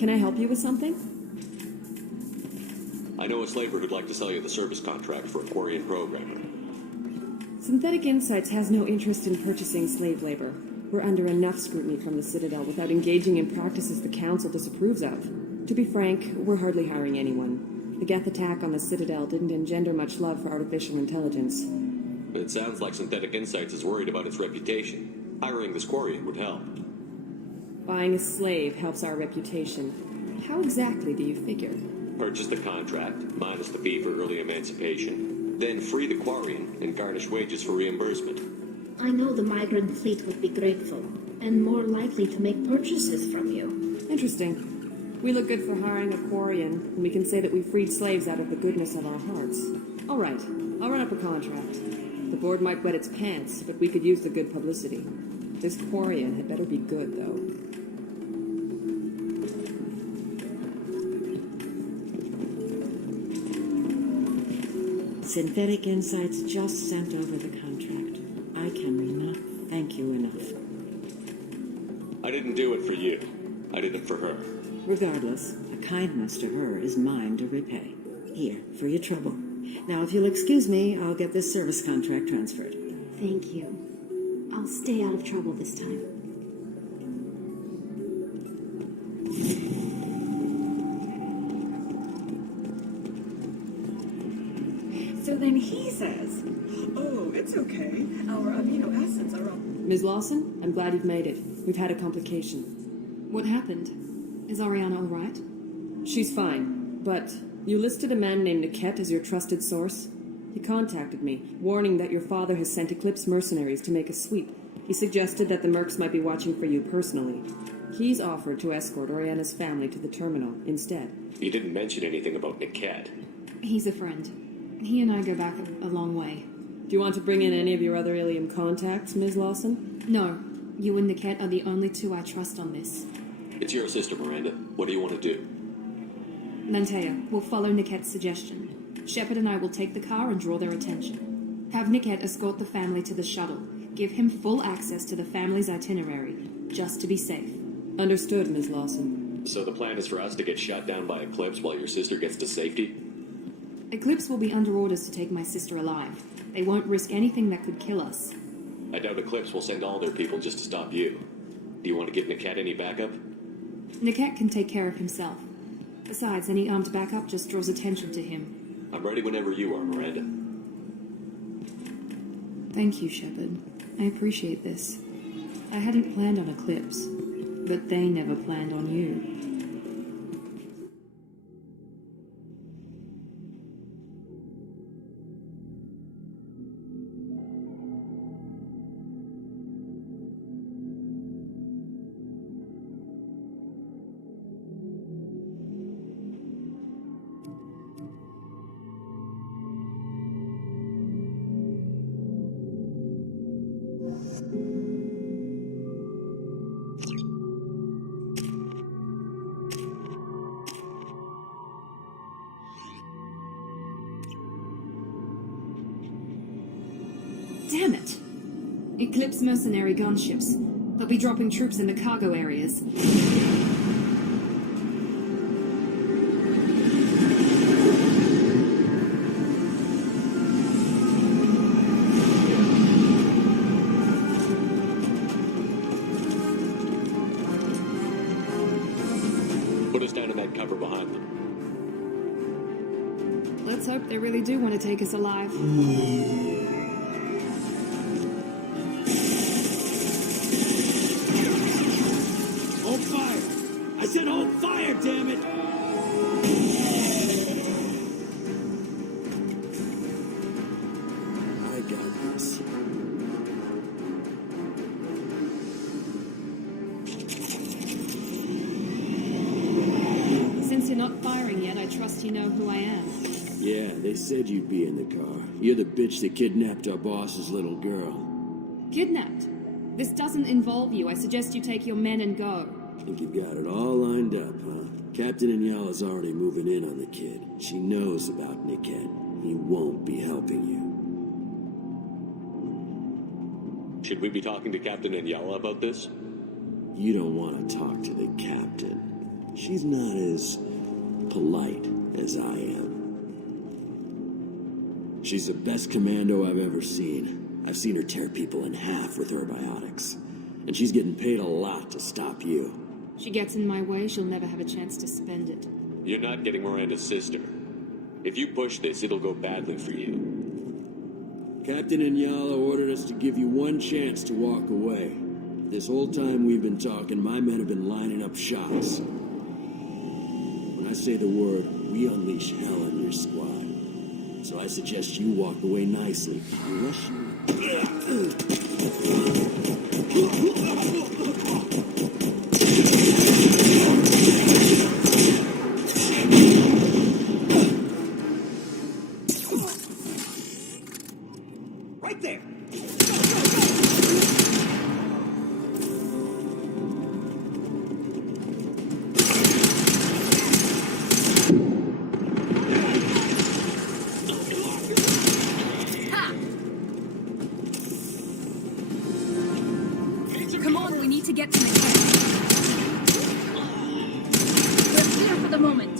Can I help you with something? I know a slaver who'd like to sell you the service contract for a Quarian programmer. Synthetic Insights has no interest in purchasing slave labor. We're under enough scrutiny from the Citadel without engaging in practices the Council disapproves of. To be frank, we're hardly hiring anyone. The Geth attack on the Citadel didn't engender much love for artificial intelligence. It sounds like Synthetic Insights is worried about its reputation. Hiring this Quarian would help. Buying a slave helps our reputation. How exactly do you figure? Purchase the contract, minus the fee for early emancipation, then free the Quarian and garnish wages for reimbursement. I know the migrant fleet would be grateful, and more likely to make purchases from you. Interesting. We look good for hiring a Quarian, and we can say that we freed slaves out of the goodness of our hearts. All right, I'll run up a contract. The board might wet its pants, but we could use the good publicity. This Quarian had better be good, though. Synthetic Insights just sent over the contract. I cannot thank you enough. I didn't do it for you. I did it for her. Regardless, a kindness to her is mine to repay. Here, for your trouble. Now, if you'll excuse me, I'll get this service contract transferred. Thank you. I'll stay out of trouble this time. So then he says, "Oh, it's okay. Our amino acids are all..." Ms. Lawson, I'm glad you've made it. We've had a complication. What happened? Is Ariana all right? She's fine, but you listed a man named Niket as your trusted source. He contacted me, warning that your father has sent Eclipse mercenaries to make a sweep. He suggested that the mercs might be watching for you personally. He's offered to escort Oriana's family to the terminal instead. You didn't mention anything about Niket. He's a friend. He and I go back a long way. Do you want to bring in any of your other Ilium contacts, Ms. Lawson? No, you and Niket are the only two I trust on this. It's your sister, Miranda. What do you want to do? Lantea, we'll follow Niket's suggestion. Shepard and I will take the car and draw their attention. Have Niket escort the family to the shuttle. Give him full access to the family's itinerary, just to be safe. Understood, Ms. Lawson. So the plan is for us to get shot down by Eclipse while your sister gets to safety? Eclipse will be under orders to take my sister alive. They won't risk anything that could kill us. I doubt Eclipse will send all their people just to stop you. Do you want to give Niket any backup? Niket can take care of himself. Besides, any armed backup just draws attention to him. I'm ready whenever you are, Miranda. Thank you, Shepard. I appreciate this. I hadn't planned on Eclipse, but they never planned on you. Damn it! Eclipse mercenary gunships. They'll be dropping troops in the cargo areas. Put us down in that cover behind them. Let's hope they really do want to take us alive. Hold fire! I said hold fire, damn it! I got this. Since you're not firing yet, I trust you know who I am. Yeah, they said you'd be in the car. You're the bitch that kidnapped our boss's little girl. Kidnapped? This doesn't involve you. I suggest you take your men and go. Think you got it all lined up, huh? Captain Inyala's already moving in on the kid. She knows about Niket. He won't be helping you. Should we be talking to Captain Inyala about this? You don't want to talk to the captain. She's not as polite as I am. She's the best commando I've ever seen. I've seen her tear people in half with her biotics. And she's getting paid a lot to stop you. She gets in my way, she'll never have a chance to spend it. You're not getting Miranda's sister. If you push this, it'll go badly for you. Captain Inyala ordered us to give you one chance to walk away. This whole time we've been talking, my men have been lining up shots. When I say the word, we unleash hell on your squad. So I suggest you walk away nicely, unless you... Right there! Come on, we need to get to the We're clear for the moment.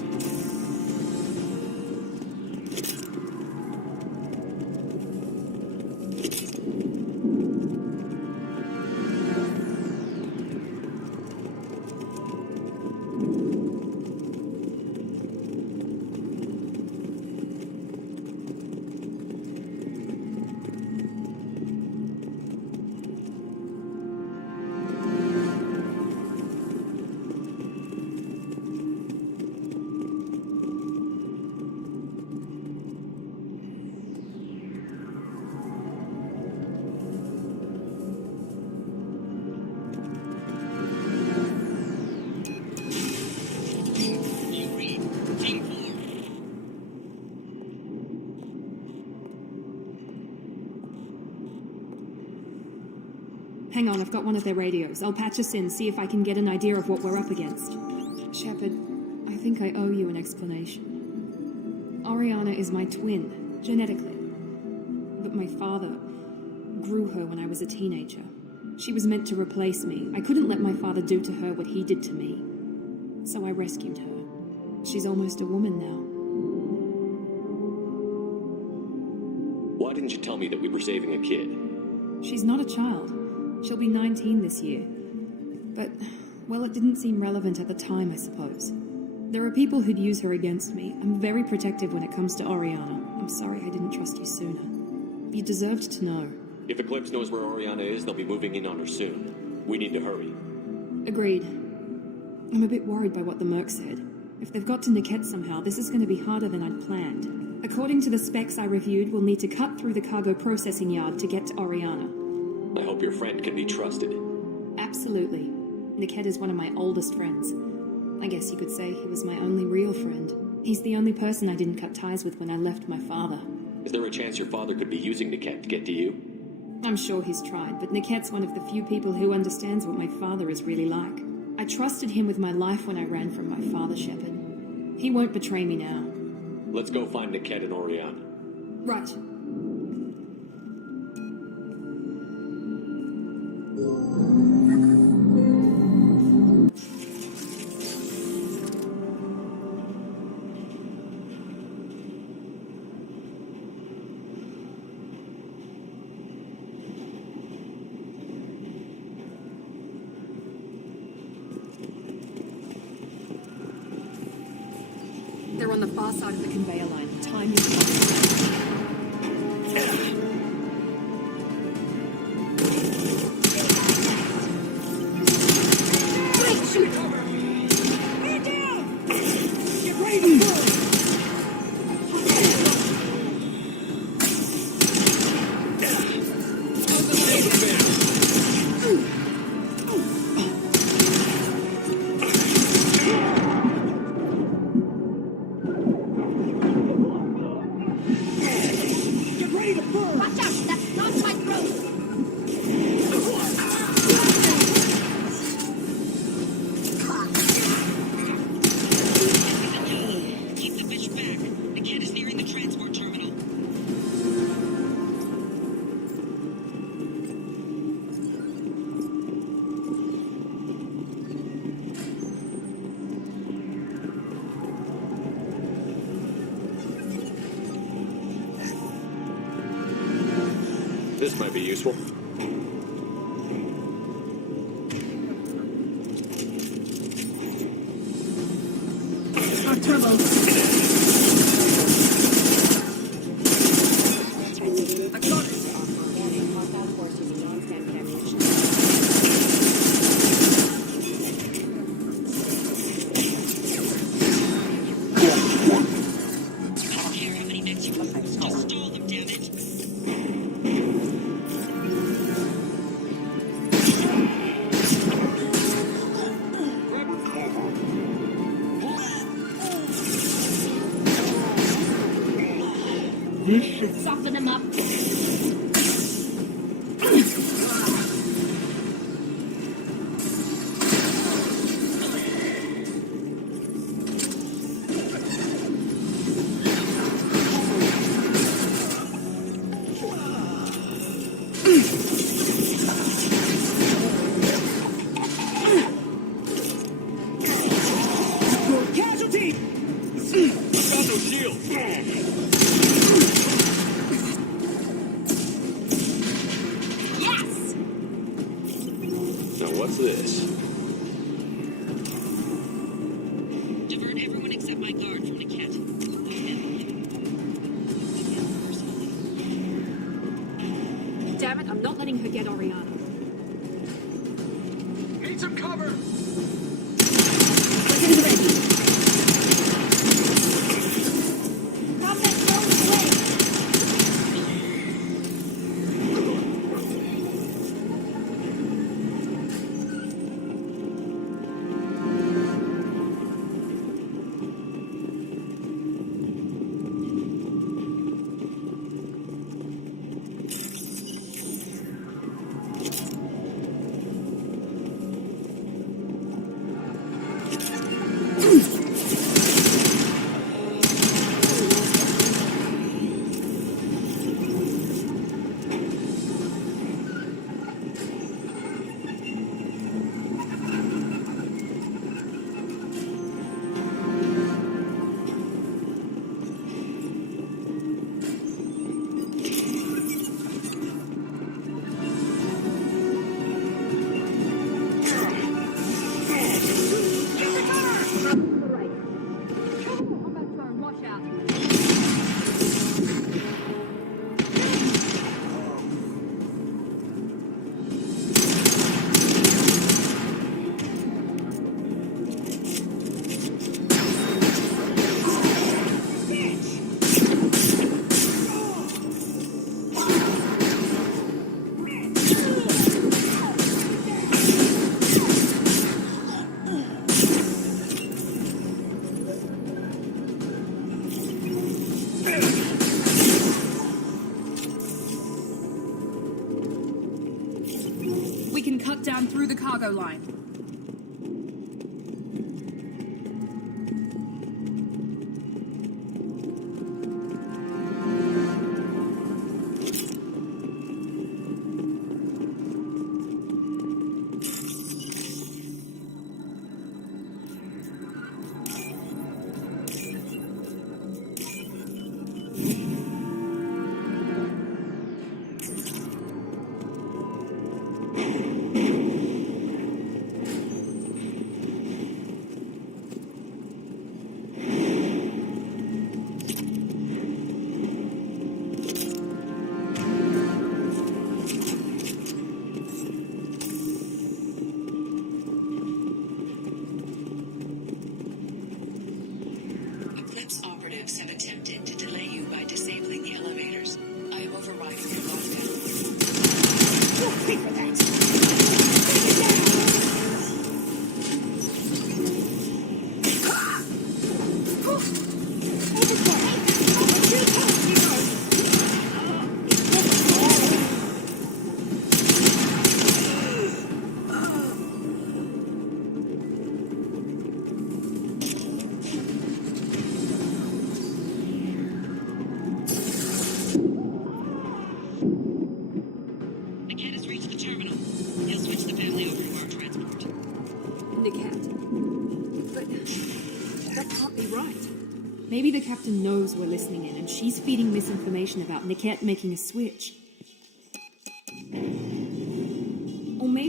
Hang on, I've got one of their radios. I'll patch us in, see if I can get an idea of what we're up against. Shepard, I think I owe you an explanation. Oriana is my twin, genetically. But my father grew her when I was a teenager. She was meant to replace me. I couldn't let my father do to her what he did to me. So I rescued her. She's almost a woman now. Why didn't you tell me that we were saving a kid? She's not a child. She'll be 19 this year. But, well, it didn't seem relevant at the time, I suppose. There are people who'd use her against me. I'm very protective when it comes to Oriana. I'm sorry I didn't trust you sooner. You deserved to know. If Eclipse knows where Oriana is, they'll be moving in on her soon. We need to hurry. Agreed. I'm a bit worried by what the Merc said. If they've got to Niket somehow, this is going to be harder than I'd planned. According to the specs I reviewed, we'll need to cut through the cargo processing yard to get to Oriana. I hope your friend can be trusted. Absolutely. Niket is one of my oldest friends. I guess you could say he was my only real friend. He's the only person I didn't cut ties with when I left my father. Is there a chance your father could be using Niket to get to you? I'm sure he's tried, but Niket's one of the few people who understands what my father is really like. I trusted him with my life when I ran from my father, Shepard. He won't betray me now. Let's go find Niket and Oriana. Right. They're on the far side of the conveyor line. Time is useful? Turbo. I got it. Soften him up. Casualty! Got no shield! Yes! Now what's this? Divert everyone except my guard from Niket. Damn it, I'm not letting her get Oriana. Need some cover! Weapons ready. Combat zone's way. We can cut down through the cargo line. Eclipse operatives have attempted to delay you by disabling the elevators. I am overriding your lockdown. You'll pay for that. Niket has reached the terminal. He'll switch the family over to our transport. Niket. But that can't be right. Maybe the captain knows we're listening in and she's feeding misinformation about Niket making a switch.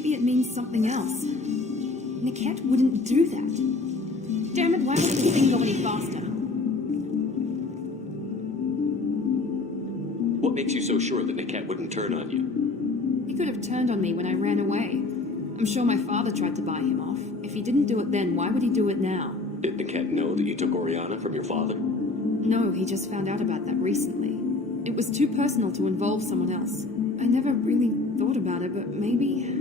maybe it means something else. Niket wouldn't do that. Damn it, why won't the thing go any faster? What makes you so sure that Niket wouldn't turn on you? He could have turned on me when I ran away. I'm sure my father tried to buy him off. If he didn't do it then, why would he do it now? Did Niket know that you took Oriana from your father? No, he just found out about that recently. It was too personal to involve someone else. I never really thought about it, but maybe...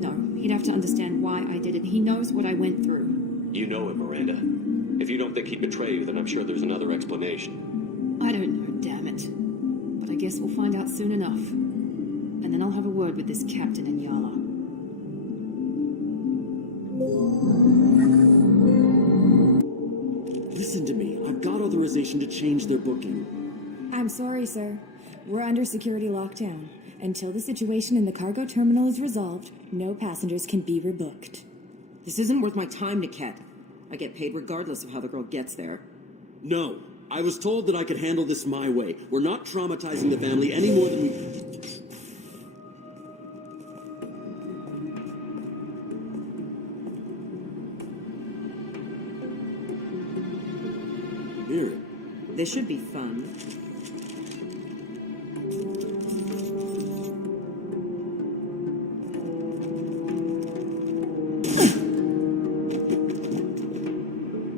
No, he'd have to understand why I did it. He knows what I went through. You know him, Miranda. If you don't think he'd betray you, then I'm sure there's another explanation. I don't know, damn it. But I guess we'll find out soon enough. And then I'll have a word with this captain in Yala. Listen to me. I've got authorization to change their booking. I'm sorry, sir. We're under security lockdown. Until the situation in the cargo terminal is resolved, no passengers can be rebooked. This isn't worth my time, Niket. I get paid regardless of how the girl gets there. No. I was told that I could handle this my way. We're not traumatizing the family any more than we... Here. This should be fun.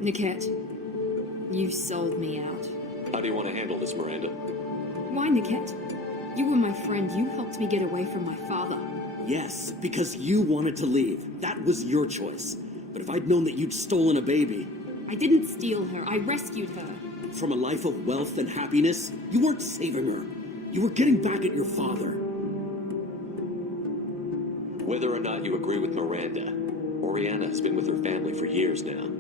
Niket, you sold me out. How do you want to handle this, Miranda? Why, Niket? You were my friend. You helped me get away from my father. Yes, because you wanted to leave. That was your choice. But if I'd known that you'd stolen a baby... I didn't steal her. I rescued her. From a life of wealth and happiness, you weren't saving her. You were getting back at your father. Whether or not you agree with Miranda, Oriana has been with her family for years now.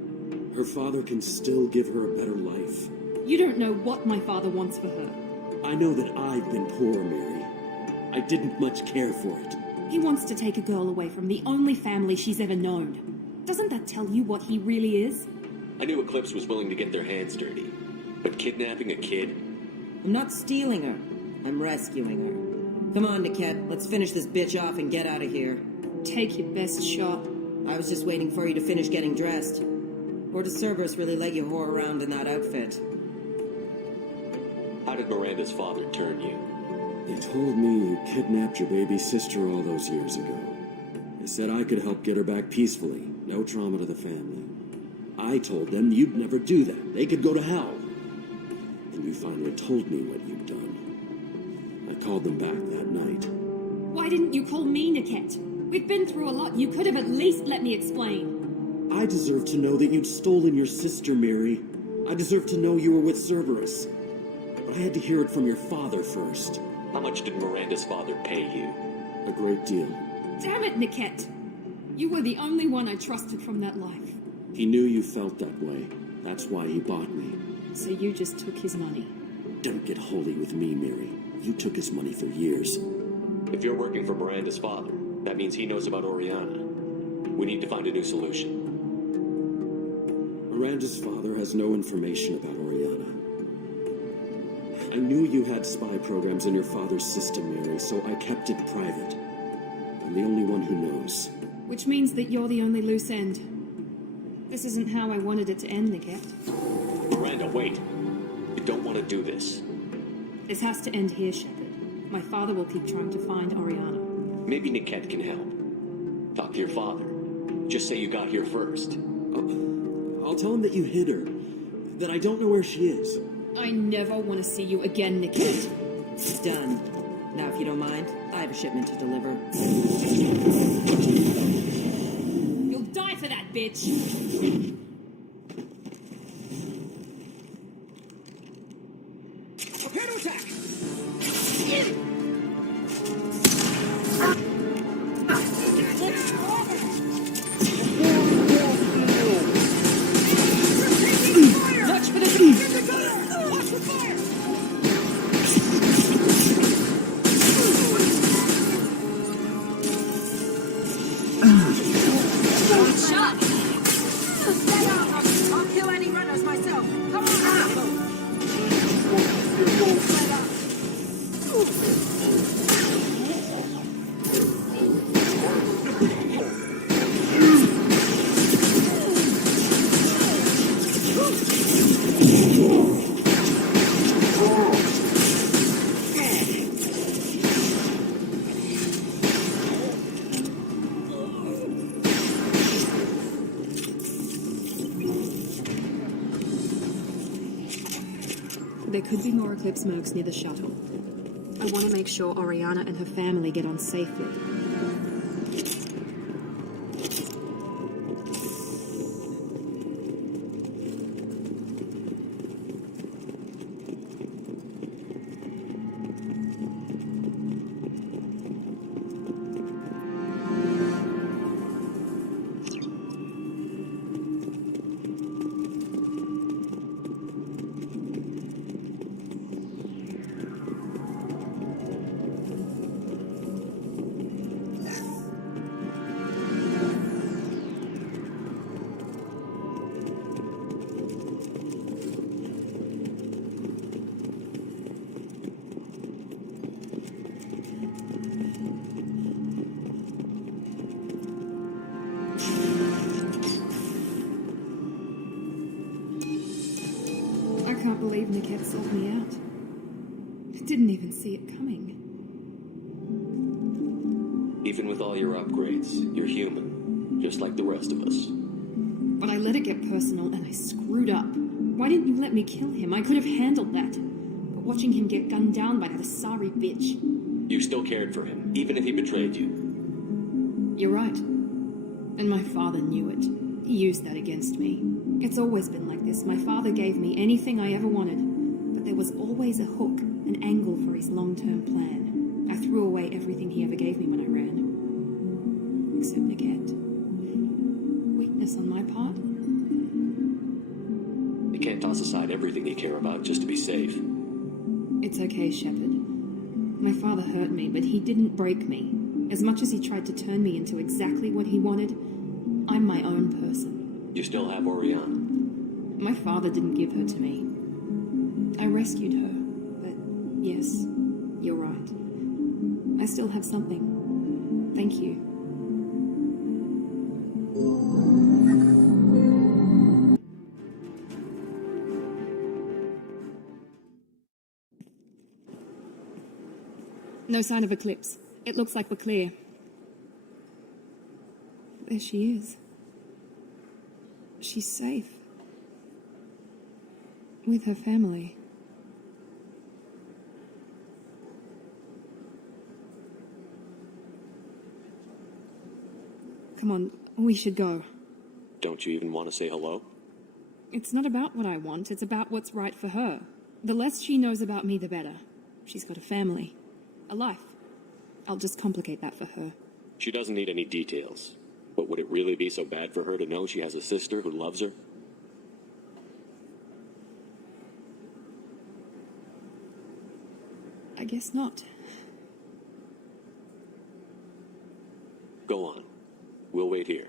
Her father can still give her a better life. You don't know what my father wants for her. I know that I've been poor, Mary. I didn't much care for it. He wants to take a girl away from the only family she's ever known. Doesn't that tell you what he really is? I knew Eclipse was willing to get their hands dirty. But kidnapping a kid? I'm not stealing her. I'm rescuing her. Come on, Niket. Let's finish this bitch off and get out of here. Take your best shot. I was just waiting for you to finish getting dressed. Or does Cerberus really let you whore around in that outfit? How did Miranda's father turn you? They told me you kidnapped your baby sister all those years ago. They said I could help get her back peacefully. No trauma to the family. I told them you'd never do that. They could go to hell. And you finally told me what you'd done. I called them back that night. Why didn't you call me, Niket? We've been through a lot. You could have at least let me explain. I deserve to know that you'd stolen your sister, Mary. I deserve to know you were with Cerberus. But I had to hear it from your father first. How much did Miranda's father pay you? A great deal. Damn it, Niket. You were the only one I trusted from that life. He knew you felt that way. That's why he bought me. So you just took his money. Don't get holy with me, Mary. You took his money for years. If you're working for Miranda's father, that means he knows about Oriana. We need to find a new solution. Miranda's father has no information about Oriana. I knew you had spy programs in your father's system, Mary, so I kept it private. I'm the only one who knows. Which means that you're the only loose end. This isn't how I wanted it to end, Niket. Miranda, wait. You don't want to do this. This has to end here, Shepard. My father will keep trying to find Oriana. Maybe Niket can help. Talk to your father. Just say you got here first. I'll tell him that you hid her. That I don't know where she is. I never want to see you again, Niket. Done. Now, if you don't mind, I have a shipment to deliver. You'll die for that, bitch! Torpedo attack! Watch for the... Watch for fire! Shot! There could be more Eclipse mercs near the shuttle. I want to make sure Oriana and her family get on safely. I can't believe Niket sold me out. I didn't even see it coming. Even with all your upgrades, you're human, just like the rest of us. But I let it get personal and I screwed up. Why didn't you let me kill him? I could have handled that. But watching him get gunned down by that Asari bitch. You still cared for him, even if he betrayed you. You're right. And my father knew it. He used that against me. It's always been like this. My father gave me anything I ever wanted, but there was always a hook, an angle for his long-term plan. I threw away everything he ever gave me when I ran. Except Niket. Weakness on my part? You can't toss aside everything you care about just to be safe. It's okay, Shepard. My father hurt me, but he didn't break me. As much as he tried to turn me into exactly what he wanted, I'm my own person. You still have Oriana. My father didn't give her to me. I rescued her, but yes, you're right. I still have something. Thank you. No sign of Eclipse. It looks like we're clear. There she is. She's safe. With her family. Come on, we should go. Don't you even want to say hello? It's not about what I want, it's about what's right for her. The less she knows about me, the better. She's got a family. A life. I'll just complicate that for her. She doesn't need any details. But would it really be so bad for her to know she has a sister who loves her? I guess not. Go on. We'll wait here.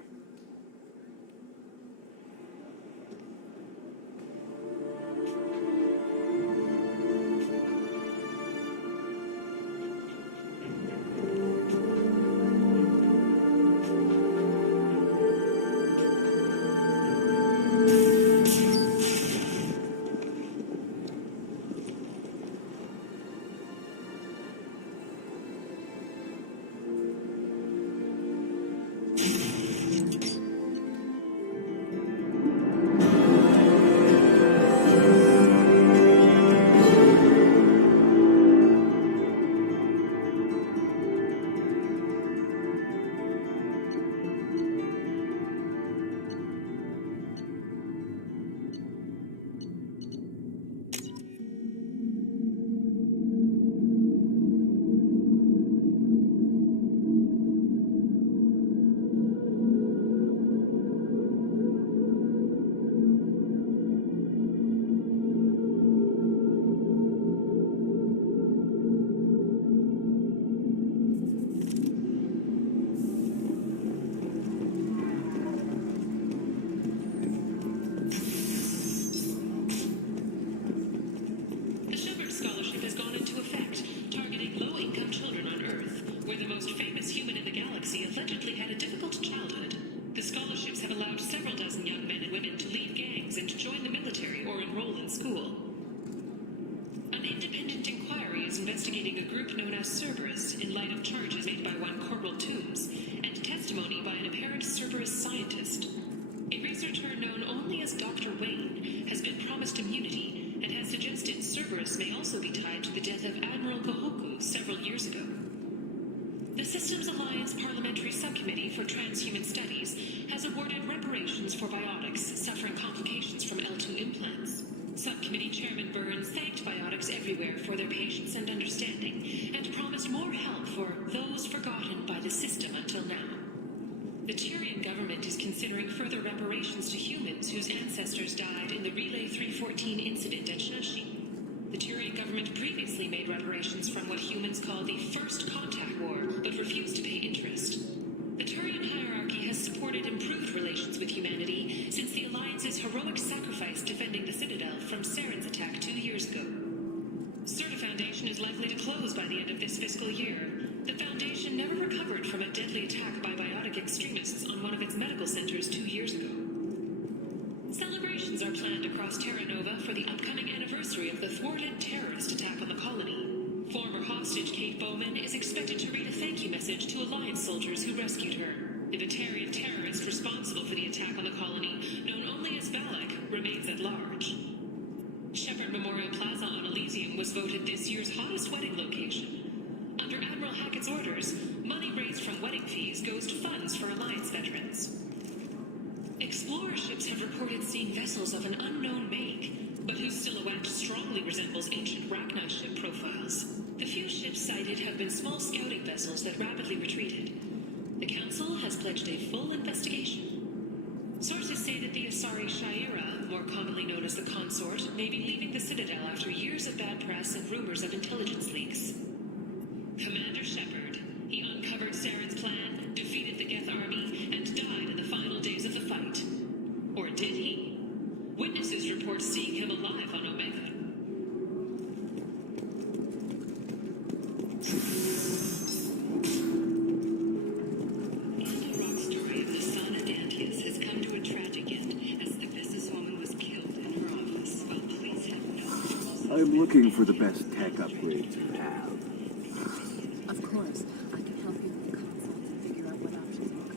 Dr. Wayne has been promised immunity and has suggested Cerberus also be tied to the death of Admiral Gohoku several years ago. The Systems Alliance Parliamentary Subcommittee for Transhuman Studies has awarded reparations for biotics suffering complications from L2 implants. Subcommittee Chairman Burns thanked biotics everywhere for their patience and understanding, and promised more help for those forgotten by the system until now. The Tyrian government is considering further reparations to humans whose ancestors died in the Relay 314 incident at Shashi. The Tyrian government previously made reparations from what humans call the First Contact War, but refused to pay interest. The Turian hierarchy has supported improved relations with humanity since the Alliance's heroic sacrifice defending the Citadel from Saren's attack 2 years ago. Serta Foundation is likely to close by the end of this fiscal year. The Foundation never recovered from a deadly attack by biotic extremists on one of its medical centers 2 years ago. Celebrations are planned across Terra Nova for the upcoming anniversary of the thwarted terrorist attack on the colony. Former hostage Kate Bowman is expected to read a thank you message to Alliance soldiers who rescued her. The Batarian terrorist responsible for the attack on the colony, known only as Valak, remains at large. Shepard Memorial Plaza on Elysium was voted this year's hottest wedding location. Under Admiral Hackett's orders, money raised from wedding fees goes to funds for Alliance veterans. Explorer ships have reported seeing vessels of an unknown make, but whose silhouette strongly resembles ancient Rachna ship profiles. The few ships sighted have been small scouting vessels that rapidly retreated. The Council has pledged a full investigation. Sources say that the Asari Shaira, more commonly known as the Consort, may be leaving the Citadel after years of bad press and rumors of intelligence leaks. Commander Shepard, he uncovered Saren's plan, defeated the Geth army, and died in the final days of the fight. Or did he? Witnesses report seeing him alive on Omega. And the rock story of Nasana Dantius has come to a tragic end as the businesswoman was killed in her office while police have no... I'm looking for the best tech upgrades you have. Of course, I can help you with the console to figure out what options are.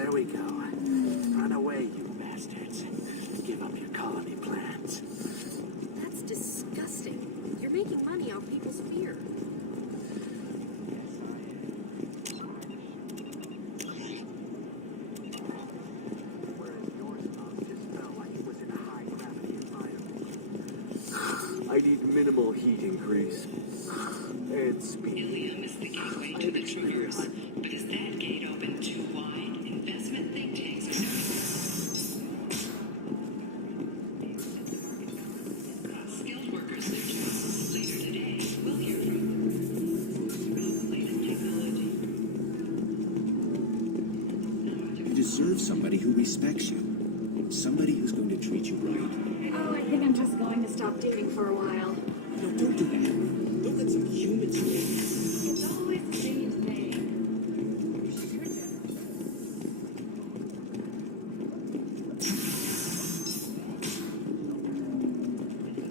There we go. Run away, you bastards. Give up your colony plans. That's disgusting. You're making money off people's fear. I need minimal heat increase. And speed. Ilium is the gateway to the Traverse, but is that gate open too wide? Investment think tanks are... Skilled workers their jobs. Later today, we'll hear from them. About the latest technology. You deserve somebody who respects you. Somebody who's going to treat you right. Oh, I think I'm just going to stop dating for a while. No, don't do that. Don't let some humans win. It's always the same thing.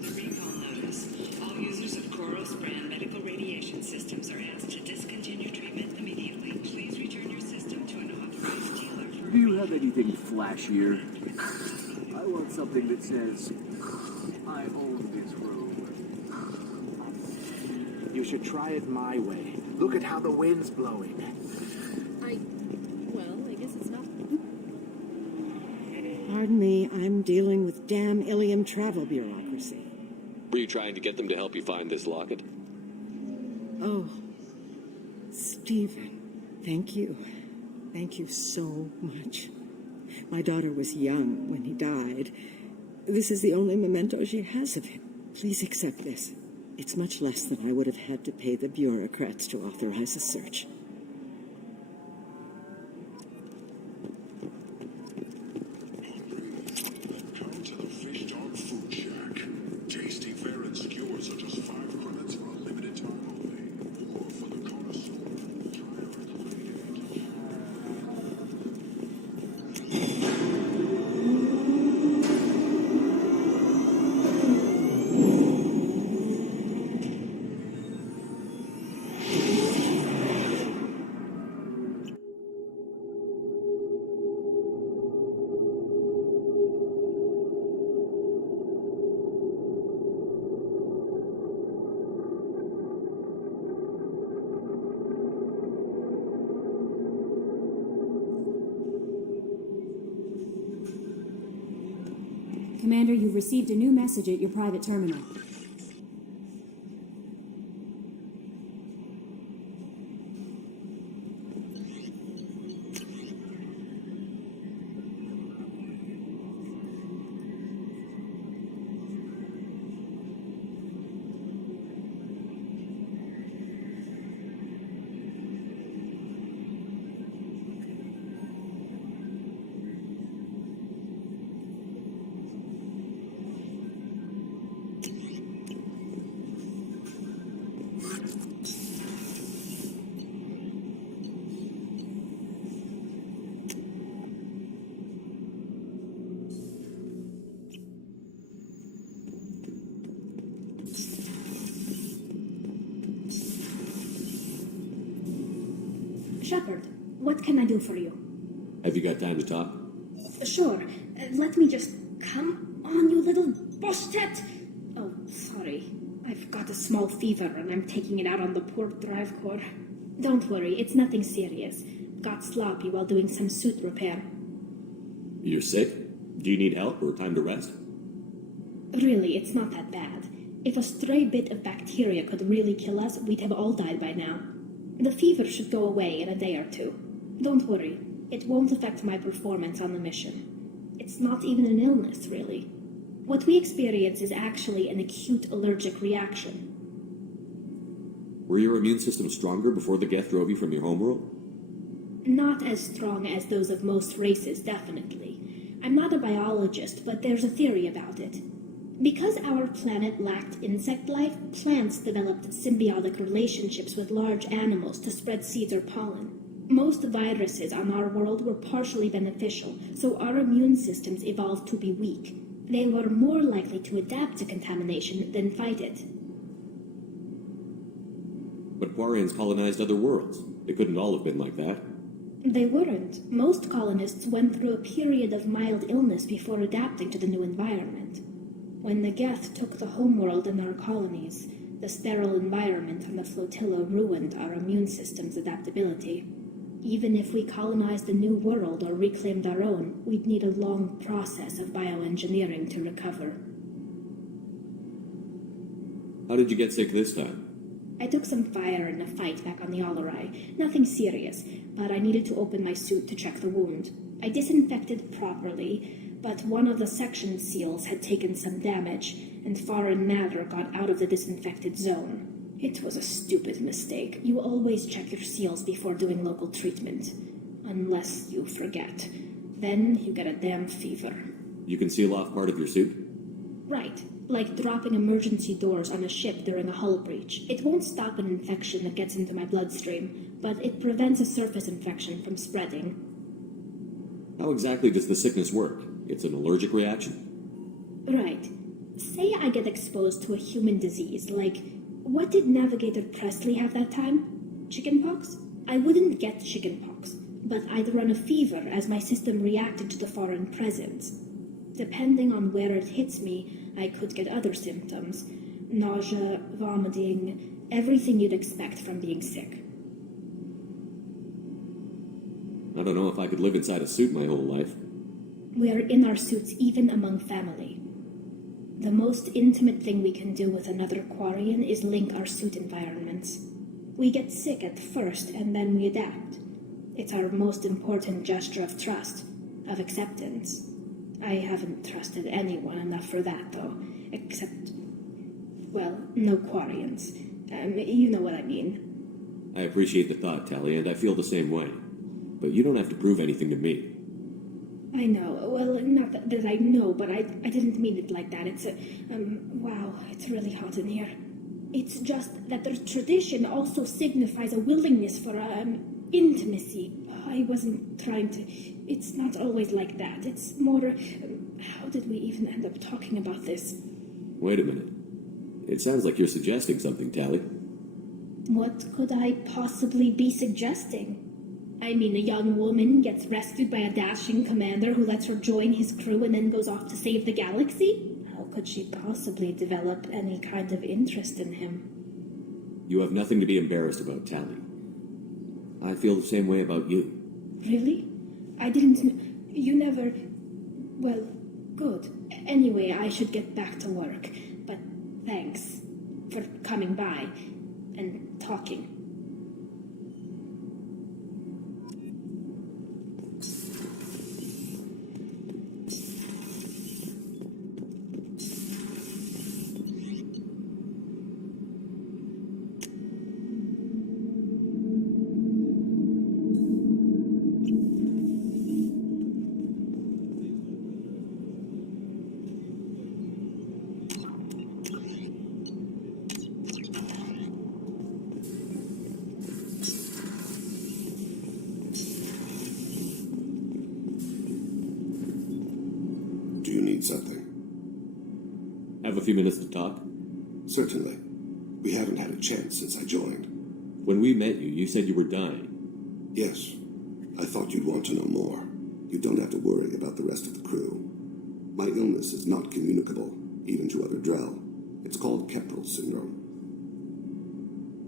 The recall notice. All users of Koros brand medical radiation systems are asked to discontinue treatment immediately. Please return your system to an authorized dealer for... Do you have anything flashier? I want something that says, I own this room. You should try it my way. Look at how the wind's blowing. I guess it's not... Pardon me, I'm dealing with damn Ilium travel bureaucracy. Were you trying to get them to help you find this locket? Oh, Stephen, thank you. Thank you so much. My daughter was young when he died. This is the only memento she has of him. Please accept this. It's much less than I would have had to pay the bureaucrats to authorize a search. Come to the Fish Dog Food Shack. Tasty fare and skewers are just 5 credits for a limited time only. Or for the connoisseur. Commander, you've received a new message at your private terminal. Shepard, what can I do for you? Have you got time to talk? Sure. Let me just... Come on, you little boshtet! Oh, sorry. I've got a small fever and I'm taking it out on the poor drive core. Don't worry, it's nothing serious. Got sloppy while doing some suit repair. You're sick? Do you need help or time to rest? Really, it's not that bad. If a stray bit of bacteria could really kill us, we'd have all died by now. The fever should go away in a day or two. Don't worry, it won't affect my performance on the mission. It's not even an illness, really. What we experience is actually an acute allergic reaction. Were your immune system stronger before the Geth drove you from your homeworld? Not as strong as those of most races, definitely. I'm not a biologist, but there's a theory about it. Because our planet lacked insect life, plants developed symbiotic relationships with large animals to spread seeds or pollen. Most viruses on our world were partially beneficial, so our immune systems evolved to be weak. They were more likely to adapt to contamination than fight it. But Quarians colonized other worlds. They couldn't all have been like that. They weren't. Most colonists went through a period of mild illness before adapting to the new environment. When the Geth took the homeworld and our colonies, the sterile environment on the flotilla ruined our immune system's adaptability. Even if we colonized a new world or reclaimed our own, we'd need a long process of bioengineering to recover. How did you get sick this time? I took some fire in a fight back on the Alarai. Nothing serious, but I needed to open my suit to check the wound. I disinfected properly, but one of the section seals had taken some damage, and foreign matter got out of the disinfected zone. It was a stupid mistake. You always check your seals before doing local treatment. Unless you forget. Then you get a damn fever. You can seal off part of your suit? Right. Like dropping emergency doors on a ship during a hull breach. It won't stop an infection that gets into my bloodstream, but it prevents a surface infection from spreading. How exactly does the sickness work? It's an allergic reaction? Right. Say I get exposed to a human disease, like... What did Navigator Presley have that time? Chickenpox? I wouldn't get chickenpox, but I'd run a fever as my system reacted to the foreign presence. Depending on where it hits me, I could get other symptoms. Nausea, vomiting, everything you'd expect from being sick. I don't know if I could live inside a suit my whole life. We're in our suits even among family. The most intimate thing we can do with another Quarian is link our suit environments. We get sick at first, and then we adapt. It's our most important gesture of trust, of acceptance. I haven't trusted anyone enough for that, though. Except... well, no Quarians. You know what I mean. I appreciate the thought, Tali, and I feel the same way. But you don't have to prove anything to me. I know. Well, not that I know, but I didn't mean it like that. It's wow, it's really hot in here. It's just that the tradition also signifies a willingness for, intimacy. I wasn't trying to... It's not always like that. It's more... how did we even end up talking about this? Wait a minute. It sounds like you're suggesting something, Tali. What could I possibly be suggesting? I mean, a young woman gets rescued by a dashing commander who lets her join his crew and then goes off to save the galaxy? How could she possibly develop any kind of interest in him? You have nothing to be embarrassed about, Tali. I feel the same way about you. Really? I didn't... You never... Well, Good. Anyway, I should get back to work. But thanks for coming by and talking. Do you need something? Have a few minutes to talk? Certainly. We haven't had a chance since I joined. When we met you, you said you were dying. Yes. I thought you'd want to know more. You don't have to worry about the rest of the crew. My illness is not communicable, even to other Drell. It's called Keppel syndrome.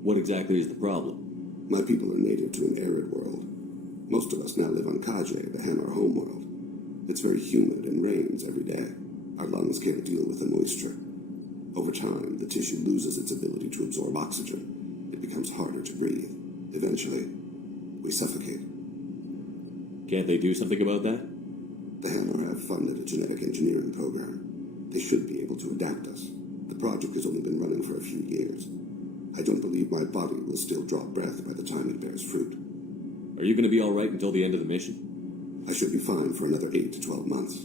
What exactly is the problem? My people are native to an arid world. Most of us now live on Kaje, the Hammar homeworld. It's very humid and rains every day. Our lungs can't deal with the moisture. Over time, the tissue loses its ability to absorb oxygen. It becomes harder to breathe. Eventually, we suffocate. Can't they do something about that? The Hammar have funded a genetic engineering program. They should be able to adapt us. The project has only been running for a few years. I don't believe my body will still draw breath by the time it bears fruit. Are you going to be all right until the end of the mission? I should be fine for another 8 to 12 months.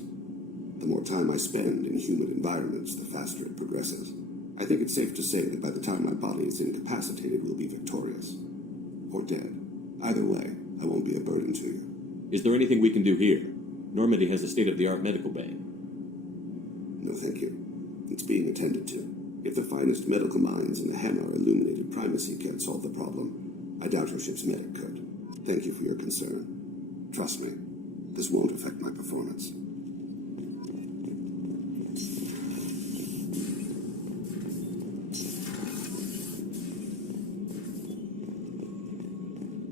The more time I spend in humid environments, the faster it progresses. I think it's safe to say that by the time my body is incapacitated, we'll be victorious. Or dead. Either way, I won't be a burden to you. Is there anything we can do here? Normandy has a state-of-the-art medical bay. No, thank you. It's being attended to. If the finest medical minds in the Hammar illuminated primacy can't solve the problem, I doubt your ship's medic could. Thank you for your concern. Trust me, this won't affect my performance.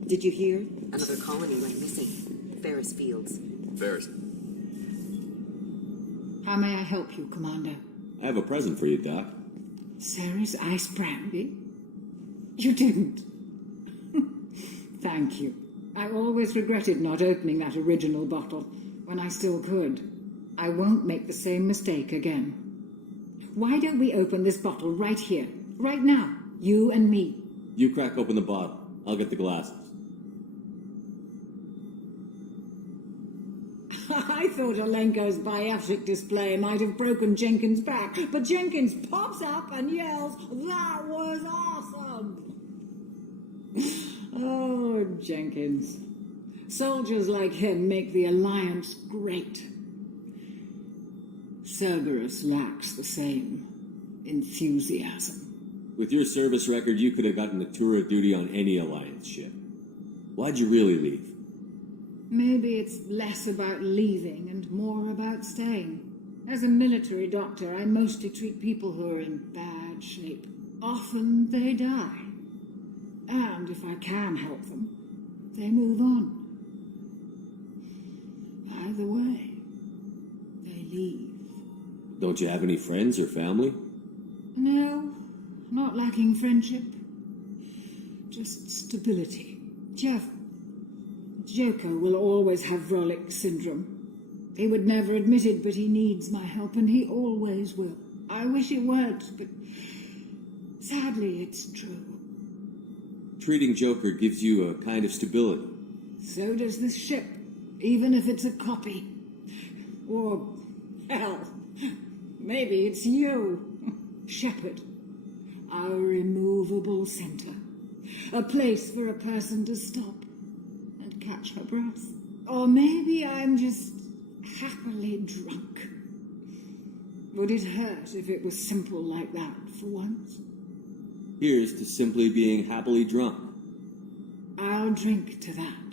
Did you hear? Another colony went missing. Ferris Fields. Ferris. How may I help you, Commander? I have a present for you, Doc. Sarah's ice brandy? You didn't. Thank you. I always regretted not opening that original bottle when I still could. I won't make the same mistake again. Why don't we open this bottle right here, right now, you and me? You crack open the bottle. I'll get the glasses. I thought Olenko's biotic display might have broken Jenkins' back, but Jenkins pops up and yells, "That was awesome!" Oh, Jenkins. Soldiers like him make the Alliance great. Cerberus lacks the same enthusiasm. With your service record, you could have gotten a tour of duty on any Alliance ship. Why'd you really leave? Maybe it's less about leaving and more about staying. As a military doctor, I mostly treat people who are in bad shape. Often they die. And if I can help them, they move on. Either way, they leave. Don't you have any friends or family? No, not lacking friendship. Just stability. Joker will always have Vrolik syndrome. He would never admit it, but he needs my help, and he always will. I wish it weren't, but sadly it's true. Treating Joker gives you a kind of stability. So does this ship, even if it's a copy. Or, hell, maybe it's you, Shepard. Our immovable center. A place for a person to stop and catch her breath. Or maybe I'm just happily drunk. Would it hurt if it was simple like that for once? Here's to simply being happily drunk. I'll drink to that.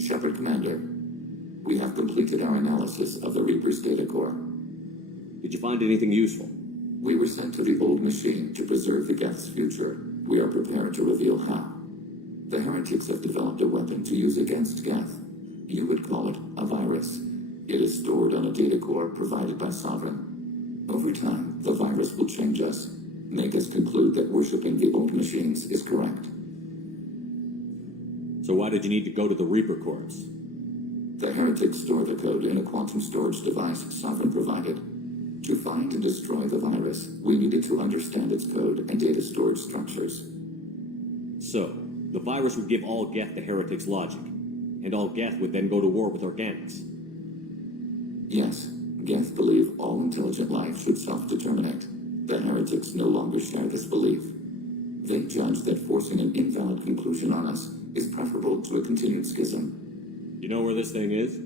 Shepard, Commander. We have completed our analysis of the Reaper's data core. Did you find anything useful? We were sent to the old machine to preserve the Geth's future. We are prepared to reveal how. The heretics have developed a weapon to use against Geth. You would call it a virus. It is stored on a data core provided by Sovereign. Over time, the virus will change us, make us conclude that worshipping the old machines is correct. So why did you need to go to the Reaper Corps? The heretics store the code in a quantum storage device Sovereign provided. To find and destroy the virus, we needed to understand its code and data storage structures. So, the virus would give all Geth the heretics' logic, and all Geth would then go to war with organics. Yes, Geth believe all intelligent life should self-determinate. The heretics no longer share this belief. They judge that forcing an invalid conclusion on us is preferable to a continued schism. You know where this thing is?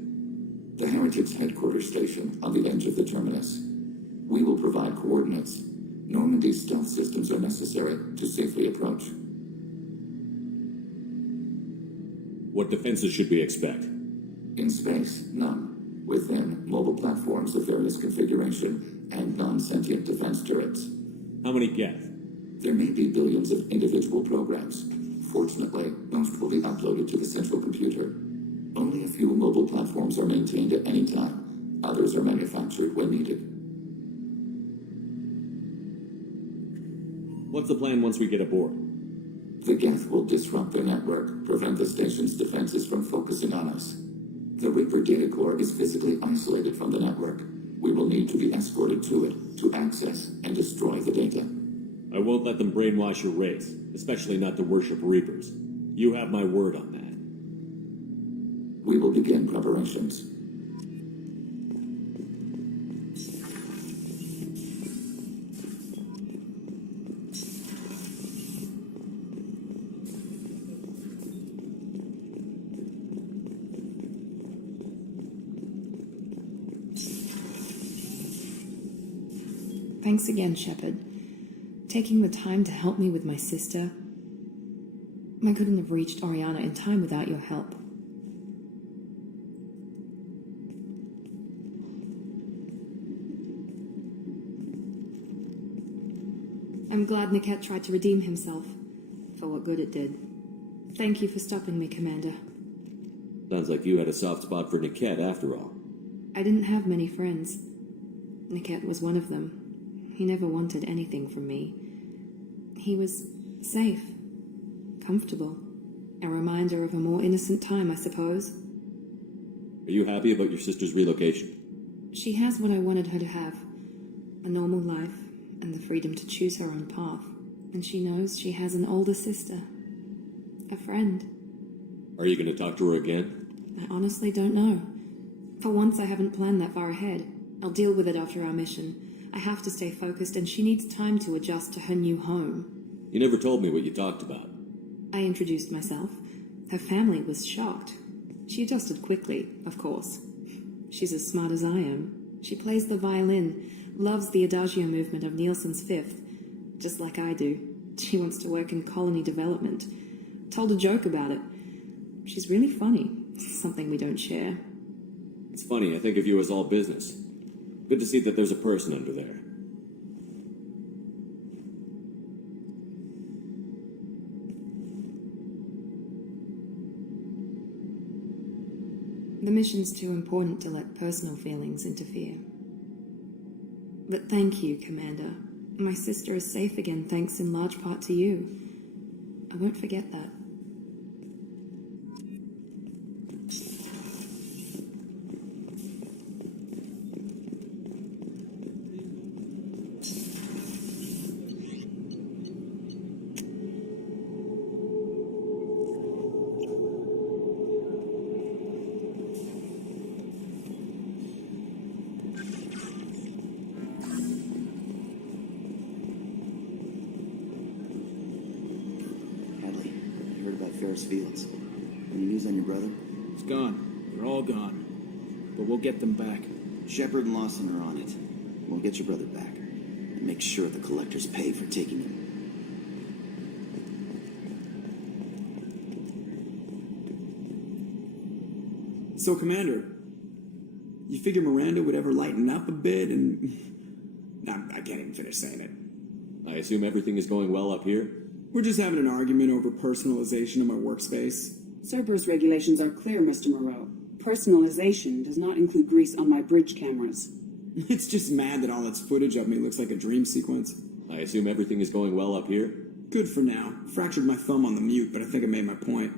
The heretics' headquarters station on the edge of the terminus. We will provide coordinates. Normandy's stealth systems are necessary to safely approach. What defenses should we expect? In space, none. Within, mobile platforms of various configuration and non-sentient defense turrets. How many Geth? There may be billions of individual programs. Fortunately, most will be uploaded to the central computer. Only a few mobile platforms are maintained at any time. Others are manufactured when needed. What's the plan once we get aboard? The Geth will disrupt the network, prevent the station's defenses from focusing on us. The Reaper data core is physically isolated from the network. We will need to be escorted to it, to access and destroy the data. I won't let them brainwash your race, especially not to worship Reapers. You have my word on that. We will begin preparations. Thanks again, Shepard. Taking the time to help me with my sister. I couldn't have reached Oriana in time without your help. I'm glad Niket tried to redeem himself, for what good it did. Thank you for stopping me, Commander. Sounds like you had a soft spot for Niket after all. I didn't have many friends. Niket was one of them. He never wanted anything from me. He was safe, comfortable, a reminder of a more innocent time, I suppose. Are you happy about your sister's relocation? She has what I wanted her to have, a normal life and the freedom to choose her own path. And she knows she has an older sister, a friend. Are you going to talk to her again? I honestly don't know. For once, I haven't planned that far ahead. I'll deal with it after our mission. I have to stay focused, and she needs time to adjust to her new home. You never told me what you talked about. I introduced myself. Her family was shocked. She adjusted quickly, of course. She's as smart as I am. She plays the violin, loves the Adagio movement of Nielsen's Fifth, just like I do. She wants to work in colony development. Told a joke about it. She's really funny, something we don't share. It's funny, I think of you as all business. Good to see that there's a person under there. The mission's too important to let personal feelings interfere. But thank you, Commander. My sister is safe again thanks in large part to you. I won't forget that. Fields. Any news on your brother? He's gone. They're all gone. But we'll get them back. Shepard and Lawson are on it. We'll get your brother back. And make sure the collectors pay for taking him. So, Commander, You figure Miranda would ever lighten up a bit and... I can't even finish saying it. I assume everything is going well up here? We're just having an argument over personalization of my workspace. Cerberus regulations are clear, Mr. Moreau. Personalization does not include grease on my bridge cameras. It's just mad that all its footage of me looks like a dream sequence. I assume everything is going well up here? Good for now. Fractured my thumb on the mute, but I think I made my point.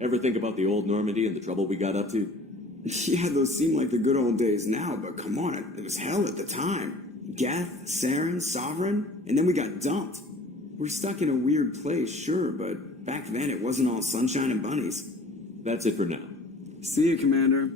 Ever think about the old Normandy and the trouble we got up to? Yeah, those seem like the good old days now, but come on, it was hell at the time. Geth, Saren, Sovereign, and then we got dumped. We're stuck in a weird place, sure, but back then it wasn't all sunshine and bunnies. That's it for now. See you, Commander.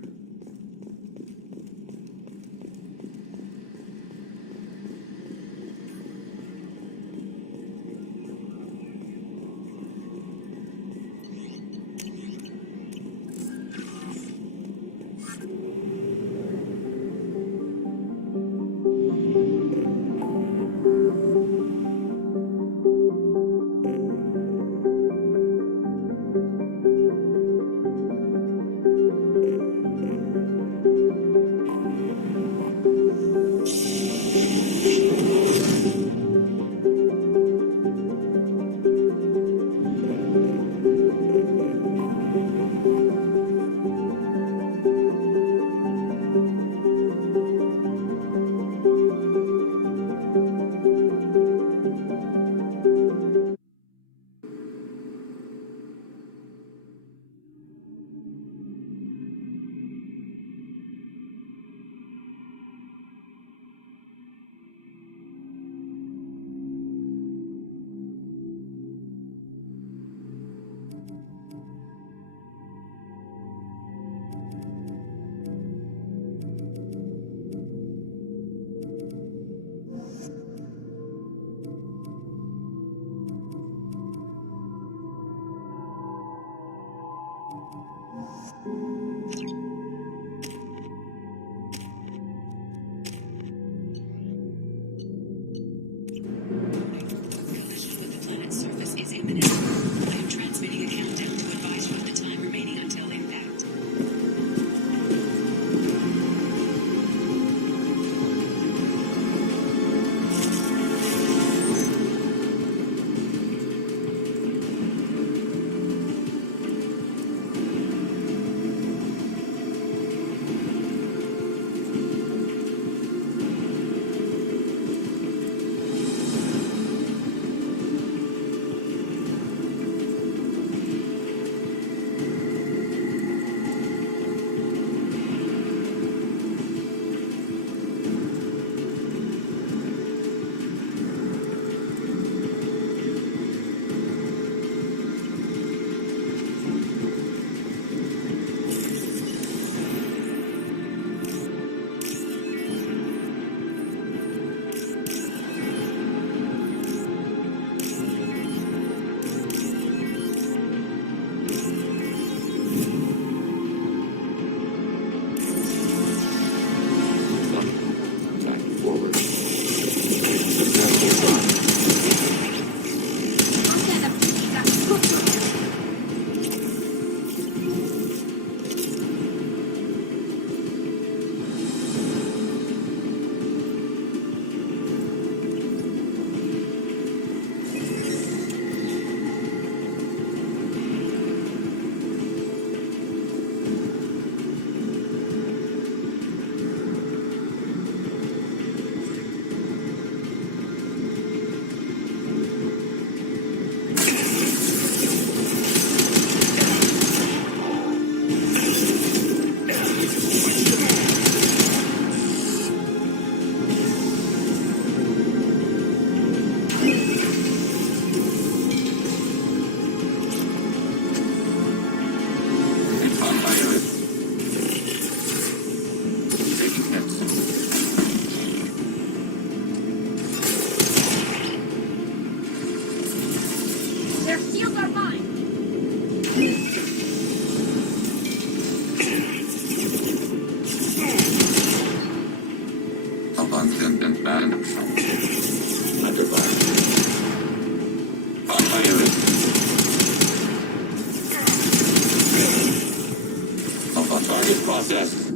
processed.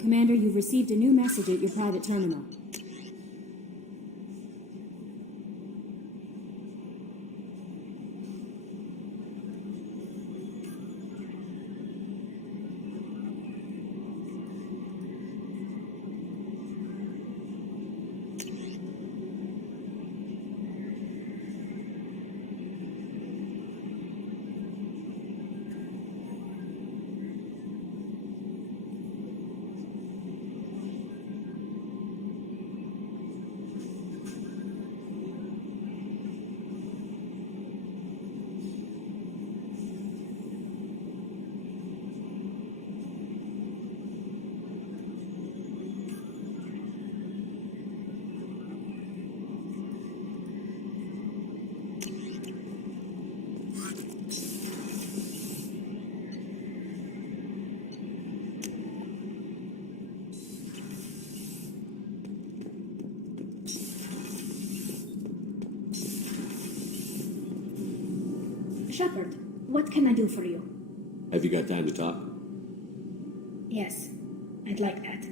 Commander, you've received a new message at your private terminal. Shepard, what can I do for you? Have you got time to talk? Yes, I'd like that.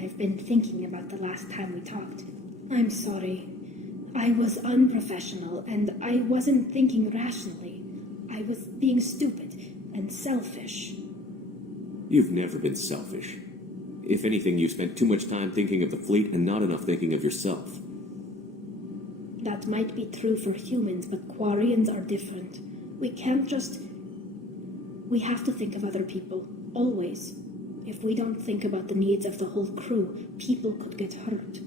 I've been thinking about the last time we talked. I'm sorry. I was unprofessional, and I wasn't thinking rationally. I was being stupid and selfish. You've never been selfish. If anything, you spent too much time thinking of the fleet and not enough thinking of yourself. That might be true for humans, but Quarians are different. We can't just... We have to think of other people, always. If we don't think about the needs of the whole crew, people could get hurt.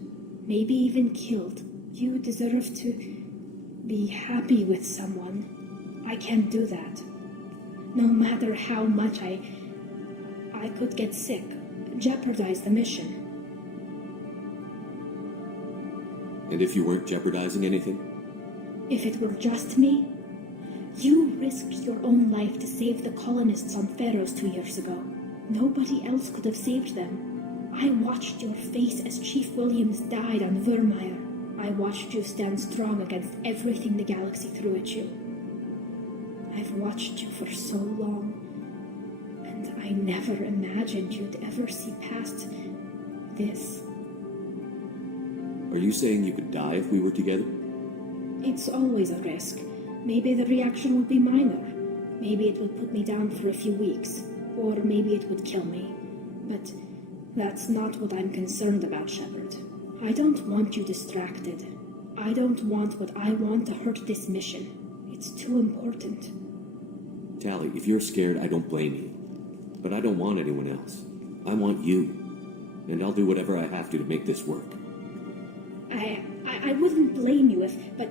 Maybe even killed. You deserve to be happy with someone. I can't do that. No matter how much I could get sick, jeopardize the mission. And if you weren't jeopardizing anything? If it were just me, you risked your own life to save the colonists on Pharos 2 years ago. Nobody else could have saved them. I watched your face as Chief Williams died on Vermeer. I watched you stand strong against everything the galaxy threw at you. I've watched you for so long, and I never imagined you'd ever see past this. Are you saying you could die if we were together? It's always a risk. Maybe the reaction would be minor. Maybe it would put me down for a few weeks, or maybe it would kill me. But that's not what I'm concerned about, Shepard. I don't want you distracted. I don't want what I want to hurt this mission. It's too important. Tali, if you're scared, I don't blame you. But I don't want anyone else. I want you. And I'll do whatever I have to make this work. I wouldn't blame you if... But...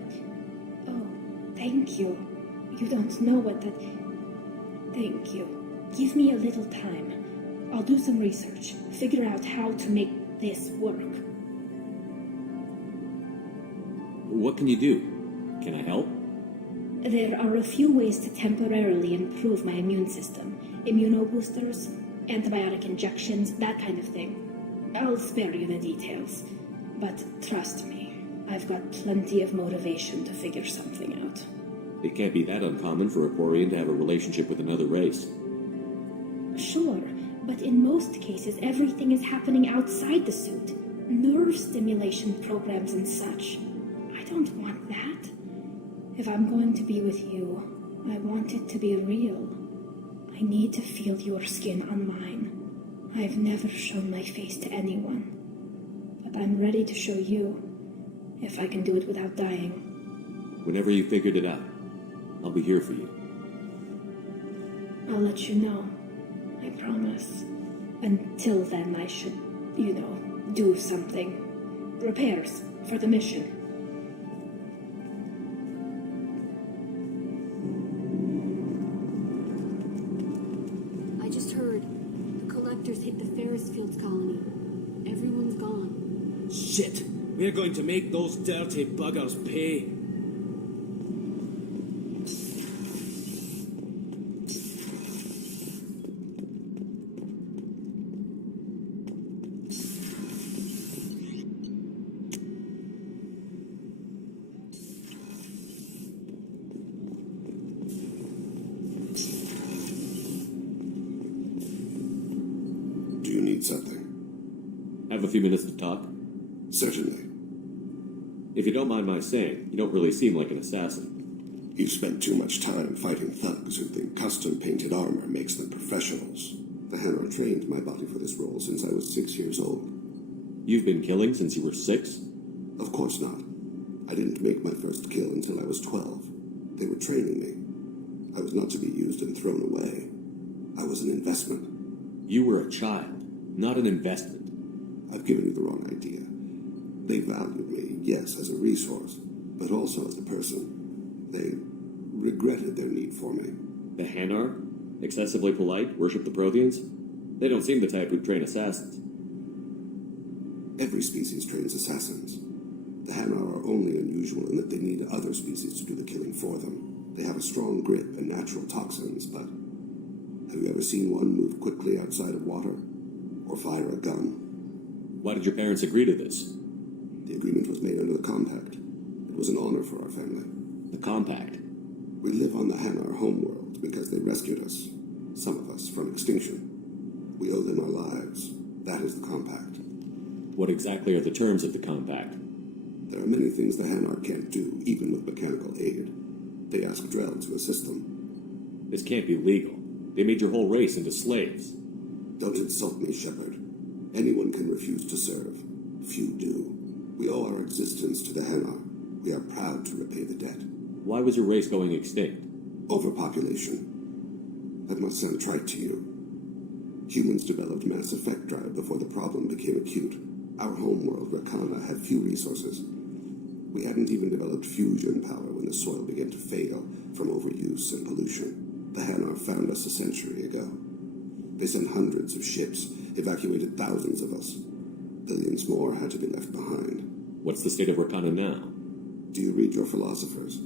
Oh, thank you. You don't know what that... Thank you. Give me a little time. I'll do some research. Figure out how to make this work. What can you do? Can I help? There are a few ways to temporarily improve my immune system. Immunoboosters, antibiotic injections, that kind of thing. I'll spare you the details. But trust me, I've got plenty of motivation to figure something out. It can't be that uncommon for a Quarian to have a relationship with another race. Sure, but in most cases everything is happening outside the suit. Nerve stimulation programs and such. I don't want that. If I'm going to be with you, I want it to be real. I need to feel your skin on mine. I've never shown my face to anyone. But I'm ready to show you, if I can do it without dying. Whenever you figured it out, I'll be here for you. I'll let you know. I promise. Until then, I should, do something. Repairs for the mission. I just heard the collectors hit the Ferris Fields colony. Everyone's gone. Shit! We're going to make those dirty buggers pay. Do you need something? Have a few minutes to talk? Certainly. If you don't mind my saying, you don't really seem like an assassin. You've spent too much time fighting thugs who think custom-painted armor makes them professionals. The Hanar trained my body for this role since I was 6 years old. You've been killing since you were 6? Of course not. I didn't make my first kill until I was 12. They were training me. I was not to be used and thrown away. I was an investment. You were a child, not an investment. I've given you the wrong idea. They valued me, yes, as a resource, but also as a person. They regretted their need for me. The Hanar? Excessively polite, worship the Protheans? They don't seem the type who'd train assassins. Every species trains assassins. The Hanar are only unusual in that they need other species to do the killing for them. They have a strong grip and natural toxins, but have you ever seen one move quickly outside of water? Or fire a gun? Why did your parents agree to this? The agreement was made under the Compact. It was an honor for our family. The Compact? We live on the Hanar homeworld because they rescued us, some of us, from extinction. We owe them our lives. That is the Compact. What exactly are the terms of the Compact? There are many things the Hanar can't do, even with mechanical aid. They ask Drell to assist them. This can't be legal. They made your whole race into slaves. Don't insult me, Shepard. Anyone can refuse to serve. Few do. We owe our existence to the Hanar. We are proud to repay the debt. Why was your race going extinct? Overpopulation. That must sound trite to you. Humans developed mass effect drive before the problem became acute. Our homeworld, Rakana, had few resources. We hadn't even developed fusion power when the soil began to fail from overuse and pollution. The Hanar found us a century ago. They sent hundreds of ships, evacuated thousands of us. Billions more had to be left behind. What's the state of Rakana now? Do you read your philosophers?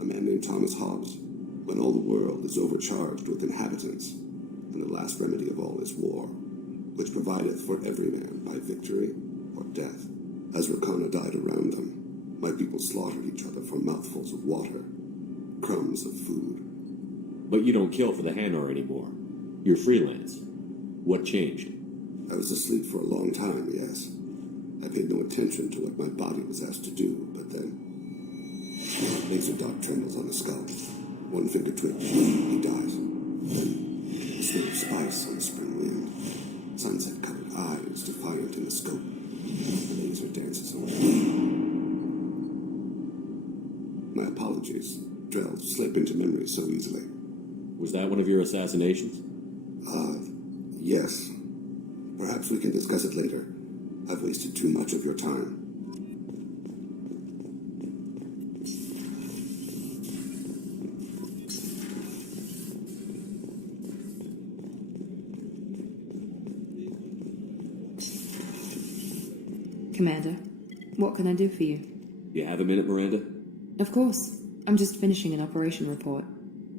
A man named Thomas Hobbes. When all the world is overcharged with inhabitants, and the last remedy of all is war, which provideth for every man by victory or death. As Rakana died around them, my people slaughtered each other for mouthfuls of water, crumbs of food. But you don't kill for the Hanar anymore. You're freelance. What changed? I was asleep for a long time, yes. I paid no attention to what my body was asked to do, but then laser dot trembles on the skull. One finger twitch, he dies. Then a sniff of spice on the spring wind. Sunset-colored eyes defiant in the scope. The laser dances away. My apologies. Drell slip into memory so easily. Was that one of your assassinations? Yes. Perhaps we can discuss it later. I've wasted too much of your time. Commander, what can I do for you? You have a minute, Miranda? Of course. I'm just finishing an operation report.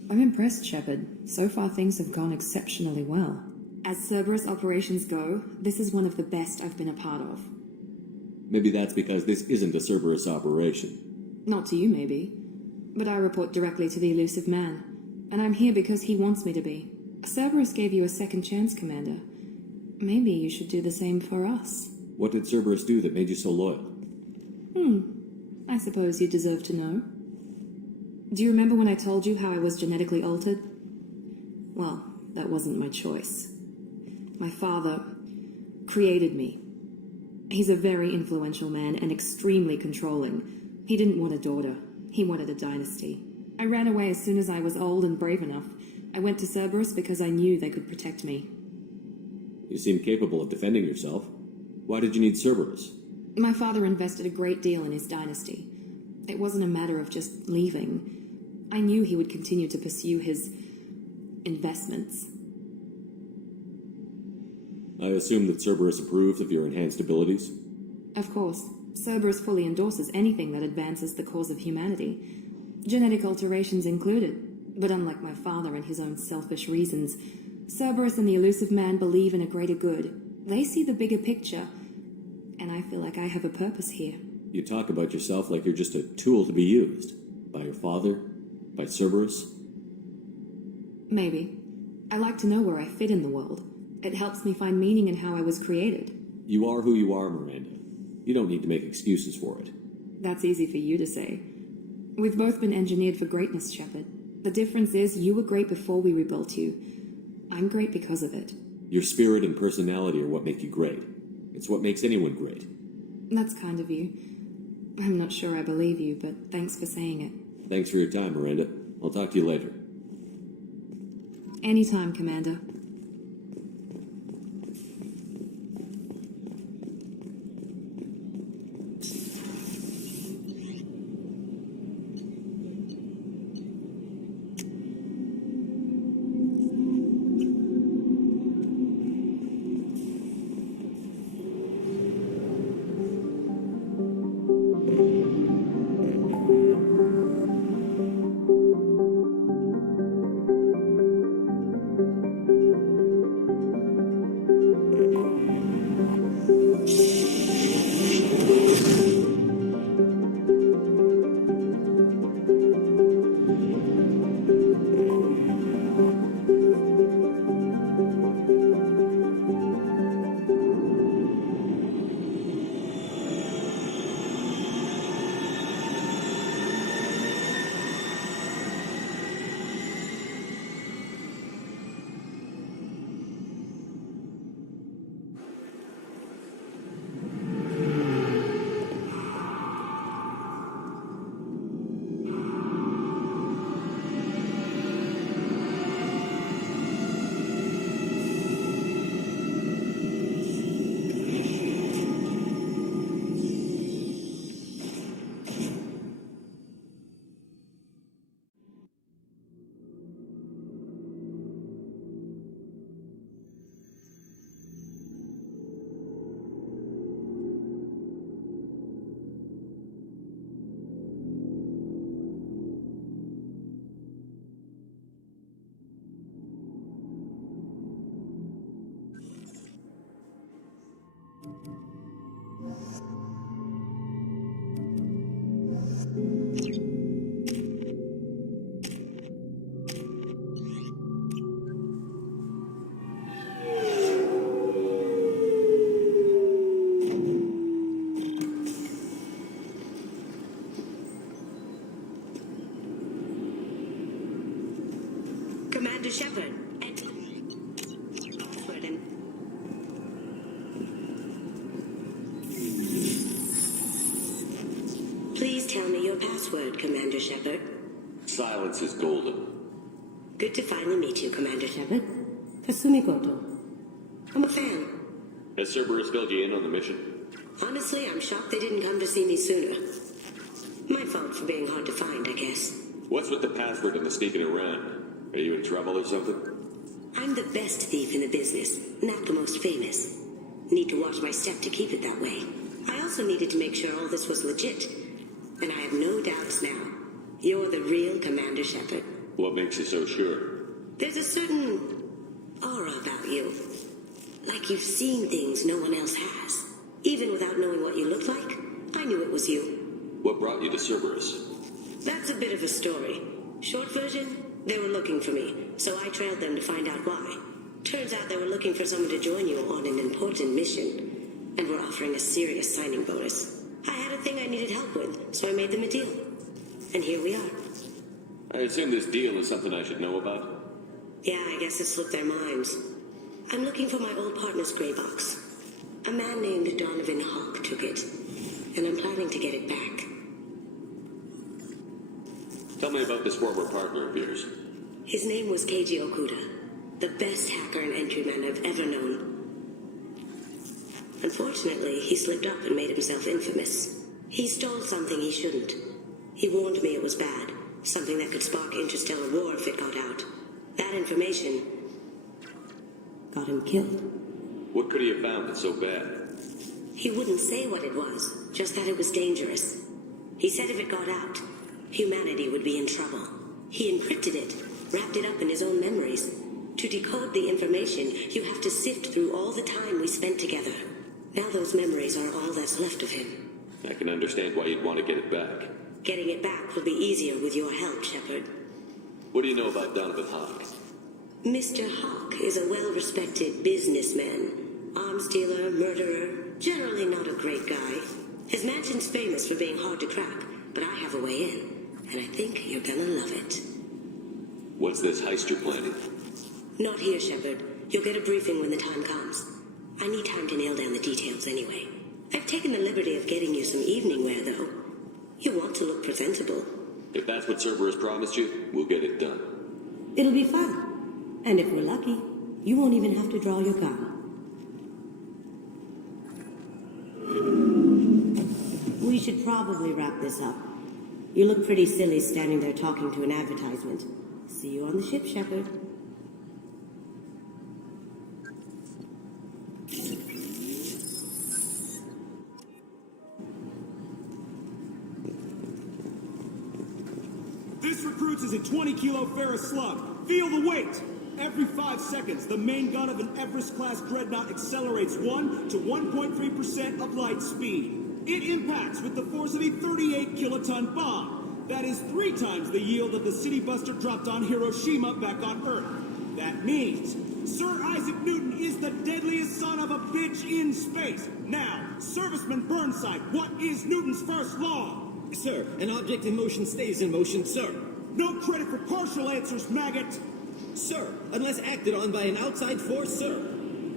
I'm impressed, Shepard. So far things have gone exceptionally well. As Cerberus operations go, this is one of the best I've been a part of. Maybe that's because this isn't a Cerberus operation. Not to you, maybe. But I report directly to the Elusive Man, and I'm here because he wants me to be. Cerberus gave you a second chance, Commander. Maybe you should do the same for us. What did Cerberus do that made you so loyal? I suppose you deserve to know. Do you remember when I told you how I was genetically altered? Well, that wasn't my choice. My father created me. He's a very influential man and extremely controlling. He didn't want a daughter. He wanted a dynasty. I ran away as soon as I was old and brave enough. I went to Cerberus because I knew they could protect me. You seem capable of defending yourself. Why did you need Cerberus? My father invested a great deal in his dynasty. It wasn't a matter of just leaving. I knew he would continue to pursue his investments. I assume that Cerberus approved of your enhanced abilities? Of course, Cerberus fully endorses anything that advances the cause of humanity, genetic alterations included. But unlike my father and his own selfish reasons, Cerberus and the Elusive Man believe in a greater good. They see the bigger picture, and I feel like I have a purpose here. You talk about yourself like you're just a tool to be used. By your father? By Cerberus? Maybe. I like to know where I fit in the world. It helps me find meaning in how I was created. You are who you are, Miranda. You don't need to make excuses for it. That's easy for you to say. We've both been engineered for greatness, Shepard. The difference is you were great before we rebuilt you. I'm great because of it. Your spirit and personality are what make you great. It's what makes anyone great. That's kind of you. I'm not sure I believe you, but thanks for saying it. Thanks for your time, Miranda. I'll talk to you later. Anytime, Commander. Commander Shepard, please tell me your password, Commander Shepard. Silence is golden. Good to finally meet you, Commander Shepard. Kasumi Goto. I'm a fan. Has Cerberus filled you in on the mission? Honestly, I'm shocked they didn't come to see me sooner. My fault for being hard to find, I guess. What's with the password and the sneaking around? Are you in trouble or something? I'm the best thief in the business, not the most famous. Need to watch my step to keep it that way. I also needed to make sure all this was legit. And I have no doubts now. You're the real Commander Shepard. What makes you so sure? There's a certain aura about you. Like you've seen things no one else has. Even without knowing what you look like, I knew it was you. What brought you to Cerberus? That's a bit of a story. Short version, they were looking for me, so I trailed them to find out why. Turns out they were looking for someone to join you on an important mission, and were offering a serious signing bonus. I had a thing I needed help with, so I made them a deal. And here we are. I assume this deal is something I should know about? Yeah, I guess it slipped their minds. I'm looking for my old partner's gray box. A man named Donovan Hawk took it, and I'm planning to get it back. Tell me about this former partner of yours. His name was Keiji Okuda, the best hacker and entryman I've ever known. Unfortunately, he slipped up and made himself infamous. He stole something he shouldn't. He warned me it was bad, something that could spark interstellar war if it got out. That information got him killed. What could he have found that's so bad? He wouldn't say what it was, just that it was dangerous. He said if it got out, humanity would be in trouble. He encrypted it, wrapped it up in his own memories. To decode the information, you have to sift through all the time we spent together. Now those memories are all that's left of him. I can understand why you'd want to get it back. Getting it back will be easier with your help, Shepard. What do you know about Donovan Hawk? Mr. Hawk is a well-respected businessman. Arms dealer, murderer, generally not a great guy. His mansion's famous for being hard to crack, but I have a way in, and I think you're gonna love it. What's this heist you're planning? Not here, Shepard. You'll get a briefing when the time comes. I need time to nail down the details anyway. I've taken the liberty of getting you some evening wear, though. You want to look presentable. If that's what Cerberus promised you, we'll get it done. It'll be fun. And if we're lucky, you won't even have to draw your gun. We should probably wrap this up. You look pretty silly standing there talking to an advertisement. See you on the ship, Shepard. This recruits is a 20-kilo Ferris slug. Feel the weight! Every 5 seconds, the main gun of an Everest-class dreadnought accelerates 1 to 1.3% of light speed. It impacts with the force of a 38-kiloton bomb. That is 3 times the yield of the City Buster dropped on Hiroshima back on Earth. That means Sir Isaac Newton is the deadliest son of a bitch in space. Now, Serviceman Burnside, what is Newton's first law? Sir, an object in motion stays in motion, sir. No credit for partial answers, maggot! Sir, unless acted on by an outside force, sir.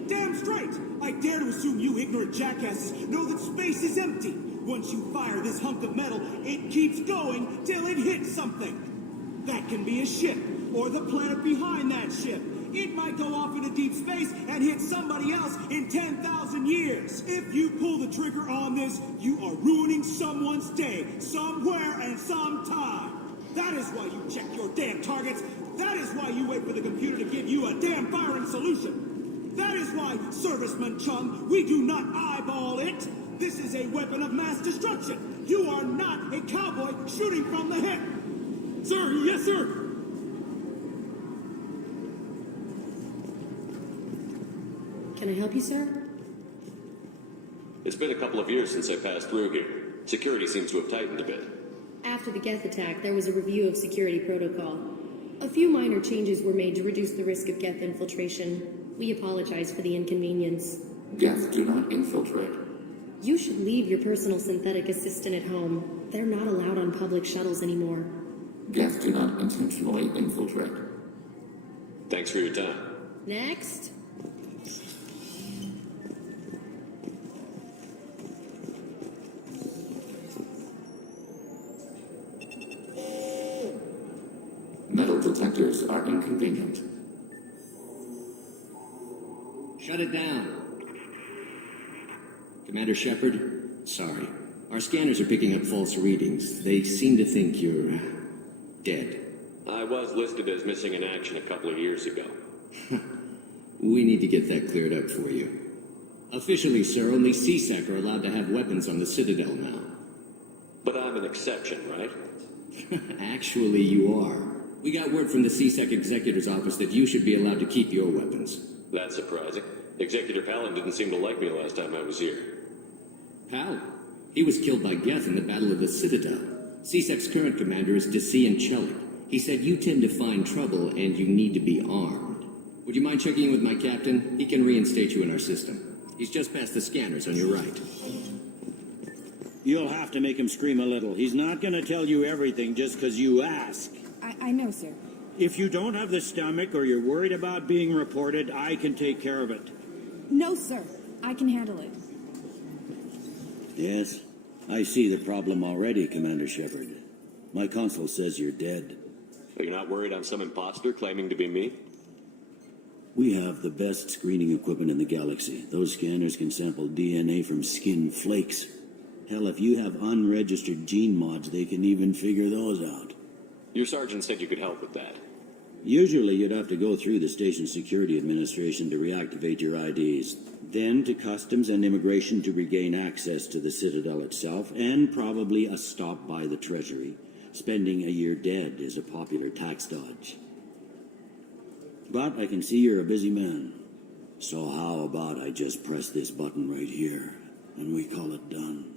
Damn straight! I dare to assume you ignorant jackasses know that space is empty. Once you fire this hunk of metal, it keeps going till it hits something. That can be a ship, or the planet behind that ship. It might go off into deep space and hit somebody else in 10,000 years. If you pull the trigger on this, you are ruining someone's day, somewhere and sometime. That is why you check your damn targets. That is why you wait for the computer to give you a damn firing solution. That is why, Serviceman Chung, we do not eyeball it. This is a weapon of mass destruction. You are not a cowboy shooting from the hip. Sir, yes, sir. Can I help you, sir? It's been a couple of years since I passed through here. Security seems to have tightened a bit. After the Geth attack, there was a review of security protocol. A few minor changes were made to reduce the risk of Geth infiltration. We apologize for the inconvenience. Geth do not infiltrate. You should leave your personal synthetic assistant at home. They're not allowed on public shuttles anymore. Geth do not intentionally infiltrate. Thanks for your time. Next. Metal detectors are inconvenient. Shut it down. Commander Shepard, sorry. Our scanners are picking up false readings. They seem to think you're dead. I was listed as missing in action a couple of years ago. We need to get that cleared up for you. Officially, sir, only CSEC are allowed to have weapons on the Citadel now. But I'm an exception, right? Actually, you are. We got word from the CSEC Executor's office that you should be allowed to keep your weapons. That's surprising. Executor Palin didn't seem to like me last time I was here. Palin? He was killed by Geth in the Battle of the Citadel. CSEC's current commander is Desian Chelik. He said you tend to find trouble and you need to be armed. Would you mind checking in with my captain? He can reinstate you in our system. He's just past the scanners on your right. You'll have to make him scream a little. He's not going to tell you everything just because you ask. I know, sir. If you don't have the stomach or you're worried about being reported, I can take care of it. No, sir. I can handle it. Yes, I see the problem already, Commander Shepard. My console says you're dead. Are you not worried I'm some imposter claiming to be me? We have the best screening equipment in the galaxy. Those scanners can sample DNA from skin flakes. Hell, if you have unregistered gene mods, they can even figure those out. Your sergeant said you could help with that. Usually you'd have to go through the Station Security Administration to reactivate your IDs, then to Customs and Immigration to regain access to the Citadel itself, and probably a stop by the Treasury. Spending a year dead is a popular tax dodge. But I can see you're a busy man. So how about I just press this button right here, and we call it done?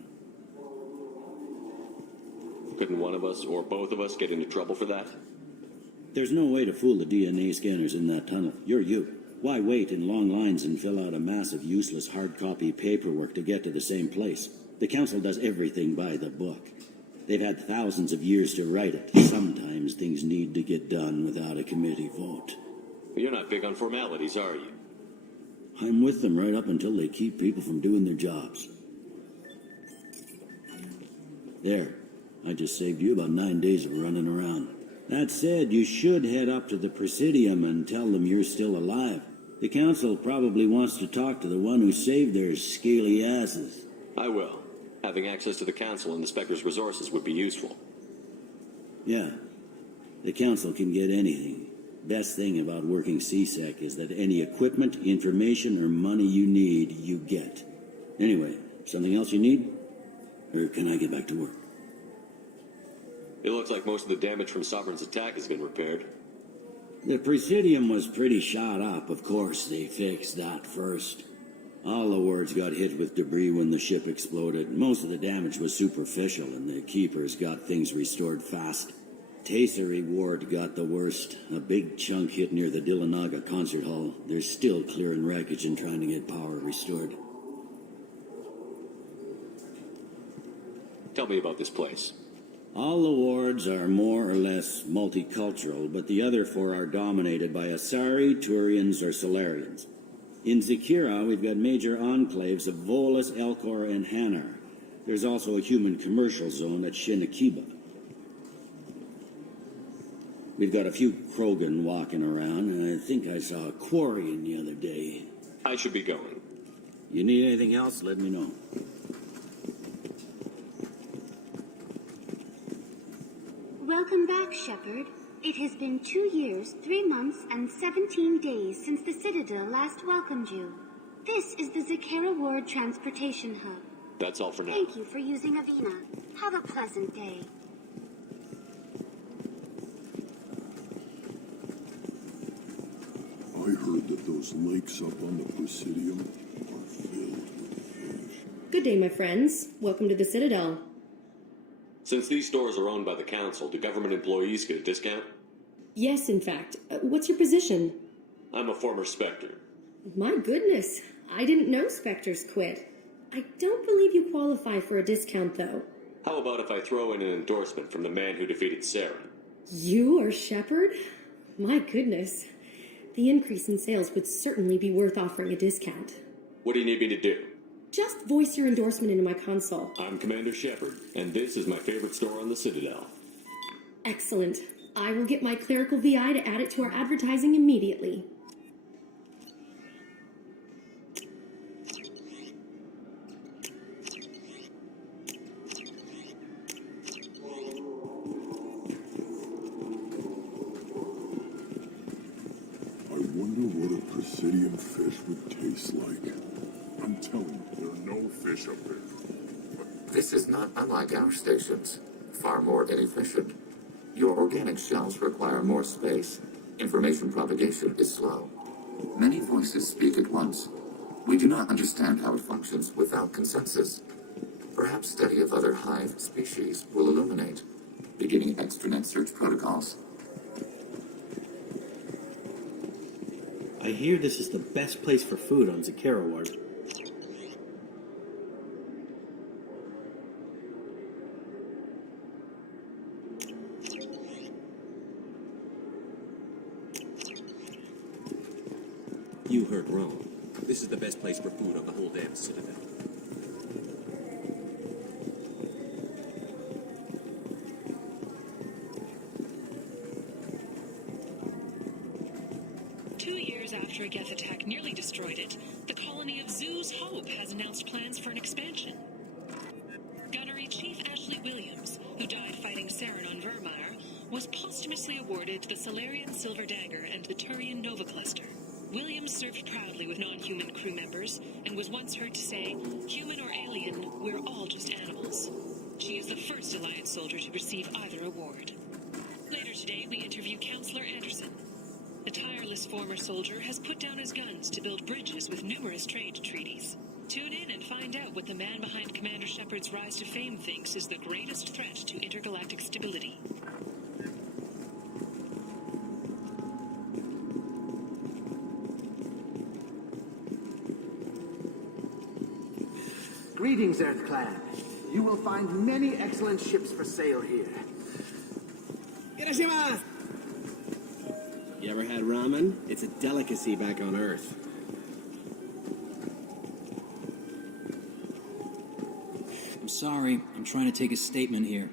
Couldn't one of us, or both of us, get into trouble for that? There's no way to fool the DNA scanners in that tunnel. You're you. Why wait in long lines and fill out a massive useless hard copy paperwork to get to the same place? The Council does everything by the book. They've had thousands of years to write it. Sometimes things need to get done without a committee vote. You're not big on formalities, are you? I'm with them right up until they keep people from doing their jobs. There. I just saved you about 9 days of running around. That said, you should head up to the Presidium and tell them you're still alive. The Council probably wants to talk to the one who saved their scaly asses. I will. Having access to the Council and the Spectre's resources would be useful. Yeah. The Council can get anything. Best thing about working CSEC is that any equipment, information, or money you need, you get. Anyway, something else you need? Or can I get back to work? It looks like most of the damage from Sovereign's attack has been repaired. The Presidium was pretty shot up. Of course, they fixed that first. All the wards got hit with debris when the ship exploded. Most of the damage was superficial, and the Keepers got things restored fast. Tasery Ward got the worst. A big chunk hit near the Dillanaga concert hall. They're still clearing wreckage and trying to get power restored. Tell me about this place. All the wards are more or less multicultural, but the other four are dominated by Asari, Turians, or Solarians. In Zakira, we've got major enclaves of Volus, Elcor, and Hanar. There's also a human commercial zone at Shinakiba. We've got a few Krogan walking around, and I think I saw a Quarian the other day. I should be going. You need anything else, let me know. Welcome back, Shepard. It has been 2 years, 3 months, and 17 days since the Citadel last welcomed you. This is the Zakera Ward Transportation Hub. That's all for now. Thank you for using Avina. Have a pleasant day. I heard that those lakes up on the Presidium are filled with fish. Good day, my friends. Welcome to the Citadel. Since these stores are owned by the Council, do government employees get a discount? Yes, in fact. What's your position? I'm a former Spectre. My goodness. I didn't know Spectres quit. I don't believe you qualify for a discount, though. How about if I throw in an endorsement from the man who defeated Saren? You or Shepard? My goodness. The increase in sales would certainly be worth offering a discount. What do you need me to do? Just voice your endorsement into my console. I'm Commander Shepard, and this is my favorite store on the Citadel. Excellent. I will get my clerical VI to add it to our advertising immediately. I wonder what a Presidium fish would taste like. I'm telling you, there are no fish up there. This is not unlike our stations. Far more inefficient. Your organic shells require more space. Information propagation is slow. Many voices speak at once. We do not understand how it functions without consensus. Perhaps study of other hive species will illuminate. search protocols. I hear this is the best place for food on Zakera Ward. You heard wrong. This is the best place for food on the whole damn Citadel. After a Geth attack nearly destroyed it, the colony of Zoo's Hope has announced plans for an expansion. Gunnery Chief Ashley Williams, who died fighting Saren on Vermeer, was posthumously awarded the Solarian Silver Dagger and the Turian Nova Cluster. Williams served proudly with non-human crew members and was once heard to say, "Human or alien, we're all just animals." She is the first Alliance soldier to receive either award. Later today, we interview Counselor Anderson. The tireless former soldier has put down his guns to build bridges with numerous trade treaties. Tune in and find out what the man behind Commander Shepard's rise to fame thinks is the greatest threat to intergalactic stability. Greetings, Earth Clan. You will find many excellent ships for sale here. Hiroshima! You ever had ramen? It's a delicacy back on Earth. I'm sorry. I'm trying to take a statement here.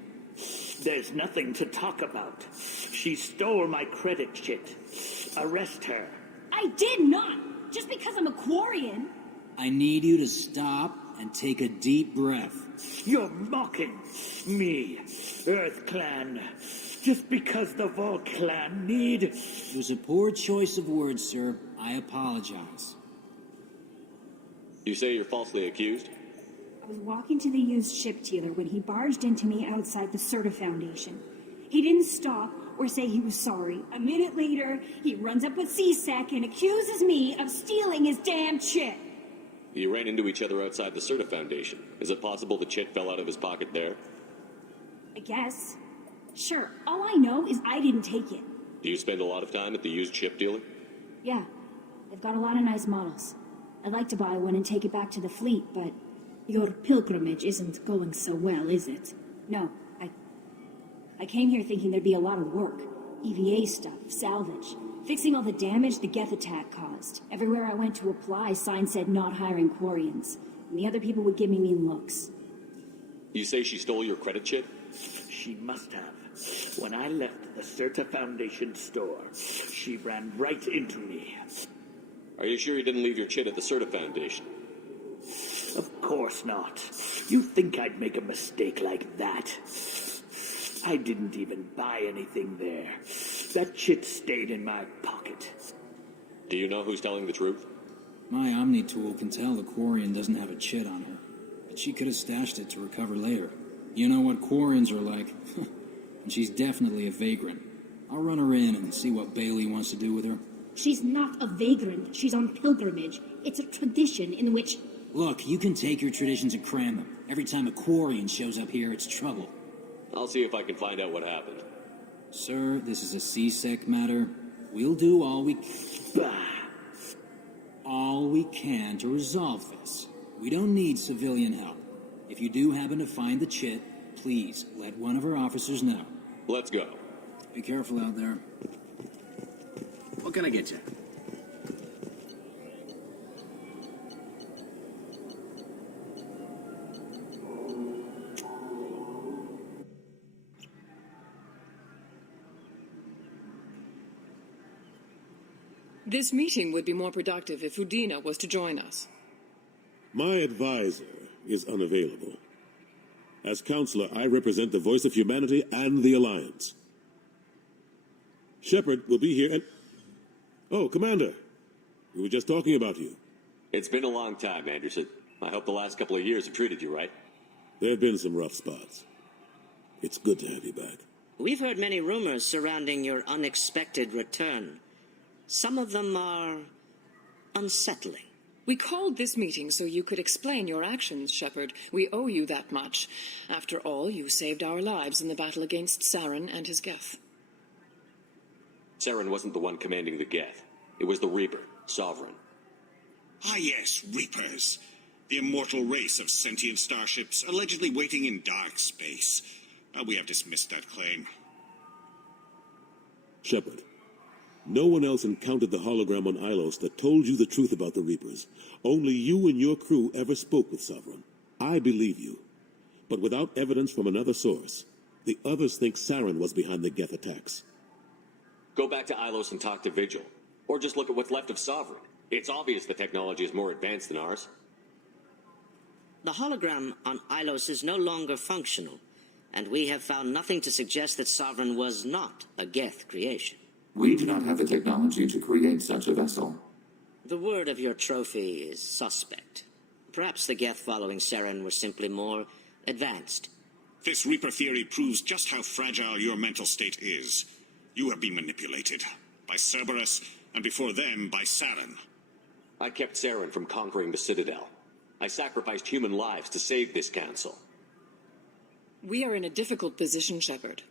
There's nothing to talk about. She stole my credit chit. Arrest her. I did not! Just because I'm a Quarian! I need you to stop and take a deep breath. You're mocking me, Earth Clan. Just because the Vol Clan need... It was a poor choice of words, sir. I apologize. You say you're falsely accused? I was walking to the used ship dealer when he barged into me outside the Serta Foundation. He didn't stop or say he was sorry. A minute later, he runs up with C-Sec and accuses me of stealing his damn chit. You ran into each other outside the Serta Foundation. Is it possible the chit fell out of his pocket there? I guess. Sure, all I know is I didn't take it. Do you spend a lot of time at the used ship dealer? Yeah, they've got a lot of nice models. I'd like to buy one and take it back to the fleet, but your pilgrimage isn't going so well, is it? No, I came here thinking there'd be a lot of work. EVA stuff, salvage, fixing all the damage the Geth attack caused. Everywhere I went to apply, signs said not hiring Quarians, and the other people would give me mean looks. You say she stole your credit chit? She must have. When I left the Serta Foundation store, she ran right into me. Are you sure you didn't leave your chit at the Serta Foundation? Of course not. You think I'd make a mistake like that? I didn't even buy anything there. That chit stayed in my pocket. Do you know who's telling the truth? My Omni tool can tell the Quarian doesn't have a chit on her, but she could have stashed it to recover later. You know what Quarians are like. And she's definitely a vagrant. I'll run her in and see what Bailey wants to do with her. She's not a vagrant. She's on pilgrimage. It's a tradition in which... Look, you can take your traditions and cram them. Every time a Quarian shows up here, it's trouble. I'll see if I can find out what happened. Sir, this is a C-Sec matter. We'll do all we can to resolve this. We don't need civilian help. If you do happen to find the chit, please let one of our officers know. Let's go. Be careful out there. What can I get you? This meeting would be more productive if Udina was to join us. My advisor is unavailable. As counselor, I represent the voice of humanity and the Alliance. Shepard will be here and... Oh, Commander. We were just talking about you. It's been a long time, Anderson. I hope the last couple of years have treated you right. There have been some rough spots. It's good to have you back. We've heard many rumors surrounding your unexpected return. Some of them are unsettling. We called this meeting so you could explain your actions, Shepard. We owe you that much. After all, you saved our lives in the battle against Saren and his Geth. Saren wasn't the one commanding the Geth. It was the Reaper, Sovereign. Ah yes, Reapers. The immortal race of sentient starships allegedly waiting in dark space. We have dismissed that claim. Shepard, no one else encountered the hologram on Ilos that told you the truth about the Reapers. Only you and your crew ever spoke with Sovereign. I believe you. But without evidence from another source, the others think Saren was behind the Geth attacks. Go back to Ilos and talk to Vigil. Or just look at what's left of Sovereign. It's obvious the technology is more advanced than ours. The hologram on Ilos is no longer functional, and we have found nothing to suggest that Sovereign was not a Geth creation. We do not have the technology to create such a vessel. The word of your trophy is suspect. Perhaps the Geth following Saren were simply more advanced. This Reaper theory proves just how fragile your mental state is. You have been manipulated. By Cerberus, and before them, by Saren. I kept Saren from conquering the Citadel. I sacrificed human lives to save this council. We are in a difficult position, Shepard.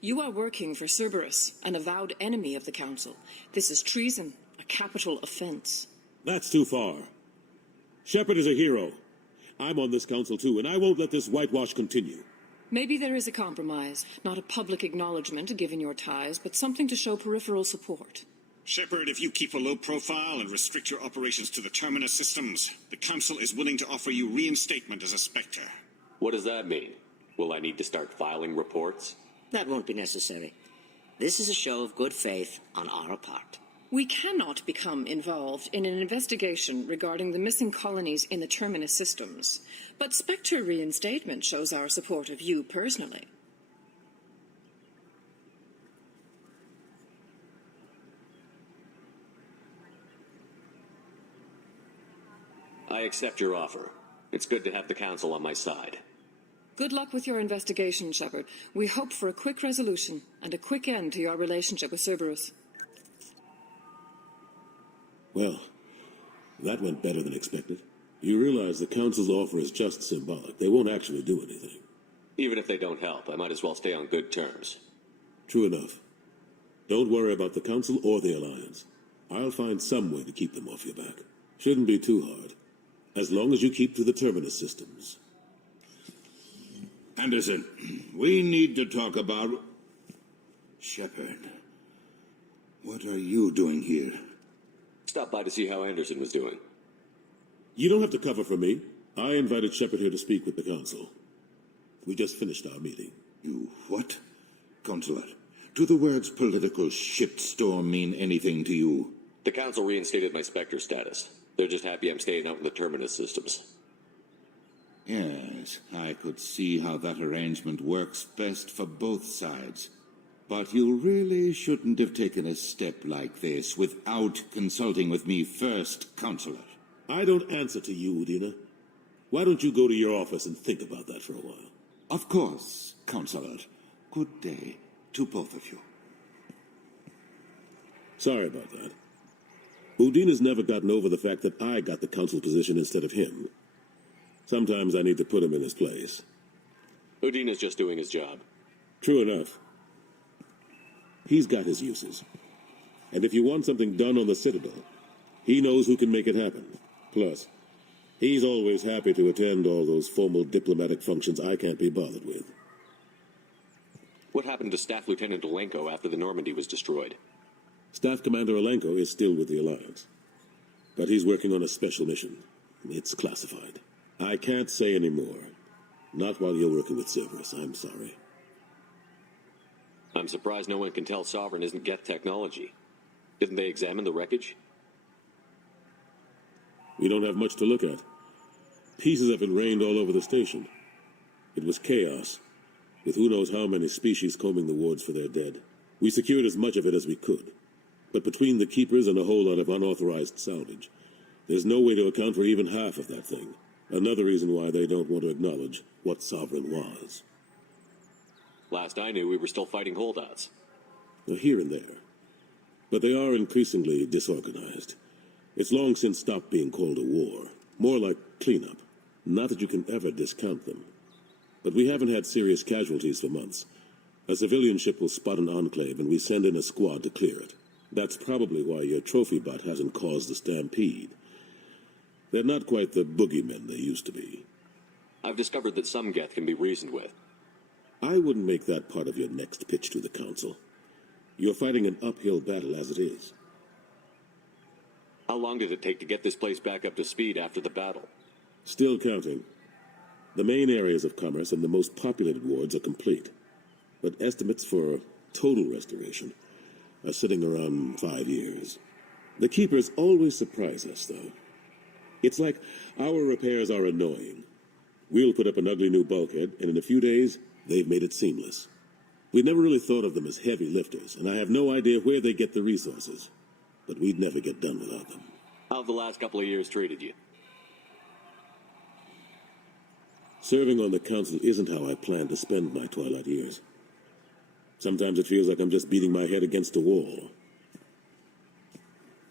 You are working for Cerberus, an avowed enemy of the Council. This is treason, a capital offense. That's too far. Shepard is a hero. I'm on this council too, and I won't let this whitewash continue. Maybe there is a compromise, not a public acknowledgement given your ties, but something to show peripheral support. Shepard, if you keep a low profile and restrict your operations to the Terminus systems, the Council is willing to offer you reinstatement as a Spectre. What does that mean? Will I need to start filing reports? That won't be necessary. This is a show of good faith on our part. We cannot become involved in an investigation regarding the missing colonies in the Terminus systems, but Spectre reinstatement shows our support of you personally. I accept your offer. It's good to have the Council on my side. Good luck with your investigation, Shepard. We hope for a quick resolution and a quick end to your relationship with Cerberus. Well, that went better than expected. You realize the Council's offer is just symbolic. They won't actually do anything. Even if they don't help, I might as well stay on good terms. True enough. Don't worry about the Council or the Alliance. I'll find some way to keep them off your back. Shouldn't be too hard. As long as you keep to the Terminus systems. Anderson, we need to talk about... Shepard, what are you doing here? Stop by to see how Anderson was doing. You don't have to cover for me. I invited Shepard here to speak with the Council. We just finished our meeting. You what? Counselor, do the words political shitstorm mean anything to you? The Council reinstated my Spectre status. They're just happy I'm staying out in the Terminus systems. Yes, I could see how that arrangement works best for both sides. But you really shouldn't have taken a step like this without consulting with me first, Counselor. I don't answer to you, Udina. Why don't you go to your office and think about that for a while? Of course, Counselor. Good day to both of you. Sorry about that. Udina's never gotten over the fact that I got the Council position instead of him. Sometimes I need to put him in his place. Udina's just doing his job. True enough. He's got his uses. And if you want something done on the Citadel, he knows who can make it happen. Plus, he's always happy to attend all those formal diplomatic functions I can't be bothered with. What happened to Staff Lieutenant Alenko after the Normandy was destroyed? Staff Commander Alenko is still with the Alliance. But he's working on a special mission. It's classified. I can't say any more. Not while you're working with Cerberus, I'm sorry. I'm surprised no one can tell Sovereign isn't Geth technology. Didn't they examine the wreckage? We don't have much to look at. Pieces of it rained all over the station. It was chaos, with who knows how many species combing the wards for their dead. We secured as much of it as we could. But between the Keepers and a whole lot of unauthorized salvage, there's no way to account for even half of that thing. Another reason why they don't want to acknowledge what Sovereign was. Last I knew, we were still fighting holdouts. Here and there. But they are increasingly disorganized. It's long since stopped being called a war. More like cleanup. Not that you can ever discount them. But we haven't had serious casualties for months. A civilian ship will spot an enclave, and we send in a squad to clear it. That's probably why your trophy butt hasn't caused the stampede. They're not quite the boogeymen they used to be. I've discovered that some Geth can be reasoned with. I wouldn't make that part of your next pitch to the Council. You're fighting an uphill battle as it is. How long did it take to get this place back up to speed after the battle? Still counting. The main areas of commerce and the most populated wards are complete. But estimates for total restoration are sitting around 5 years. The Keepers always surprise us, though. It's like our repairs are annoying. We'll put up an ugly new bulkhead, and in a few days, they've made it seamless. We never really thought of them as heavy lifters, and I have no idea where they get the resources. But we'd never get done without them. How have the last couple of years treated you? Serving on the Council isn't how I plan to spend my twilight years. Sometimes it feels like I'm just beating my head against a wall.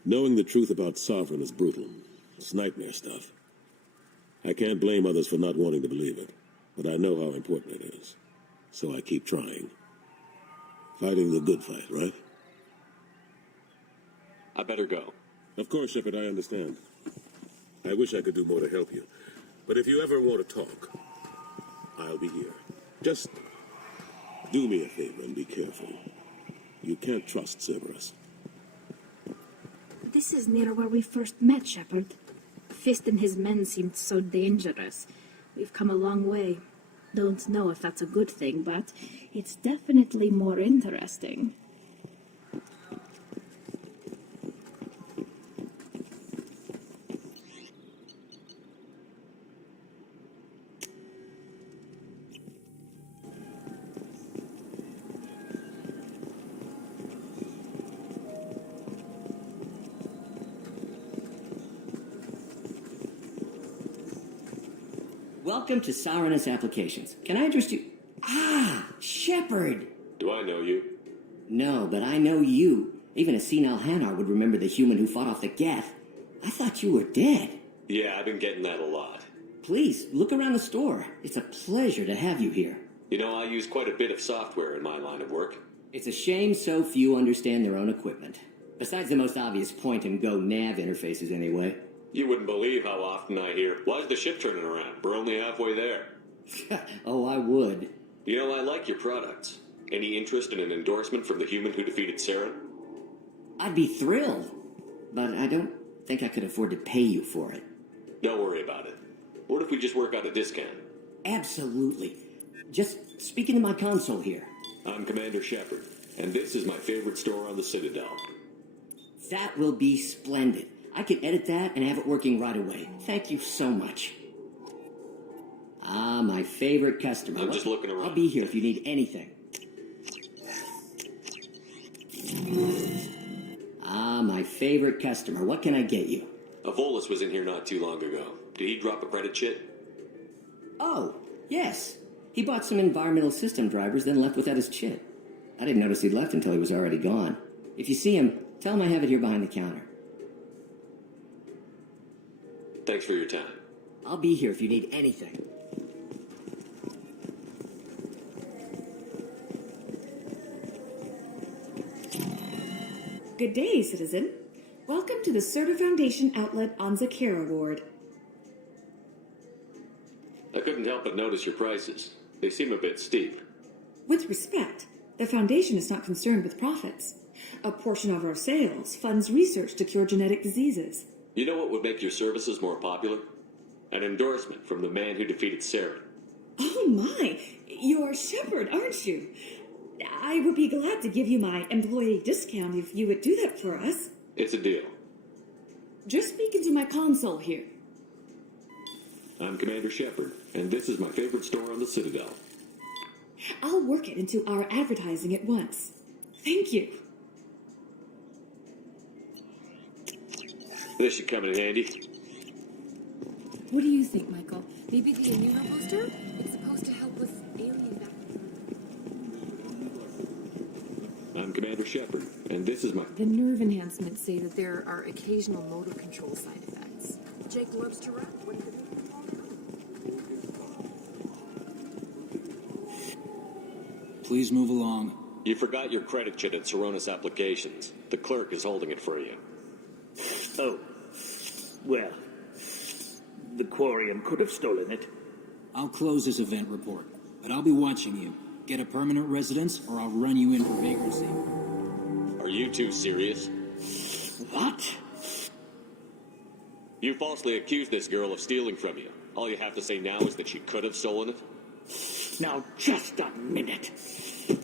Knowing the truth about Sovereign is brutal. It's nightmare stuff. I can't blame others for not wanting to believe it, but I know how important it is. So I keep trying. Fighting the good fight, right? I better go. Of course, Shepard, I understand. I wish I could do more to help you. But if you ever want to talk, I'll be here. Just do me a favor and be careful. You can't trust Cerberus. This is near where we first met, Shepard. Fist and his men seemed so dangerous. We've come a long way. Don't know if that's a good thing, but it's definitely more interesting. Welcome to Sauronus Applications. Can I interest you? Ah, Shepard! Do I know you? No, but I know you. Even a senile Hanar would remember the human who fought off the Geth. I thought you were dead. Yeah, I've been getting that a lot. Please, look around the store. It's a pleasure to have you here. You know, I use quite a bit of software in my line of work. It's a shame so few understand their own equipment. Besides the most obvious point-and-go nav interfaces, anyway. You wouldn't believe how often I hear, "Why's the ship turning around? We're only halfway there." Oh, I would. You know, I like your products. Any interest in an endorsement from the human who defeated Saren? I'd be thrilled. But I don't think I could afford to pay you for it. Don't worry about it. What if we just work out a discount? Absolutely. Just speak into my console here. I'm Commander Shepard, and this is my favorite store on the Citadel. That will be splendid. I can edit that and have it working right away. Thank you so much. Ah, my favorite customer. I'm just looking around. I'll be here if you need anything. Ah, my favorite customer. What can I get you? A Volus was in here not too long ago. Did he drop a credit chit? Oh, yes. He bought some environmental system drivers, then left without his chit. I didn't notice he'd left until he was already gone. If you see him, tell him I have it here behind the counter. Thanks for your time. I'll be here if you need anything. Good day, citizen. Welcome to the Serta Foundation outlet on Zakera Ward. I couldn't help but notice your prices. They seem a bit steep. With respect, the Foundation is not concerned with profits. A portion of our sales funds research to cure genetic diseases. You know what would make your services more popular? An endorsement from the man who defeated Saren. Oh my! You're Shepard, aren't you? I would be glad to give you my employee discount if you would do that for us. It's a deal. Just speak into my console here. I'm Commander Shepard, and this is my favorite store on the Citadel. I'll work it into our advertising at once. Thank you. This should come in handy. What do you think, Michael? Maybe the immunobooster? It's supposed to help with alien I'm Commander Shepard, and this is my... The nerve enhancements say that there are occasional motor control side effects. Jake loves to rap. What do you do? Please move along. You forgot your credit chit at Saronis Applications. The clerk is holding it for you. Oh. Well, the Quarium could have stolen it. I'll close this event report, but I'll be watching you. Get a permanent residence, or I'll run you in for vagrancy. Are you two serious? What? You falsely accused this girl of stealing from you. All you have to say now is that she could have stolen it? Now, just a minute.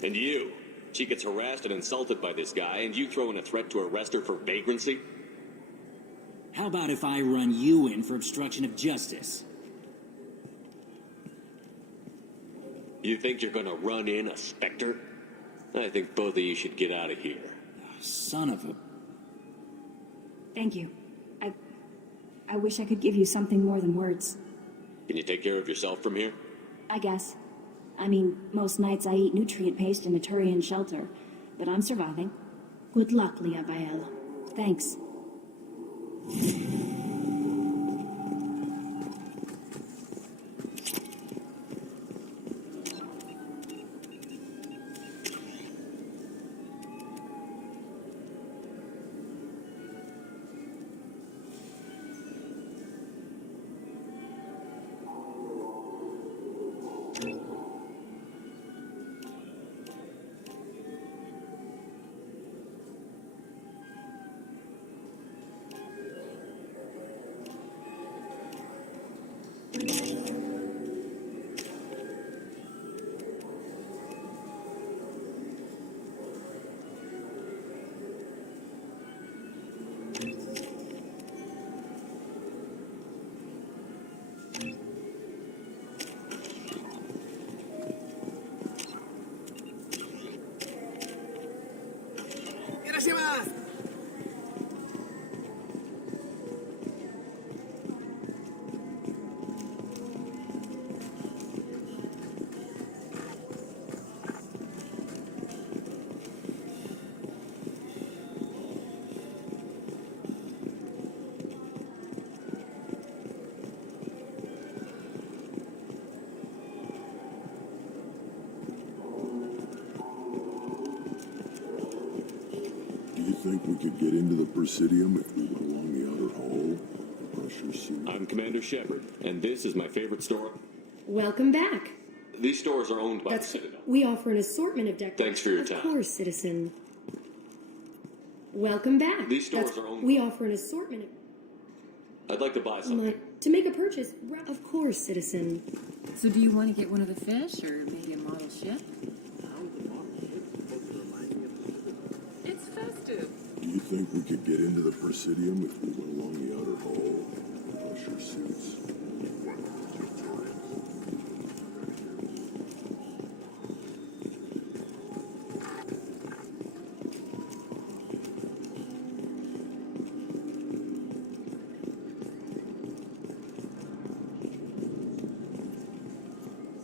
And you? She gets harassed and insulted by this guy, and you throw in a threat to arrest her for vagrancy? How about if I run you in for obstruction of justice? You think you're gonna run in a Spectre? I think both of you should get out of here. Son of a... Thank you. I wish I could give you something more than words. Can you take care of yourself from here? I guess. I mean, most nights I eat nutrient paste in a Turian shelter, but I'm surviving. Good luck, Liabael. Thanks. Think we could get into the Presidium if we went along the outer hall? Brush your suit. I'm Commander Shepard, and this is my favorite store. Welcome back. These stores are owned by the Citadel. We offer an assortment of decorations. Thanks for your time. Of course, citizen. Welcome back. These stores are owned. We offer an assortment of... I'd like to buy something. To make a purchase. Of course, citizen. So do you want to get one of the fish, or maybe a model ship? It's festive. Do you think we could get into the Presidium if we went along the outer hall? Brush your suits.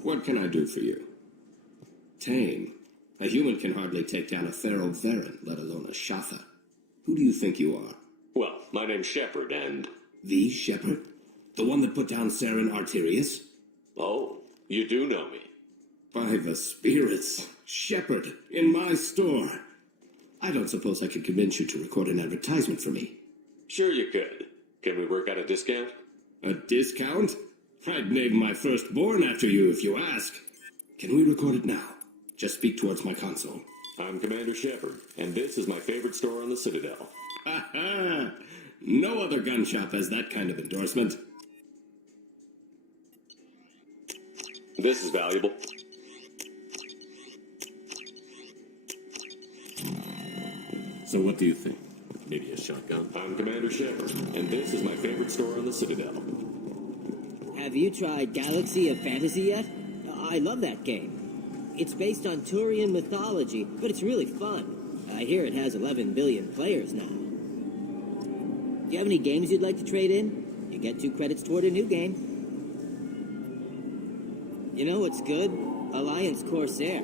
What can I do for you? Tame. A human can hardly take down a Pharaoh Varen, let alone a Shatha. Who do you think you are? Well, my name's Shepard, and... The Shepard? The one that put down Saren Arterius? Oh, you do know me. By the spirits. Shepard, in my store. I don't suppose I could convince you to record an advertisement for me. Sure you could. Can we work out a discount? A discount? I'd name my firstborn after you if you ask. Can we record it now? Just speak towards my console. I'm Commander Shepard, and this is my favorite store on the Citadel. Ha ha! No other gun shop has that kind of endorsement. This is valuable. So what do you think? Maybe a shotgun? I'm Commander Shepard, and this is my favorite store on the Citadel. Have you tried Galaxy of Fantasy yet? I love that game. It's based on Turian mythology, but it's really fun. I hear it has 11 billion players now. Do you have any games you'd like to trade in? You get 2 credits toward a new game. You know what's good? Alliance Corsair.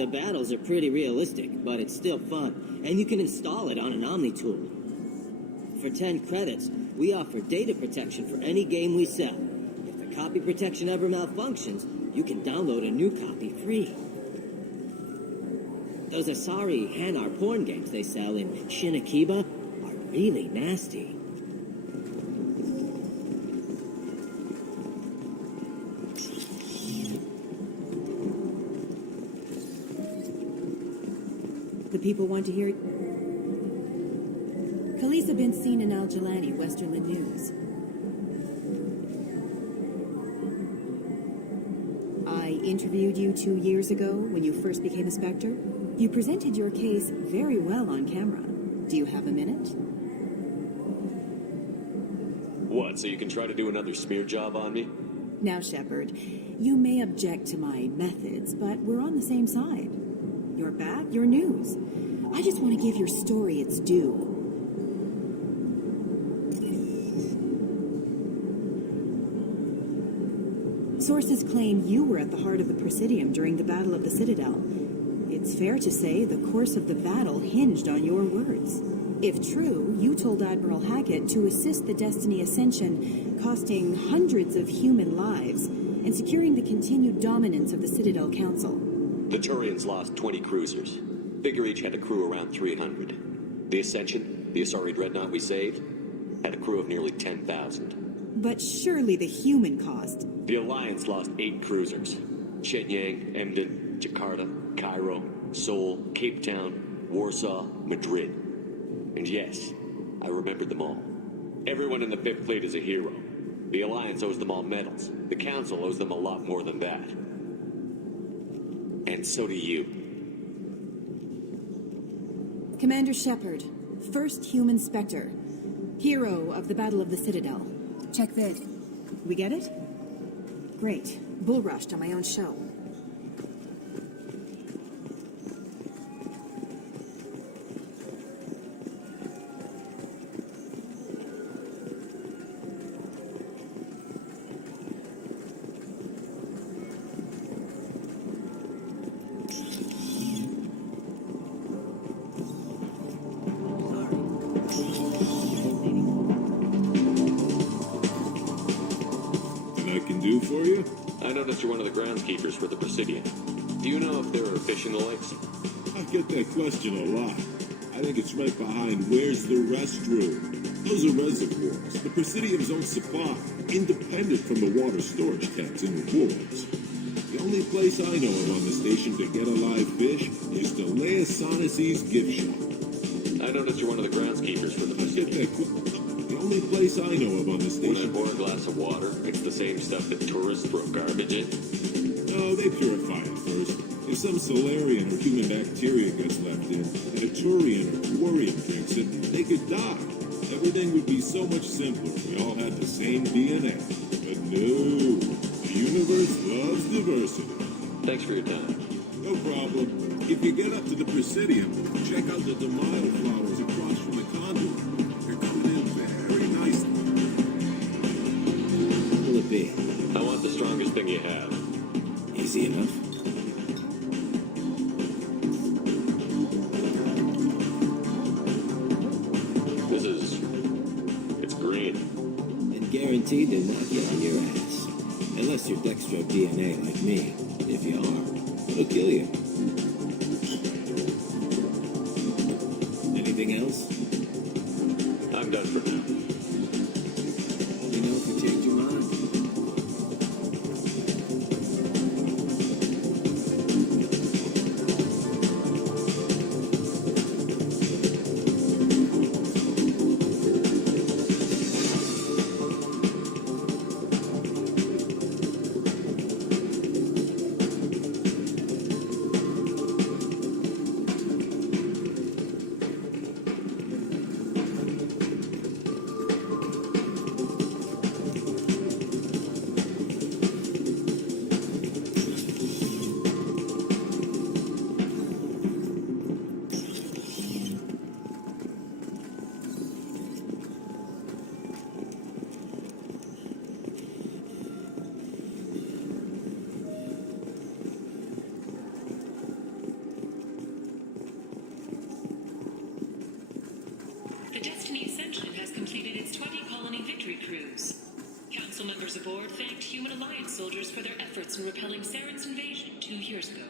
The battles are pretty realistic, but it's still fun, and you can install it on an Omni tool. For 10 credits, we offer data protection for any game we sell. If the copy protection ever malfunctions, you can download a new copy free. Those Asari Hanar porn games they sell in Shinakiba are really nasty. The people want to hear... Khaleesa bint Sinan al-Jalani, Westerland News. I interviewed you 2 years ago when you first became a Spectre. You presented your case very well on camera. Do you have a minute? What, so you can try to do another smear job on me? Now, Shepard, you may object to my methods, but we're on the same side. You're back, you're news. I just want to give your story its due. Sources claim you were at the heart of the Presidium during the Battle of the Citadel. It's fair to say the course of the battle hinged on your words. If true, you told Admiral Hackett to assist the Destiny Ascension, costing hundreds of human lives and securing the continued dominance of the Citadel Council. The Turians lost 20 cruisers. Figure each had a crew around 300. The Ascension, the Asari dreadnought we saved, had a crew of nearly 10,000. But surely the human cost. The Alliance lost 8 cruisers. Shenyang, Emden, Jakarta, Cairo, Seoul, Cape Town, Warsaw, Madrid. And yes, I remembered them all. Everyone in the Fifth Fleet is a hero. The Alliance owes them all medals. The Council owes them a lot more than that. And so do you. Commander Shepard, first human Spectre, hero of the Battle of the Citadel. Check vid. We get it? Great. Bull rushed on my own show. For you? I noticed you're one of the groundskeepers for the Presidium. Do you know if there are fish in the lakes? I get that question a lot. I think it's right behind where's the restroom. Those are reservoirs, the Presidium's own supply, independent from the water storage tanks in the wars. The only place I know of on the station to get a live fish is the Leia Sonasy's gift shop. I noticed you're one of the groundskeepers for the Presidium. The only place I know of on the station... When I pour a glass of water, it's the same stuff that tourists throw garbage in? No, they purify it first. If some Solarian or human bacteria gets left in, and a Turian or Quarian drinks it, they could die. Everything would be so much simpler if we all had the same DNA. But no, the universe loves diversity. Thanks for your time. No problem. If you get up to the Presidium, check out the Demile flowers across from the conduit. They're coming in very nicely. What will it be? I want the strongest thing you have. Easy enough. It's green. And guaranteed to knock you on your ass. Unless you're Dextro DNA like me. If you are, it'll kill you. Anything else? I'm done for now. Let me know if you change your mind. repelling Saren's invasion 2 years ago.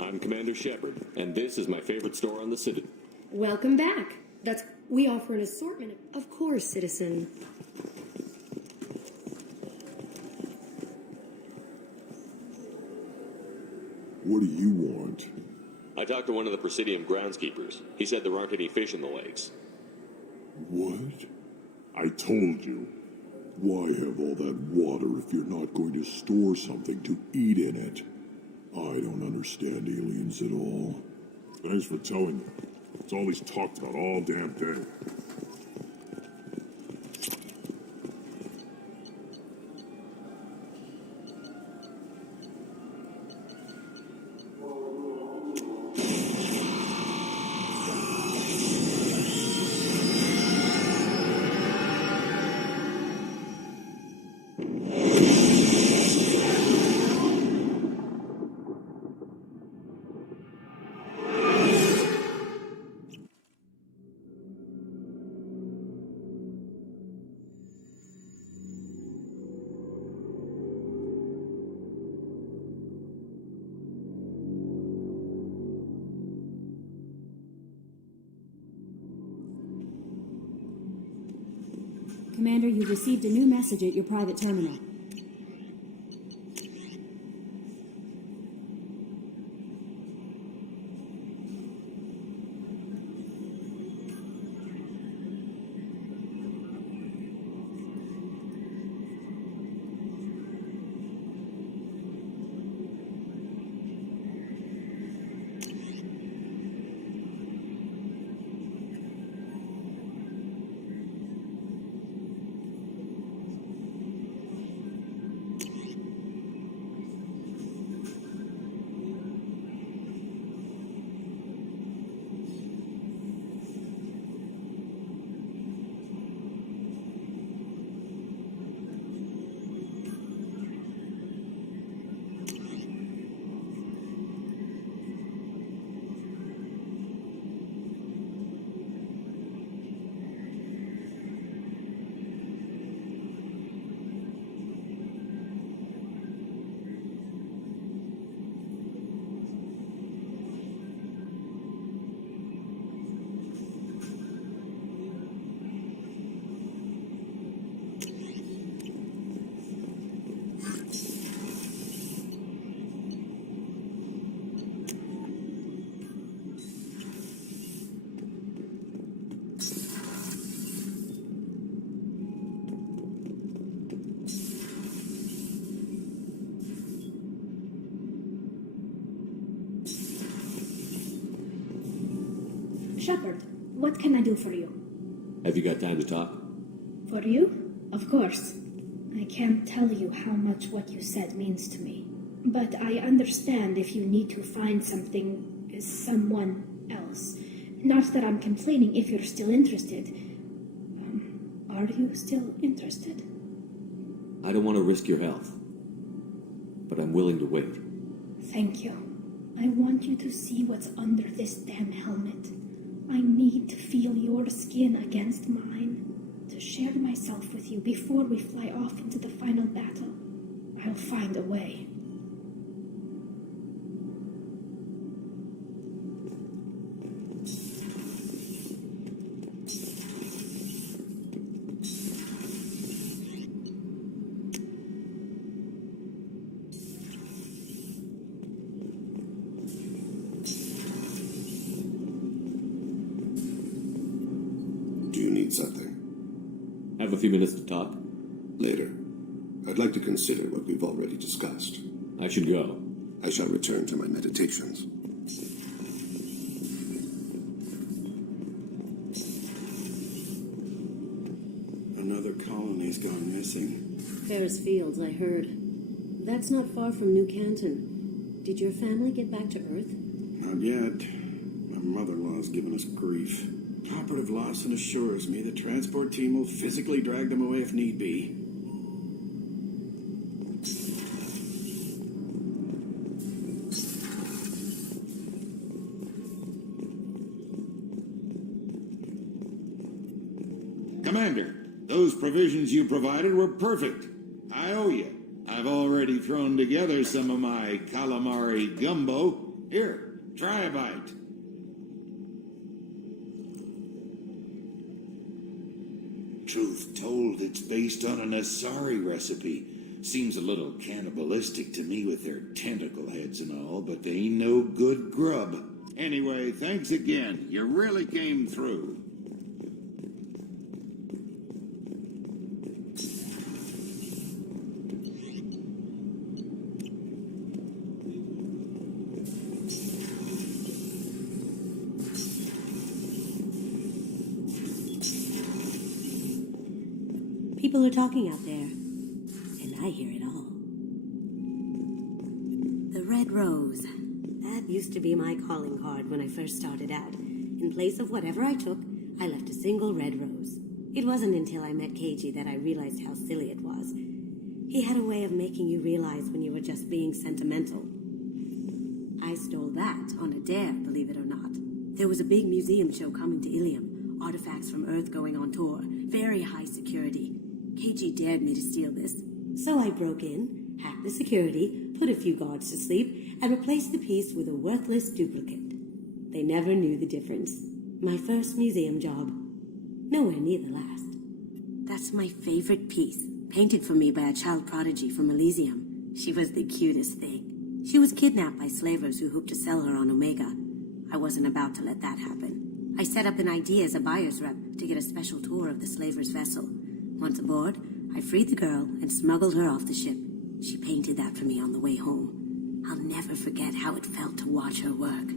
I'm Commander Shepard, and this is my favorite store on the Citadel. Welcome back. We offer an assortment of course, citizen. What do you want? I talked to one of the Presidium groundskeepers. He said there aren't any fish in the lakes. What? I told you. Why have all that water if you're not going to store something to eat in it? I don't understand aliens at all. Thanks for telling me. It's all he's talked about all damn day. Commander, you've received a new message at your private terminal. Shepard, what can I do for you? Have you got time to talk? For you? Of course. I can't tell you how much what you said means to me. But I understand if you need to find someone else. Not that I'm complaining if you're still interested. Are you still interested? I don't want to risk your health, but I'm willing to wait. Thank you. I want you to see what's under this damn helmet. I need to feel your skin against mine, to share myself with you before we fly off into the final battle. I'll find a way. Something. Have a few minutes to talk? Later. I'd like to consider what we've already discussed. I should go. I shall return to my meditations. Another colony's gone missing. Ferris Fields, I heard. That's not far from New Canton. Did your family get back to Earth? Not yet. My mother-in-law's given us grief. Operative Lawson assures me the transport team will physically drag them away if need be. Commander, those provisions you provided were perfect. I owe you. I've already thrown together some of my calamari gumbo. Here, try a bite. Truth told, it's based on an Asari recipe. Seems a little cannibalistic to me with their tentacle heads and all, but they ain't no good grub. Anyway, thanks again. You really came through. People are talking out there, and I hear it all. The Red Rose. That used to be my calling card when I first started out. In place of whatever I took, I left a single red rose. It wasn't until I met Keiji that I realized how silly it was. He had a way of making you realize when you were just being sentimental. I stole that on a dare, believe it or not. There was a big museum show coming to Ilium. Artifacts from Earth going on tour. Very high security. Keiji dared me to steal this. So I broke in, hacked the security, put a few guards to sleep, and replaced the piece with a worthless duplicate. They never knew the difference. My first museum job. Nowhere near the last. That's my favorite piece, painted for me by a child prodigy from Elysium. She was the cutest thing. She was kidnapped by slavers who hoped to sell her on Omega. I wasn't about to let that happen. I set up an idea as a buyer's rep to get a special tour of the slaver's vessel. Once aboard, I freed the girl and smuggled her off the ship. She painted that for me on the way home. I'll never forget how it felt to watch her work.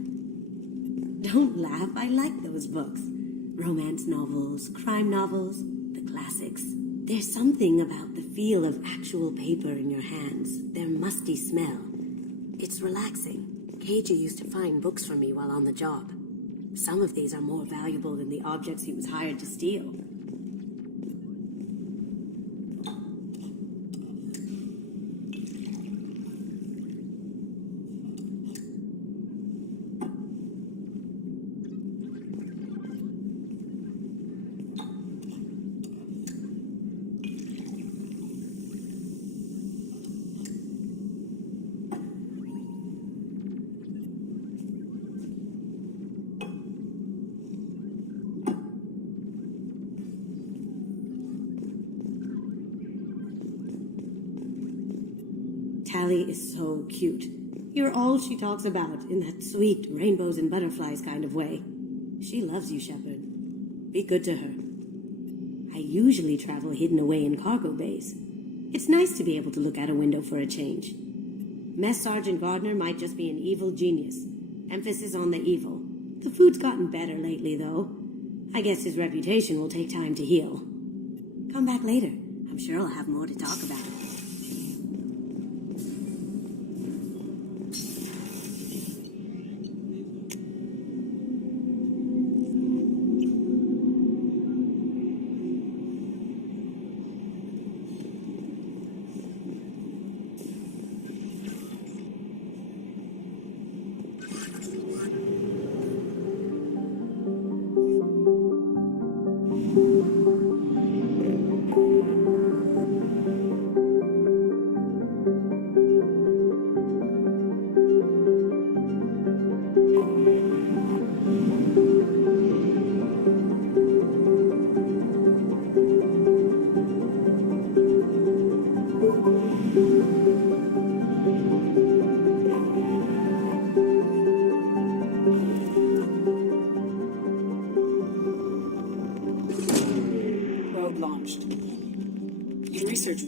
Don't laugh, I like those books. Romance novels, crime novels, the classics. There's something about the feel of actual paper in your hands, their musty smell. It's relaxing. Keiji used to find books for me while on the job. Some of these are more valuable than the objects he was hired to steal. Tally is so cute. You're all she talks about in that sweet rainbows and butterflies kind of way. She loves you, Shepard. Be good to her. I usually travel hidden away in cargo bays. It's nice to be able to look out a window for a change. Mess Sergeant Gardner might just be an evil genius. Emphasis on the evil. The food's gotten better lately, though. I guess his reputation will take time to heal. Come back later. I'm sure I'll have more to talk about.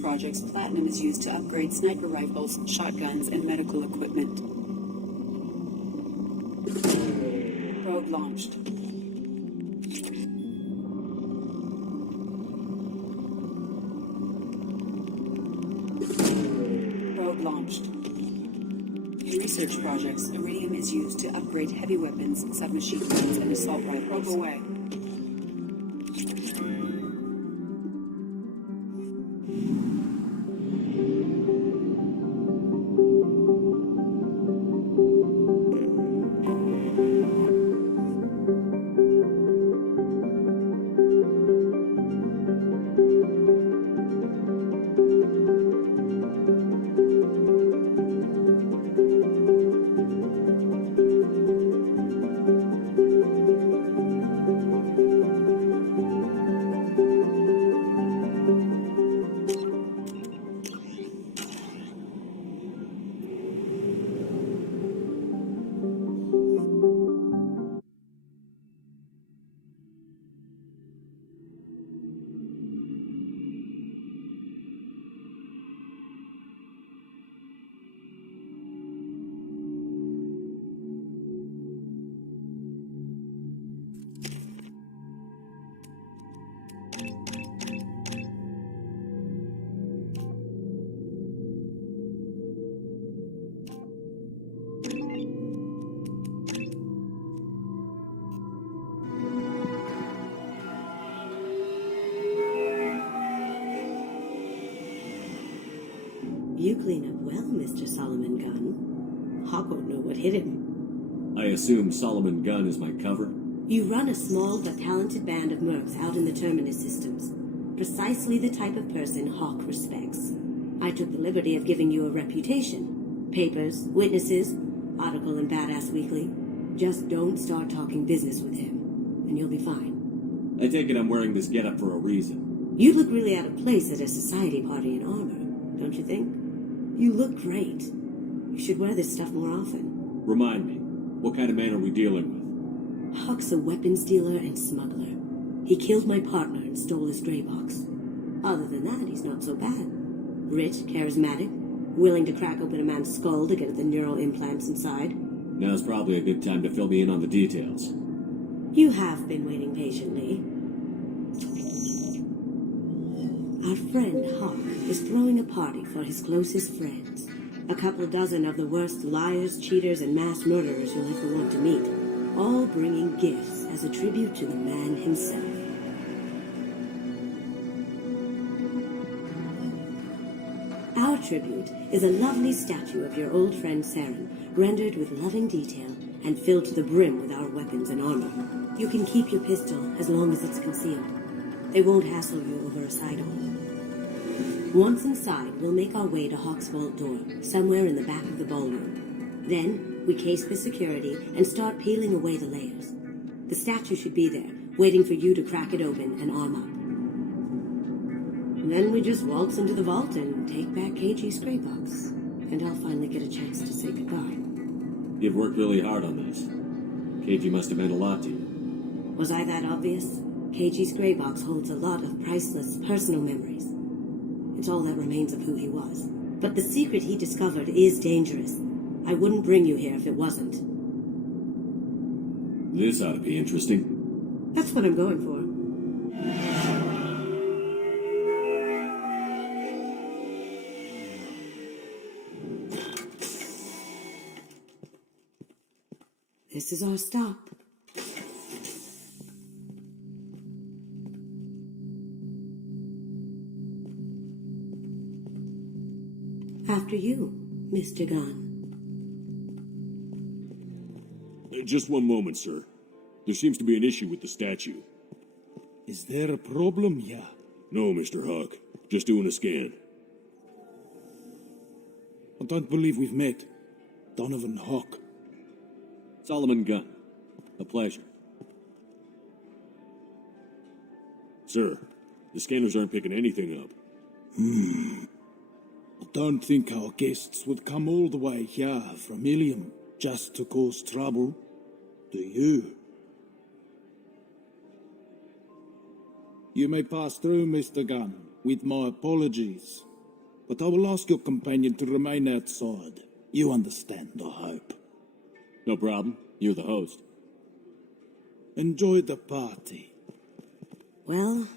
Projects, Platinum is used to upgrade sniper rifles, shotguns, and medical equipment. Probe launched. Probe launched. In research projects, Iridium is used to upgrade heavy weapons, submachine guns, and assault rifles. Probe away. You clean up well, Mr. Solomon Gunn. Hawk won't know what hit him. I assume Solomon Gunn is my cover? You run a small but talented band of mercs out in the Terminus systems. Precisely the type of person Hawk respects. I took the liberty of giving you a reputation. Papers, witnesses, article in Badass Weekly. Just don't start talking business with him, and you'll be fine. I take it I'm wearing this getup for a reason. You look really out of place at a society party in armor, don't you think? You look great. You should wear this stuff more often. Remind me, what kind of man are we dealing with? Hawk's a weapons dealer and smuggler. He killed my partner and stole his gray box. Other than that, he's not so bad. Rich, charismatic, willing to crack open a man's skull to get at the neural implants inside. Now's probably a good time to fill me in on the details. You have been waiting patiently. Our friend Hawk is throwing a party for his closest friends. A couple dozen of the worst liars, cheaters, and mass murderers you'll ever want to meet. All bringing gifts as a tribute to the man himself. Our tribute is a lovely statue of your old friend Saren, rendered with loving detail and filled to the brim with our weapons and armor. You can keep your pistol as long as it's concealed. They won't hassle you over a sidearm. Once inside, we'll make our way to Hawk's vault door, somewhere in the back of the ballroom. Then, we case the security and start peeling away the layers. The statue should be there, waiting for you to crack it open and arm up. Then we just waltz into the vault and take back KG's gray box. And I'll finally get a chance to say goodbye. You've worked really hard on this. KG must have meant a lot to you. Was I that obvious? KG's gray box holds a lot of priceless personal memories. It's all that remains of who he was. But the secret he discovered is dangerous. I wouldn't bring you here if it wasn't. This ought to be interesting. That's what I'm going for. This is our stop. After you, Mr. Gunn. Just one moment, sir. There seems to be an issue with the statue. Is there a problem here? No, Mr. Hawk. Just doing a scan. I don't believe we've met. Donovan Hawk. Solomon Gunn. A pleasure. Sir, the scanners aren't picking anything up. I don't think our guests would come all the way here from Ilium just to cause trouble. Do you? You may pass through, Mr. Gunn, with my apologies. But I will ask your companion to remain outside. You understand, I hope. No problem. You're the host. Enjoy the party. Well,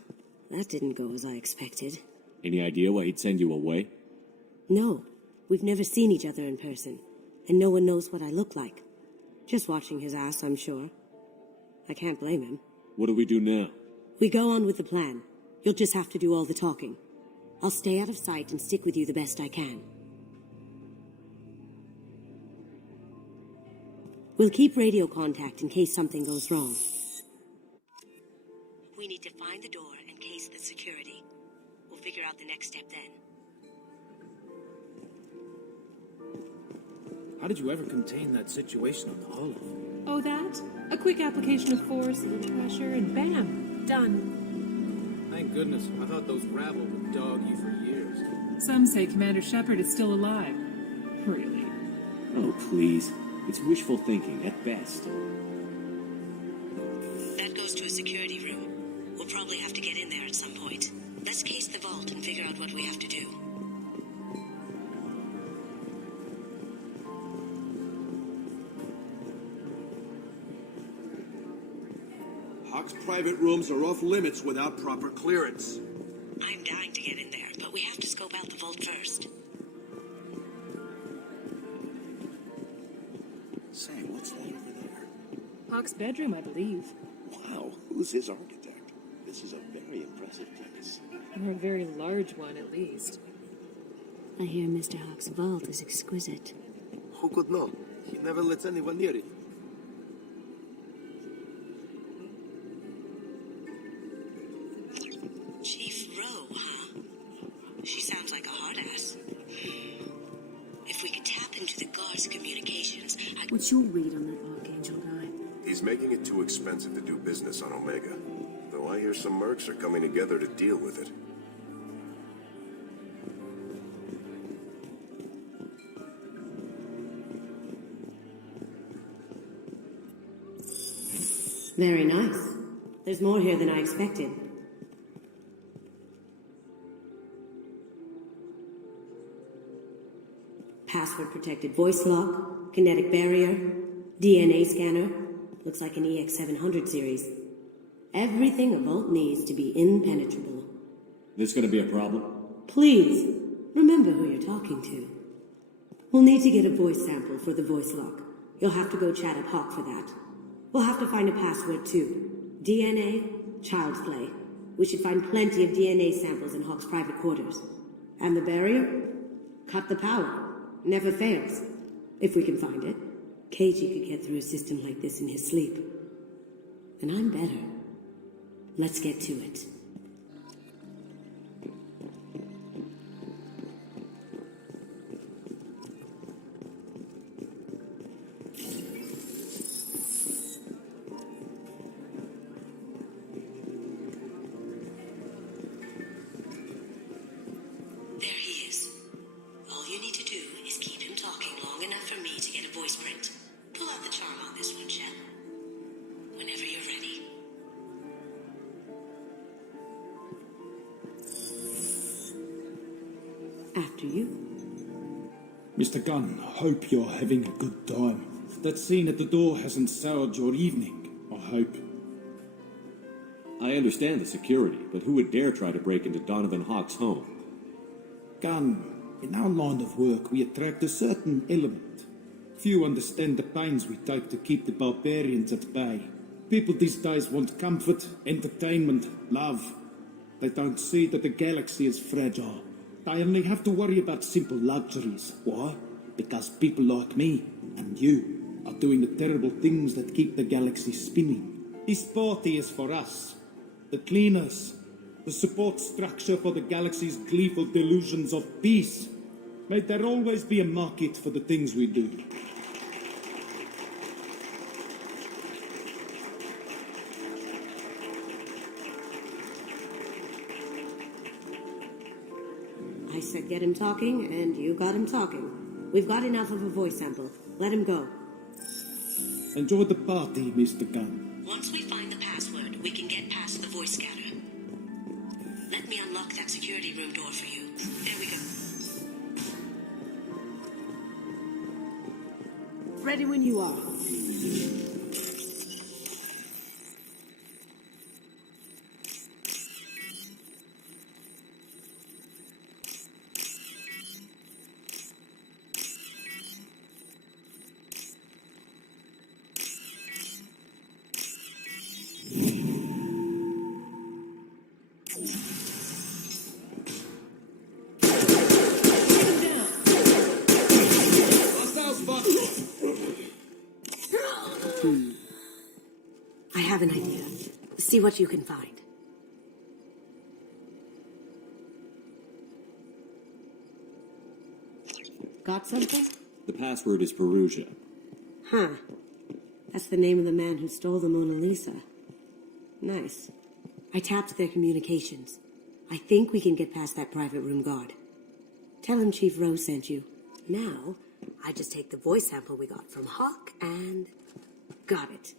that didn't go as I expected. Any idea why he'd send you away? No, we've never seen each other in person, and no one knows what I look like. Just watching his ass, I'm sure. I can't blame him. What do we do now? We go on with the plan. You'll just have to do all the talking. I'll stay out of sight and stick with you the best I can. We'll keep radio contact in case something goes wrong. We need to find the door and case the security. We'll figure out the next step then. How did you ever contain that situation on the Holo? Oh, that? A quick application of force, a little pressure, and bam, done. Thank goodness. I thought those rabble would dog you for years. Some say Commander Shepard is still alive. Really? Oh, please. It's wishful thinking, at best. That goes to a security room. We'll probably have to get in there at some point. Let's case the vault and figure out what we have to do. Hawk's private rooms are off limits without proper clearance. I'm dying to get in there, but we have to scope out the vault first. Say, what's that over there? Hawk's bedroom, I believe. Wow, who's his architect? This is a very impressive place. Or a very large one, at least. I hear Mr. Hawk's vault is exquisite. Who could know? He never lets anyone near it. Chief Rowe, huh? She sounds like a hard ass. If we could tap into the guard's communications, What's your read on that Archangel guy? He's making it too expensive to do business on Omega. Though I hear some mercs are coming together to deal with it. Very nice. There's more here than I expected. Password-protected voice lock, kinetic barrier, DNA scanner. Looks like an EX700 series. Everything a vault needs to be impenetrable. This gonna be a problem? Please, remember who you're talking to. We'll need to get a voice sample for the voice lock. You'll have to go chat up Hawk for that. We'll have to find a password too. DNA, child's play. We should find plenty of DNA samples in Hawk's private quarters. And the barrier? Cut the power. Never fails. If we can find it. KG could get through a system like this in his sleep. And I'm better. Let's get to it. There he is. All you need to do is keep him talking long enough for me to get a voice print. Pull out the charm on this one, Shell. Whenever you're ready. After you. Mr. Gunn, hope you're having a good time. That scene at the door hasn't soured your evening, I hope. I understand the security, but who would dare try to break into Donovan Hawk's home? Gunn, in our line of work, we attract a certain element. Few understand the pains we take to keep the barbarians at bay. People these days want comfort, entertainment, love. They don't see that the galaxy is fragile. They only have to worry about simple luxuries. Why? Because people like me and you are doing the terrible things that keep the galaxy spinning. This party is for us, the cleaners, the support structure for the galaxy's gleeful delusions of peace. May there always be a market for the things we do. I said get him talking, and you got him talking. We've got enough of a voice sample. Let him go. Enjoy the party, Mr. Gunn. Once we find the password, we can get past the voice scanner. Let me unlock that security room door for you. There we go. Ready when you are. I have an idea. See what you can find. Got something? The password is Perugia. Huh. That's the name of the man who stole the Mona Lisa. Nice. I tapped their communications. I think we can get past that private room guard. Tell him Chief Rowe sent you. Now, I just take the voice sample we got from Hawk and... got it.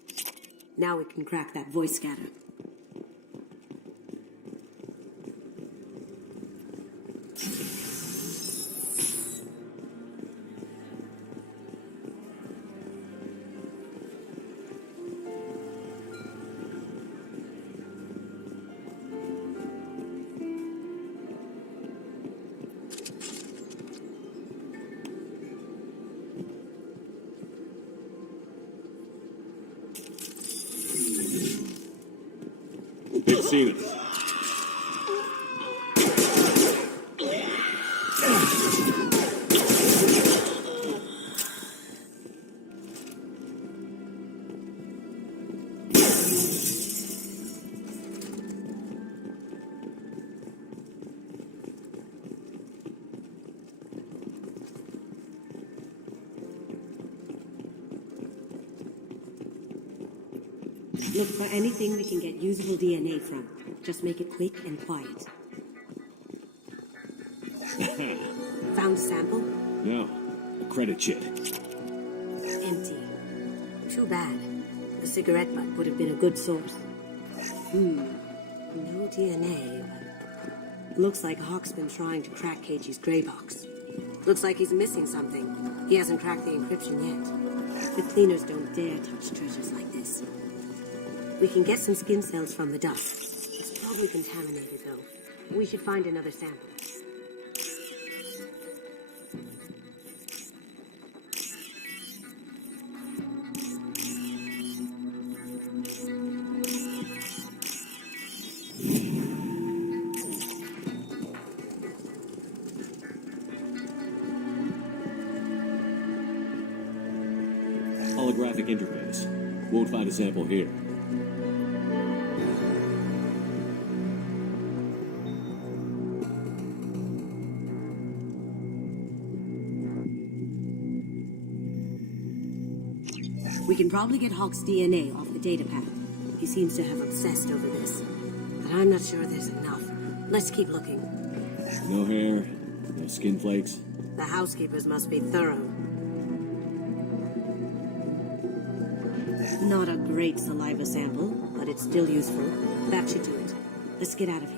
Now we can crack that voice scatter. They've seen us. Look for anything we can get usable DNA from. Just make it quick and quiet. Found a sample? No, a credit chit. Empty. Too bad. The cigarette butt would have been a good source. No DNA, but looks like Hawk's been trying to crack KG's gray box. Looks like he's missing something. He hasn't cracked the encryption yet. The cleaners don't dare touch treasures like this. We can get some skin cells from the dust. It's probably contaminated, though. We should find another sample. Holographic interface. Won't find a sample here. We can probably get Hawk's DNA off the datapad. He seems to have obsessed over this. But I'm not sure there's enough. Let's keep looking. No hair, no skin flakes. The housekeepers must be thorough. Not a great saliva sample, but it's still useful. That should do it. Let's get out of here.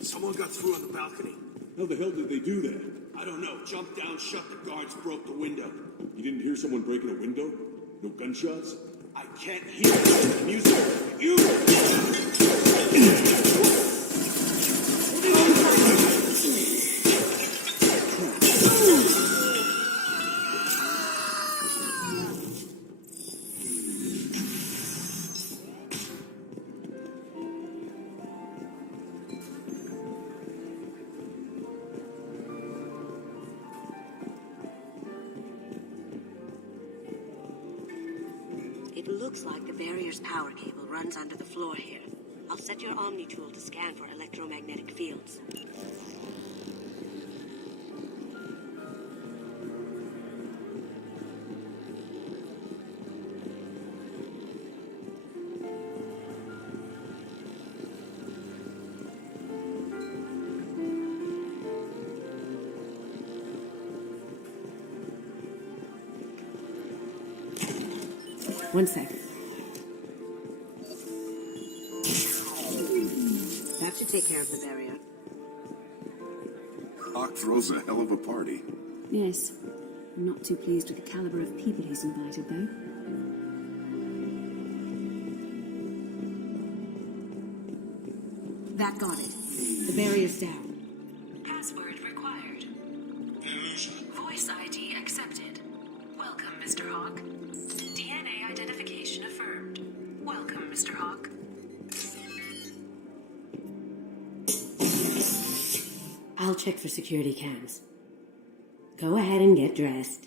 Someone got through on the balcony. How the hell did they do that? I don't know. Jumped down, shut the guards, broke the window. You didn't hear someone breaking a window? No gunshots? I can't hear the music. You! It looks like the barrier's power cable runs under the floor here. I'll set your Omni tool to scan for electromagnetic fields. One sec. That should take care of the barrier. Hawk throws a hell of a party. Yes. I'm not too pleased with the caliber of people he's invited, though. That got it. The barrier's down. Password required. Voice ID accepted. Welcome, Mr. Hawk. DNA identification affirmed. Welcome, Mr. Hawk. I'll check for security cams. Go ahead and get dressed.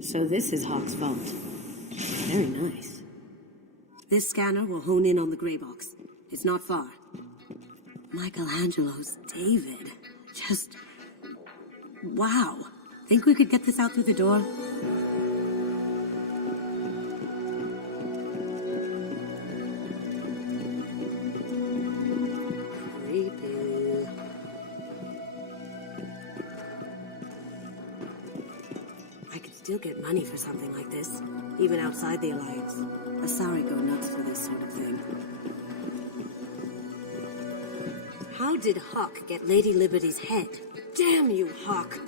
So this is Hawk's vault. Very nice. This scanner will hone in on the gray box. It's not far. Michelangelo's David. Just... wow. Think we could get this out through the door? still get money for something like this, even outside the Alliance. Asari go nuts for this sort of thing. How did Hawk get Lady Liberty's head? Damn you, Hawk!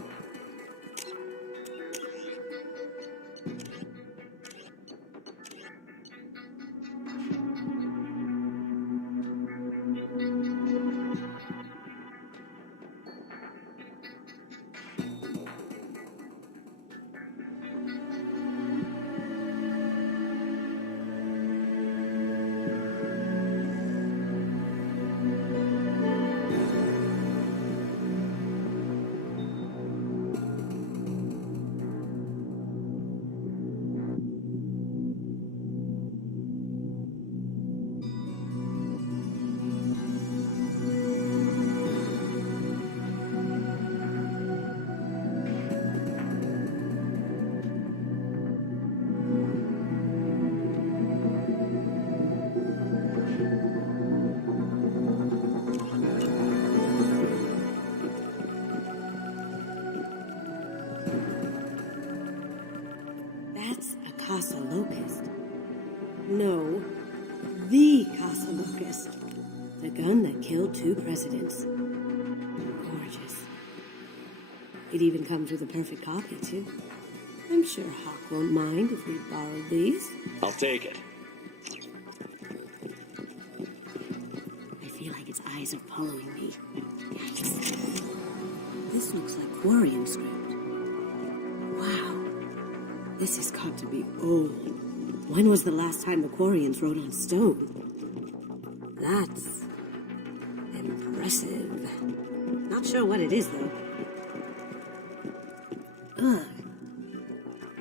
That's a Casa Locust. No, the Casa Locust. The gun that killed 2 presidents. Gorgeous. It even comes with a perfect copy, too. I'm sure Hawk won't mind if we borrowed these. I'll take it. I feel like its eyes are following me. Yikes. This looks like Quarian script. Wow. This has got to be old. When was the last time the Quarians wrote on stone? That's impressive. Not sure what it is, though. Ugh.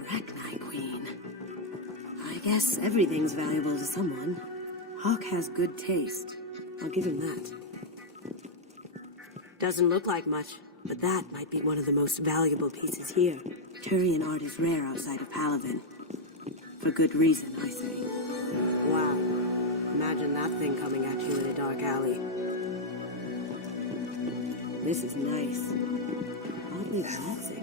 Rachni Queen. I guess everything's valuable to someone. Hawk has good taste. I'll give him that. Doesn't look like much, but that might be one of the most valuable pieces here. Turian art is rare outside of Palaven. For good reason, I say. Wow. Imagine that thing coming at you in a dark alley. This is nice. Oddly relaxing.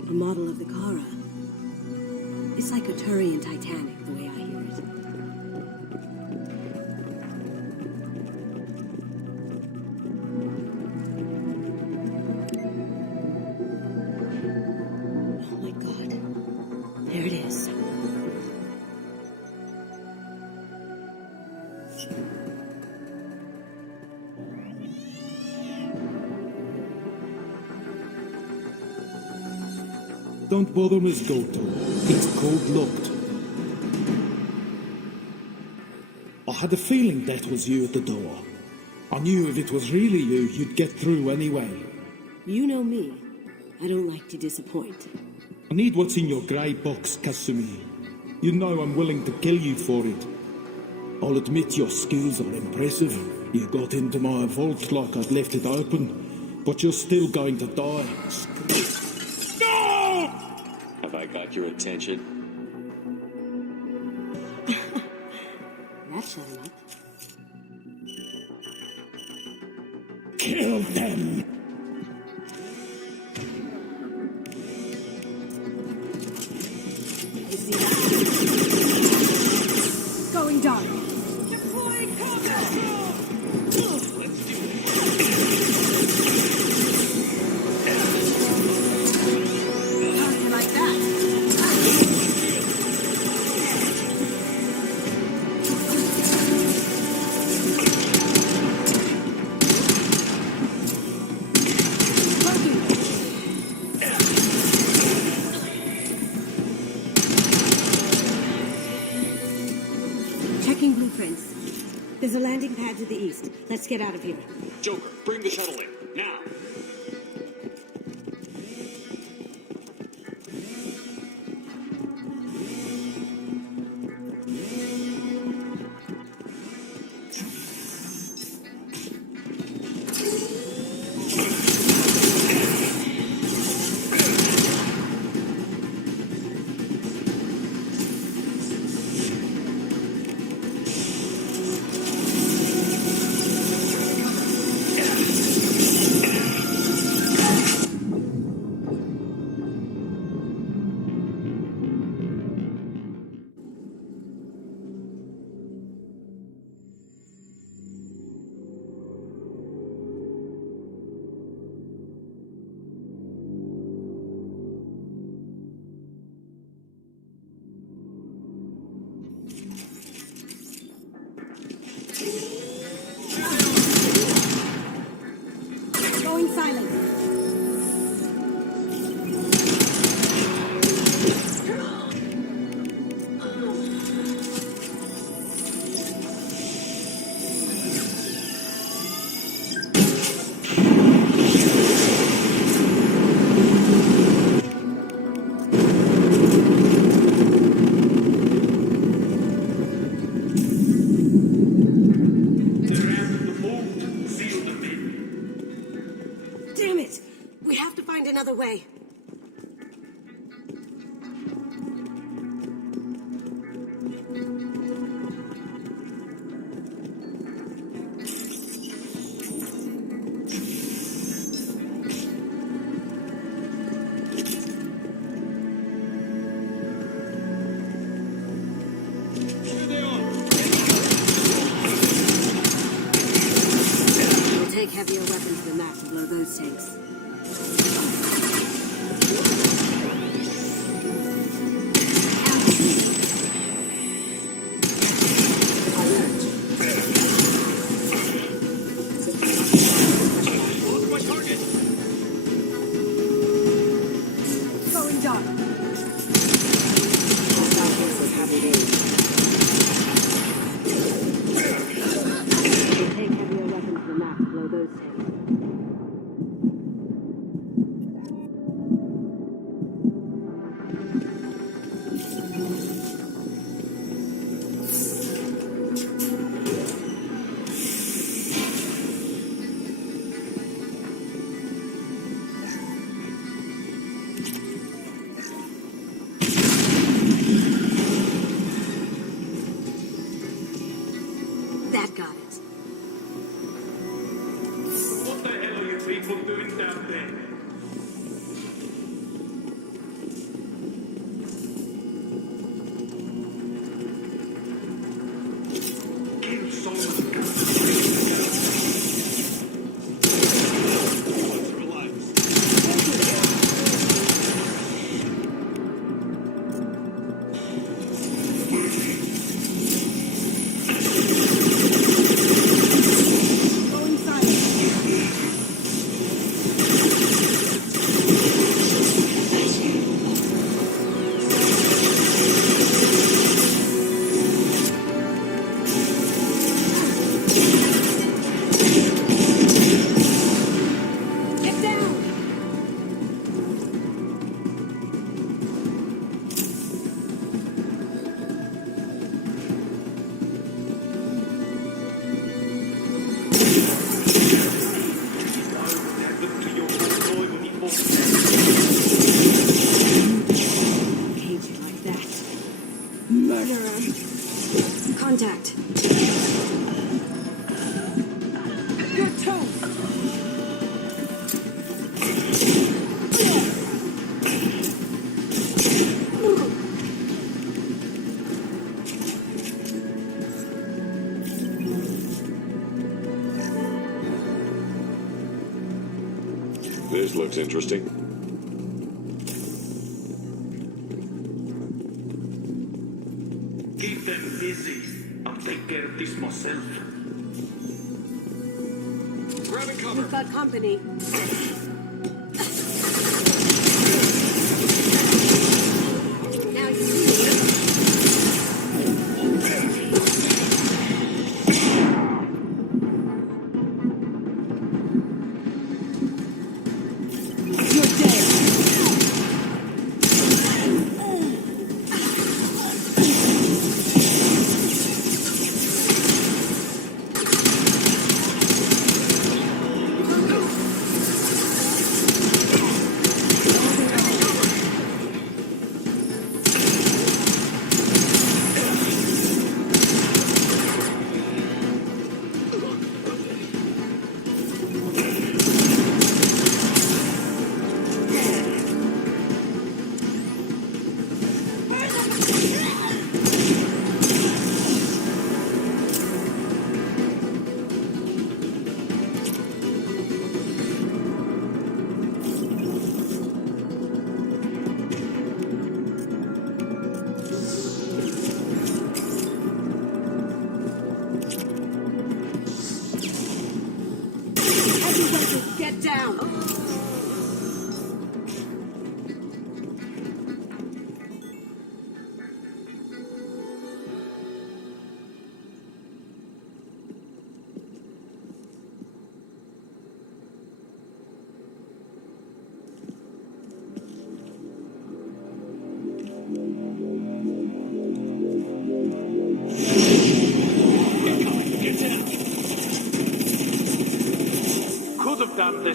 A model of the Kara. It's like a Turian Titanic, the way I hear it. Oh my god. There it is. Don't bother, Miss Goto. It's code locked. I had a feeling that was you at the door. I knew if it was really you, you'd get through anyway. You know me. I don't like to disappoint. I need what's in your grey box, Kasumi. You know I'm willing to kill you for it. I'll admit your skills are impressive. You got into my vault like I'd left it open, but you're still going to die. Have I got your attention? That shut him up. Kill them! You see that? Going dark. Deploy combat! How do you like that? There's a landing pad to the east. Let's get out of here. Joker, bring the shuttle in. Now! Going silent. Damn it! We have to find another way. We'll take heavier weapons than that to blow those tanks. Going dark. We'll take heavier weapons than that to blow those tanks. That got it. What the hell are you people doing down there? Kill Solomon. Get down! Cage it like that. Murderer. Contact. Your toe! This looks interesting. Keep them busy. I'll take care of this myself. Grabbing cover. We've got company. Now you see.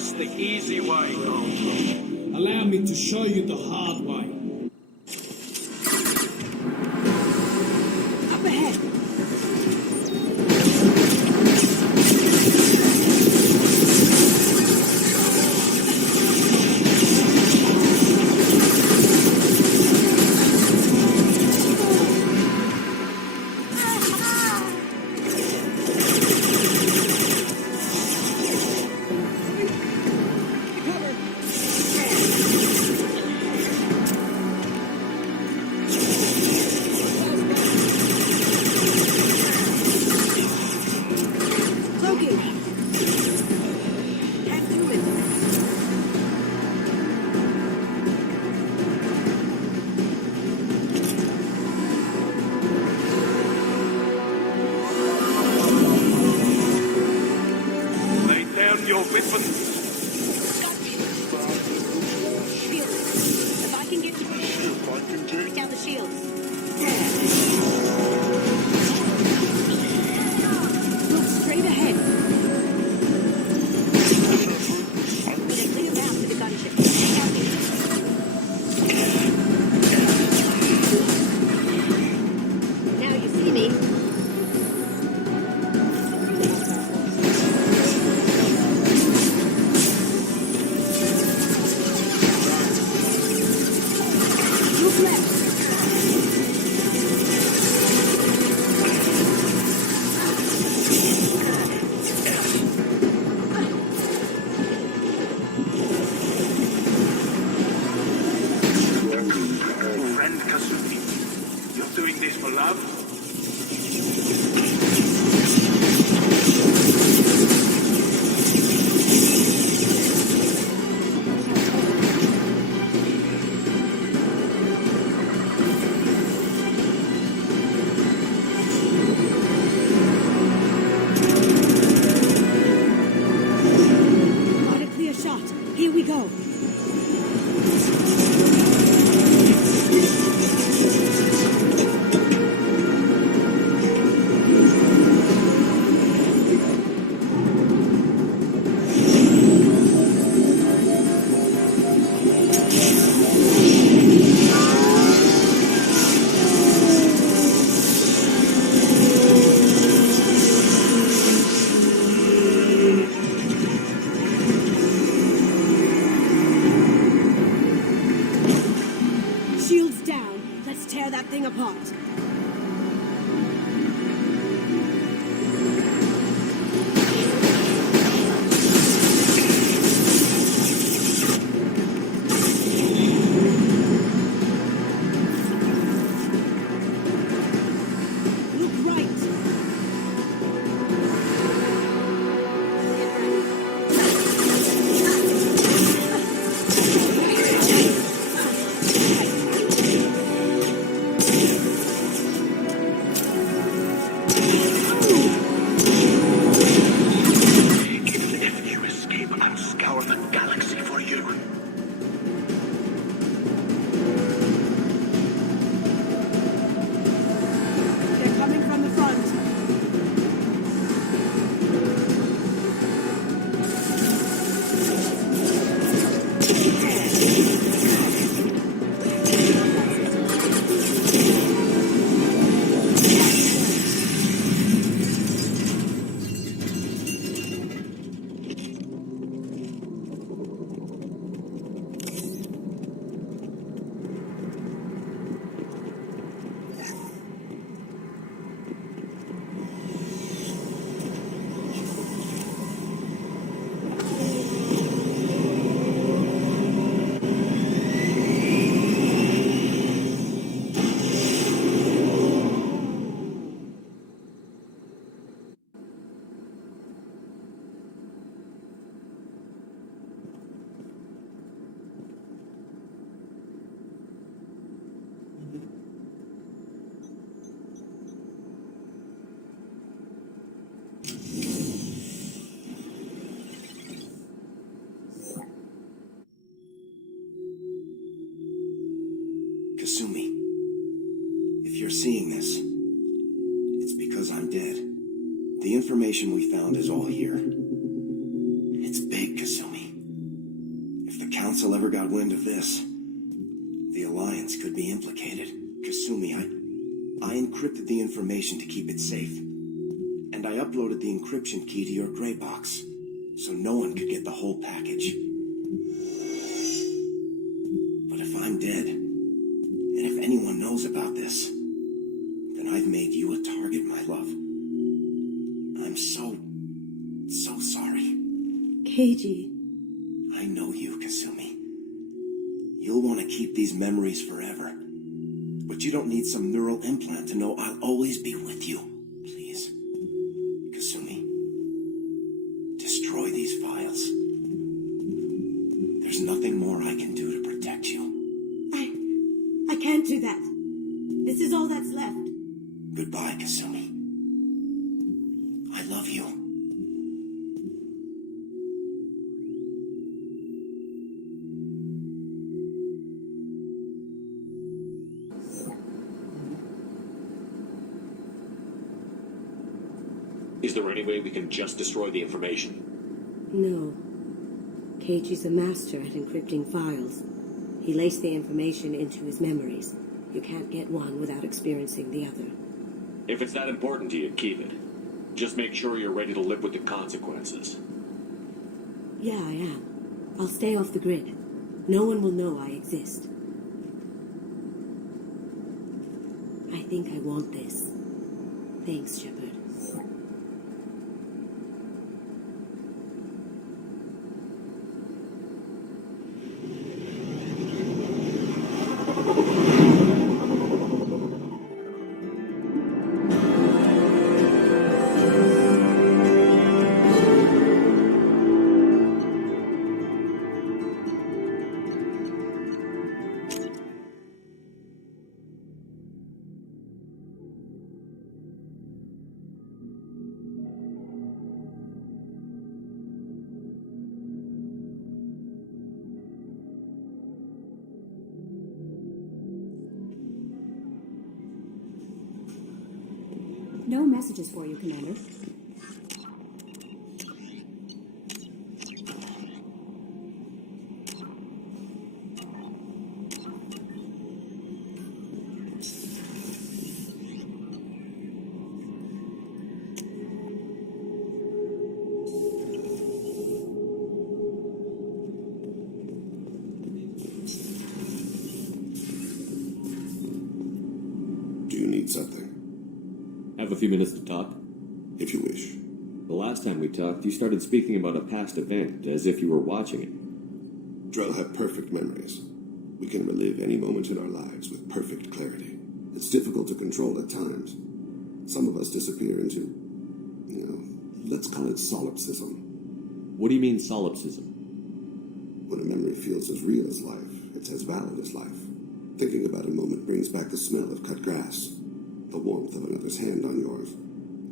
us the easy way, Gold. Allow me to show you the hard way. Up ahead. Lay down your weapons. If I can get to take down the shields. Look straight ahead. Need a clear path to the gunship. Now you see me. Look left. Friend Kasumi, you're doing this for love? Got a clear shot. Here we go. Shields down. Let's tear that thing apart. Look right. If you escape, I'll scour the galaxy for you. They're coming from the front. Kasumi, if you're seeing this, it's because I'm dead. The information we found is all here. It's big, Kasumi. Council ever got wind of this, the Alliance could be implicated. Kasumi, I encrypted the information to keep it safe. And I uploaded the encryption key to your gray box, so no one could get the whole package. But if I'm dead, and if anyone knows about this, then I've made you a target, my love. I'm so sorry. Keiji. I know you, Kasumi. You'll want to keep these memories forever. But you don't need some neural implant to know I'll always be with you. Please. Kasumi. Destroy these files. There's nothing more I can do to protect you. I can't do that. This is all that's left. Goodbye, Kasumi. I love you. Is there any way we can just destroy the information? No. Keiichi's a master at encrypting files. He laced the information into his memories. You can't get one without experiencing the other. If it's that important to you, keep it. Just make sure you're ready to live with the consequences. Yeah, I am. I'll stay off the grid. No one will know I exist. I think I want this. Thanks, Shepard. No messages for you, Commander. Do you need something? Have a few minutes to talk? If you wish. The last time we talked, you started speaking about a past event, as if you were watching it. Drell have perfect memories. We can relive any moment in our lives with perfect clarity. It's difficult to control at times. Some of us disappear into, let's call it solipsism. What do you mean solipsism? When a memory feels as real as life, it's as valid as life. Thinking about a moment brings back the smell of cut grass, the warmth of another's hand on yours,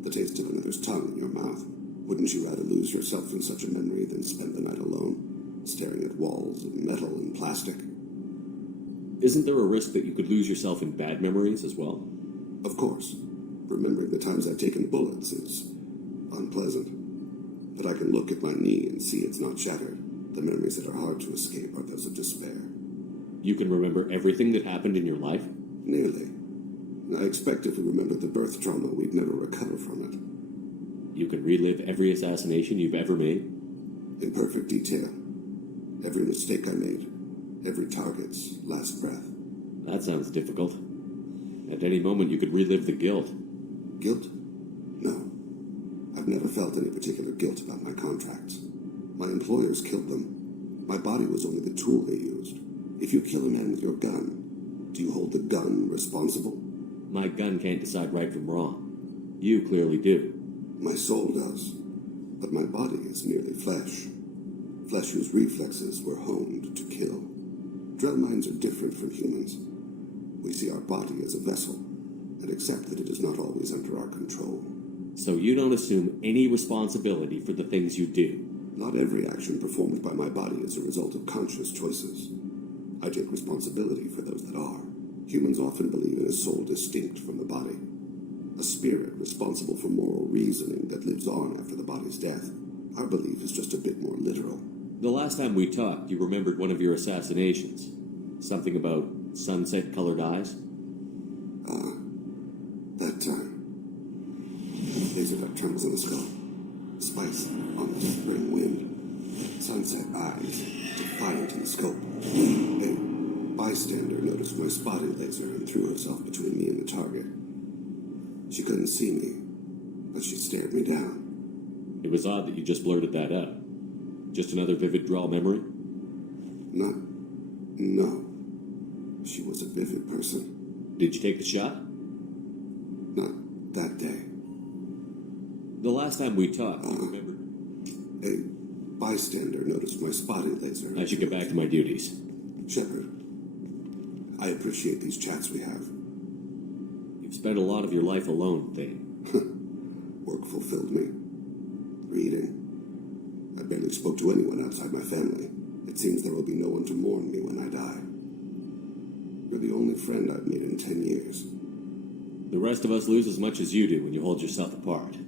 the taste of another's tongue in your mouth. Wouldn't you rather lose yourself in such a memory than spend the night alone, staring at walls of metal and plastic? Isn't there a risk that you could lose yourself in bad memories as well? Of course. Remembering the times I've taken bullets is unpleasant. But I can look at my knee and see it's not shattered. The memories that are hard to escape are those of despair. You can remember everything that happened in your life? Nearly. I expect if we remembered the birth trauma, we'd never recover from it. You can relive every assassination you've ever made? In perfect detail. Every mistake I made. Every target's last breath. That sounds difficult. At any moment, you could relive the guilt. Guilt? No. I've never felt any particular guilt about my contracts. My employers killed them. My body was only the tool they used. If you kill a man with your gun, do you hold the gun responsible? My gun can't decide right from wrong. You clearly do. My soul does. But my body is merely flesh. Flesh whose reflexes were honed to kill. Drell minds are different from humans. We see our body as a vessel, and accept that it is not always under our control. So you don't assume any responsibility for the things you do? Not every action performed by my body is a result of conscious choices. I take responsibility for those that are. Humans often believe in a soul distinct from the body. A spirit responsible for moral reasoning that lives on after the body's death. Our belief is just a bit more literal. The last time we talked, you remembered one of your assassinations. Something about sunset-colored eyes? That time. Laser dot trembles in the skull. Spice on the spring wind. Sunset eyes, defiant in the scope. A bystander noticed my spotting laser and threw herself between me and the target. She couldn't see me, but she stared me down. It was odd that you just blurted that out. Just another vivid draw memory? No. She was a vivid person. Did you take the shot? Not that day. The last time we talked, you remembered... A bystander noticed my spotting laser. I should get back to my duties. Shepard, I appreciate these chats we have. You've spent a lot of your life alone, Thane. Work fulfilled me. Reading. I barely spoke to anyone outside my family. It seems there will be no one to mourn me when I die. You're the only friend I've made in 10 years. The rest of us lose as much as you do when you hold yourself apart.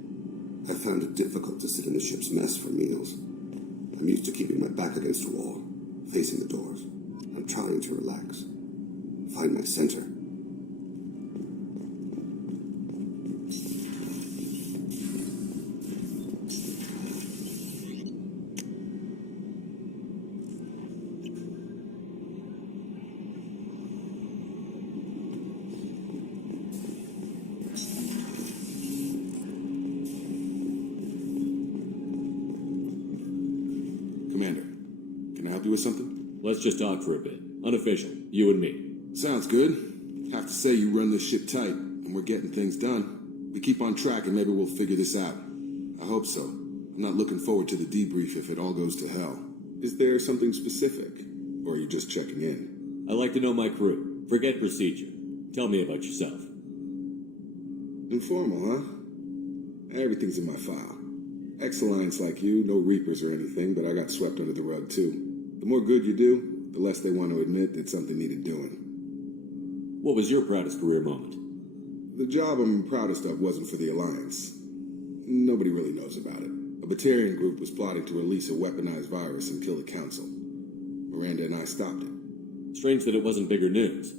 I found it difficult to sit in the ship's mess for meals. I'm used to keeping my back against a wall, facing the doors. I'm trying to relax, find my center. Commander, can I help you with something? Let's just talk for a bit. Unofficial. You and me. Sounds good. Have to say you run this ship tight, and we're getting things done. We keep on track and maybe we'll figure this out. I hope so. I'm not looking forward to the debrief if it all goes to hell. Is there something specific? Or are you just checking in? I like to know my crew. Forget procedure. Tell me about yourself. Informal, huh? Everything's in my file. Ex-Alliance like you, no Reapers or anything, but I got swept under the rug too. The more good you do, the less they want to admit that something needed doing. What was your proudest career moment? The job I'm proudest of wasn't for the Alliance. Nobody really knows about it. A Batarian group was plotting to release a weaponized virus and kill the Council. Miranda and I stopped it. Strange that it wasn't bigger news.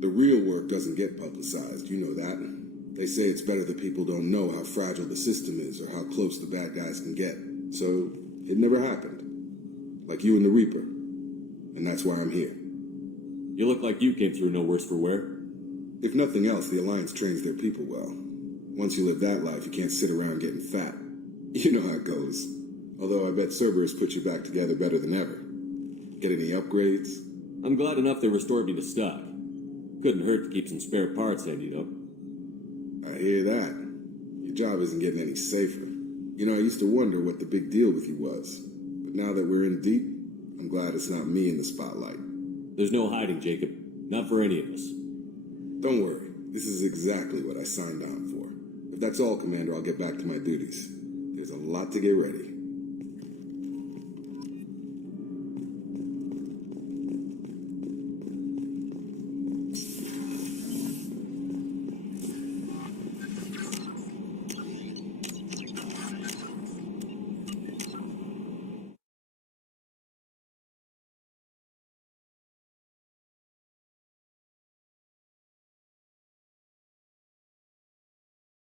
The real work doesn't get publicized, you know that. They say it's better that people don't know how fragile the system is or how close the bad guys can get. So, it never happened. Like you and the Reaper. And that's why I'm here. You look like you came through no worse for wear. If nothing else, the Alliance trains their people well. Once you live that life, you can't sit around getting fat. You know how it goes. Although I bet Cerberus put you back together better than ever. Get any upgrades? I'm glad enough they restored me to stock. Couldn't hurt to keep some spare parts handy, though. I hear that. Your job isn't getting any safer. You know, I used to wonder what the big deal with you was. But now that we're in deep, I'm glad it's not me in the spotlight. There's no hiding, Jacob. Not for any of us. Don't worry. This is exactly what I signed on for. If that's all, Commander, I'll get back to my duties. There's a lot to get ready.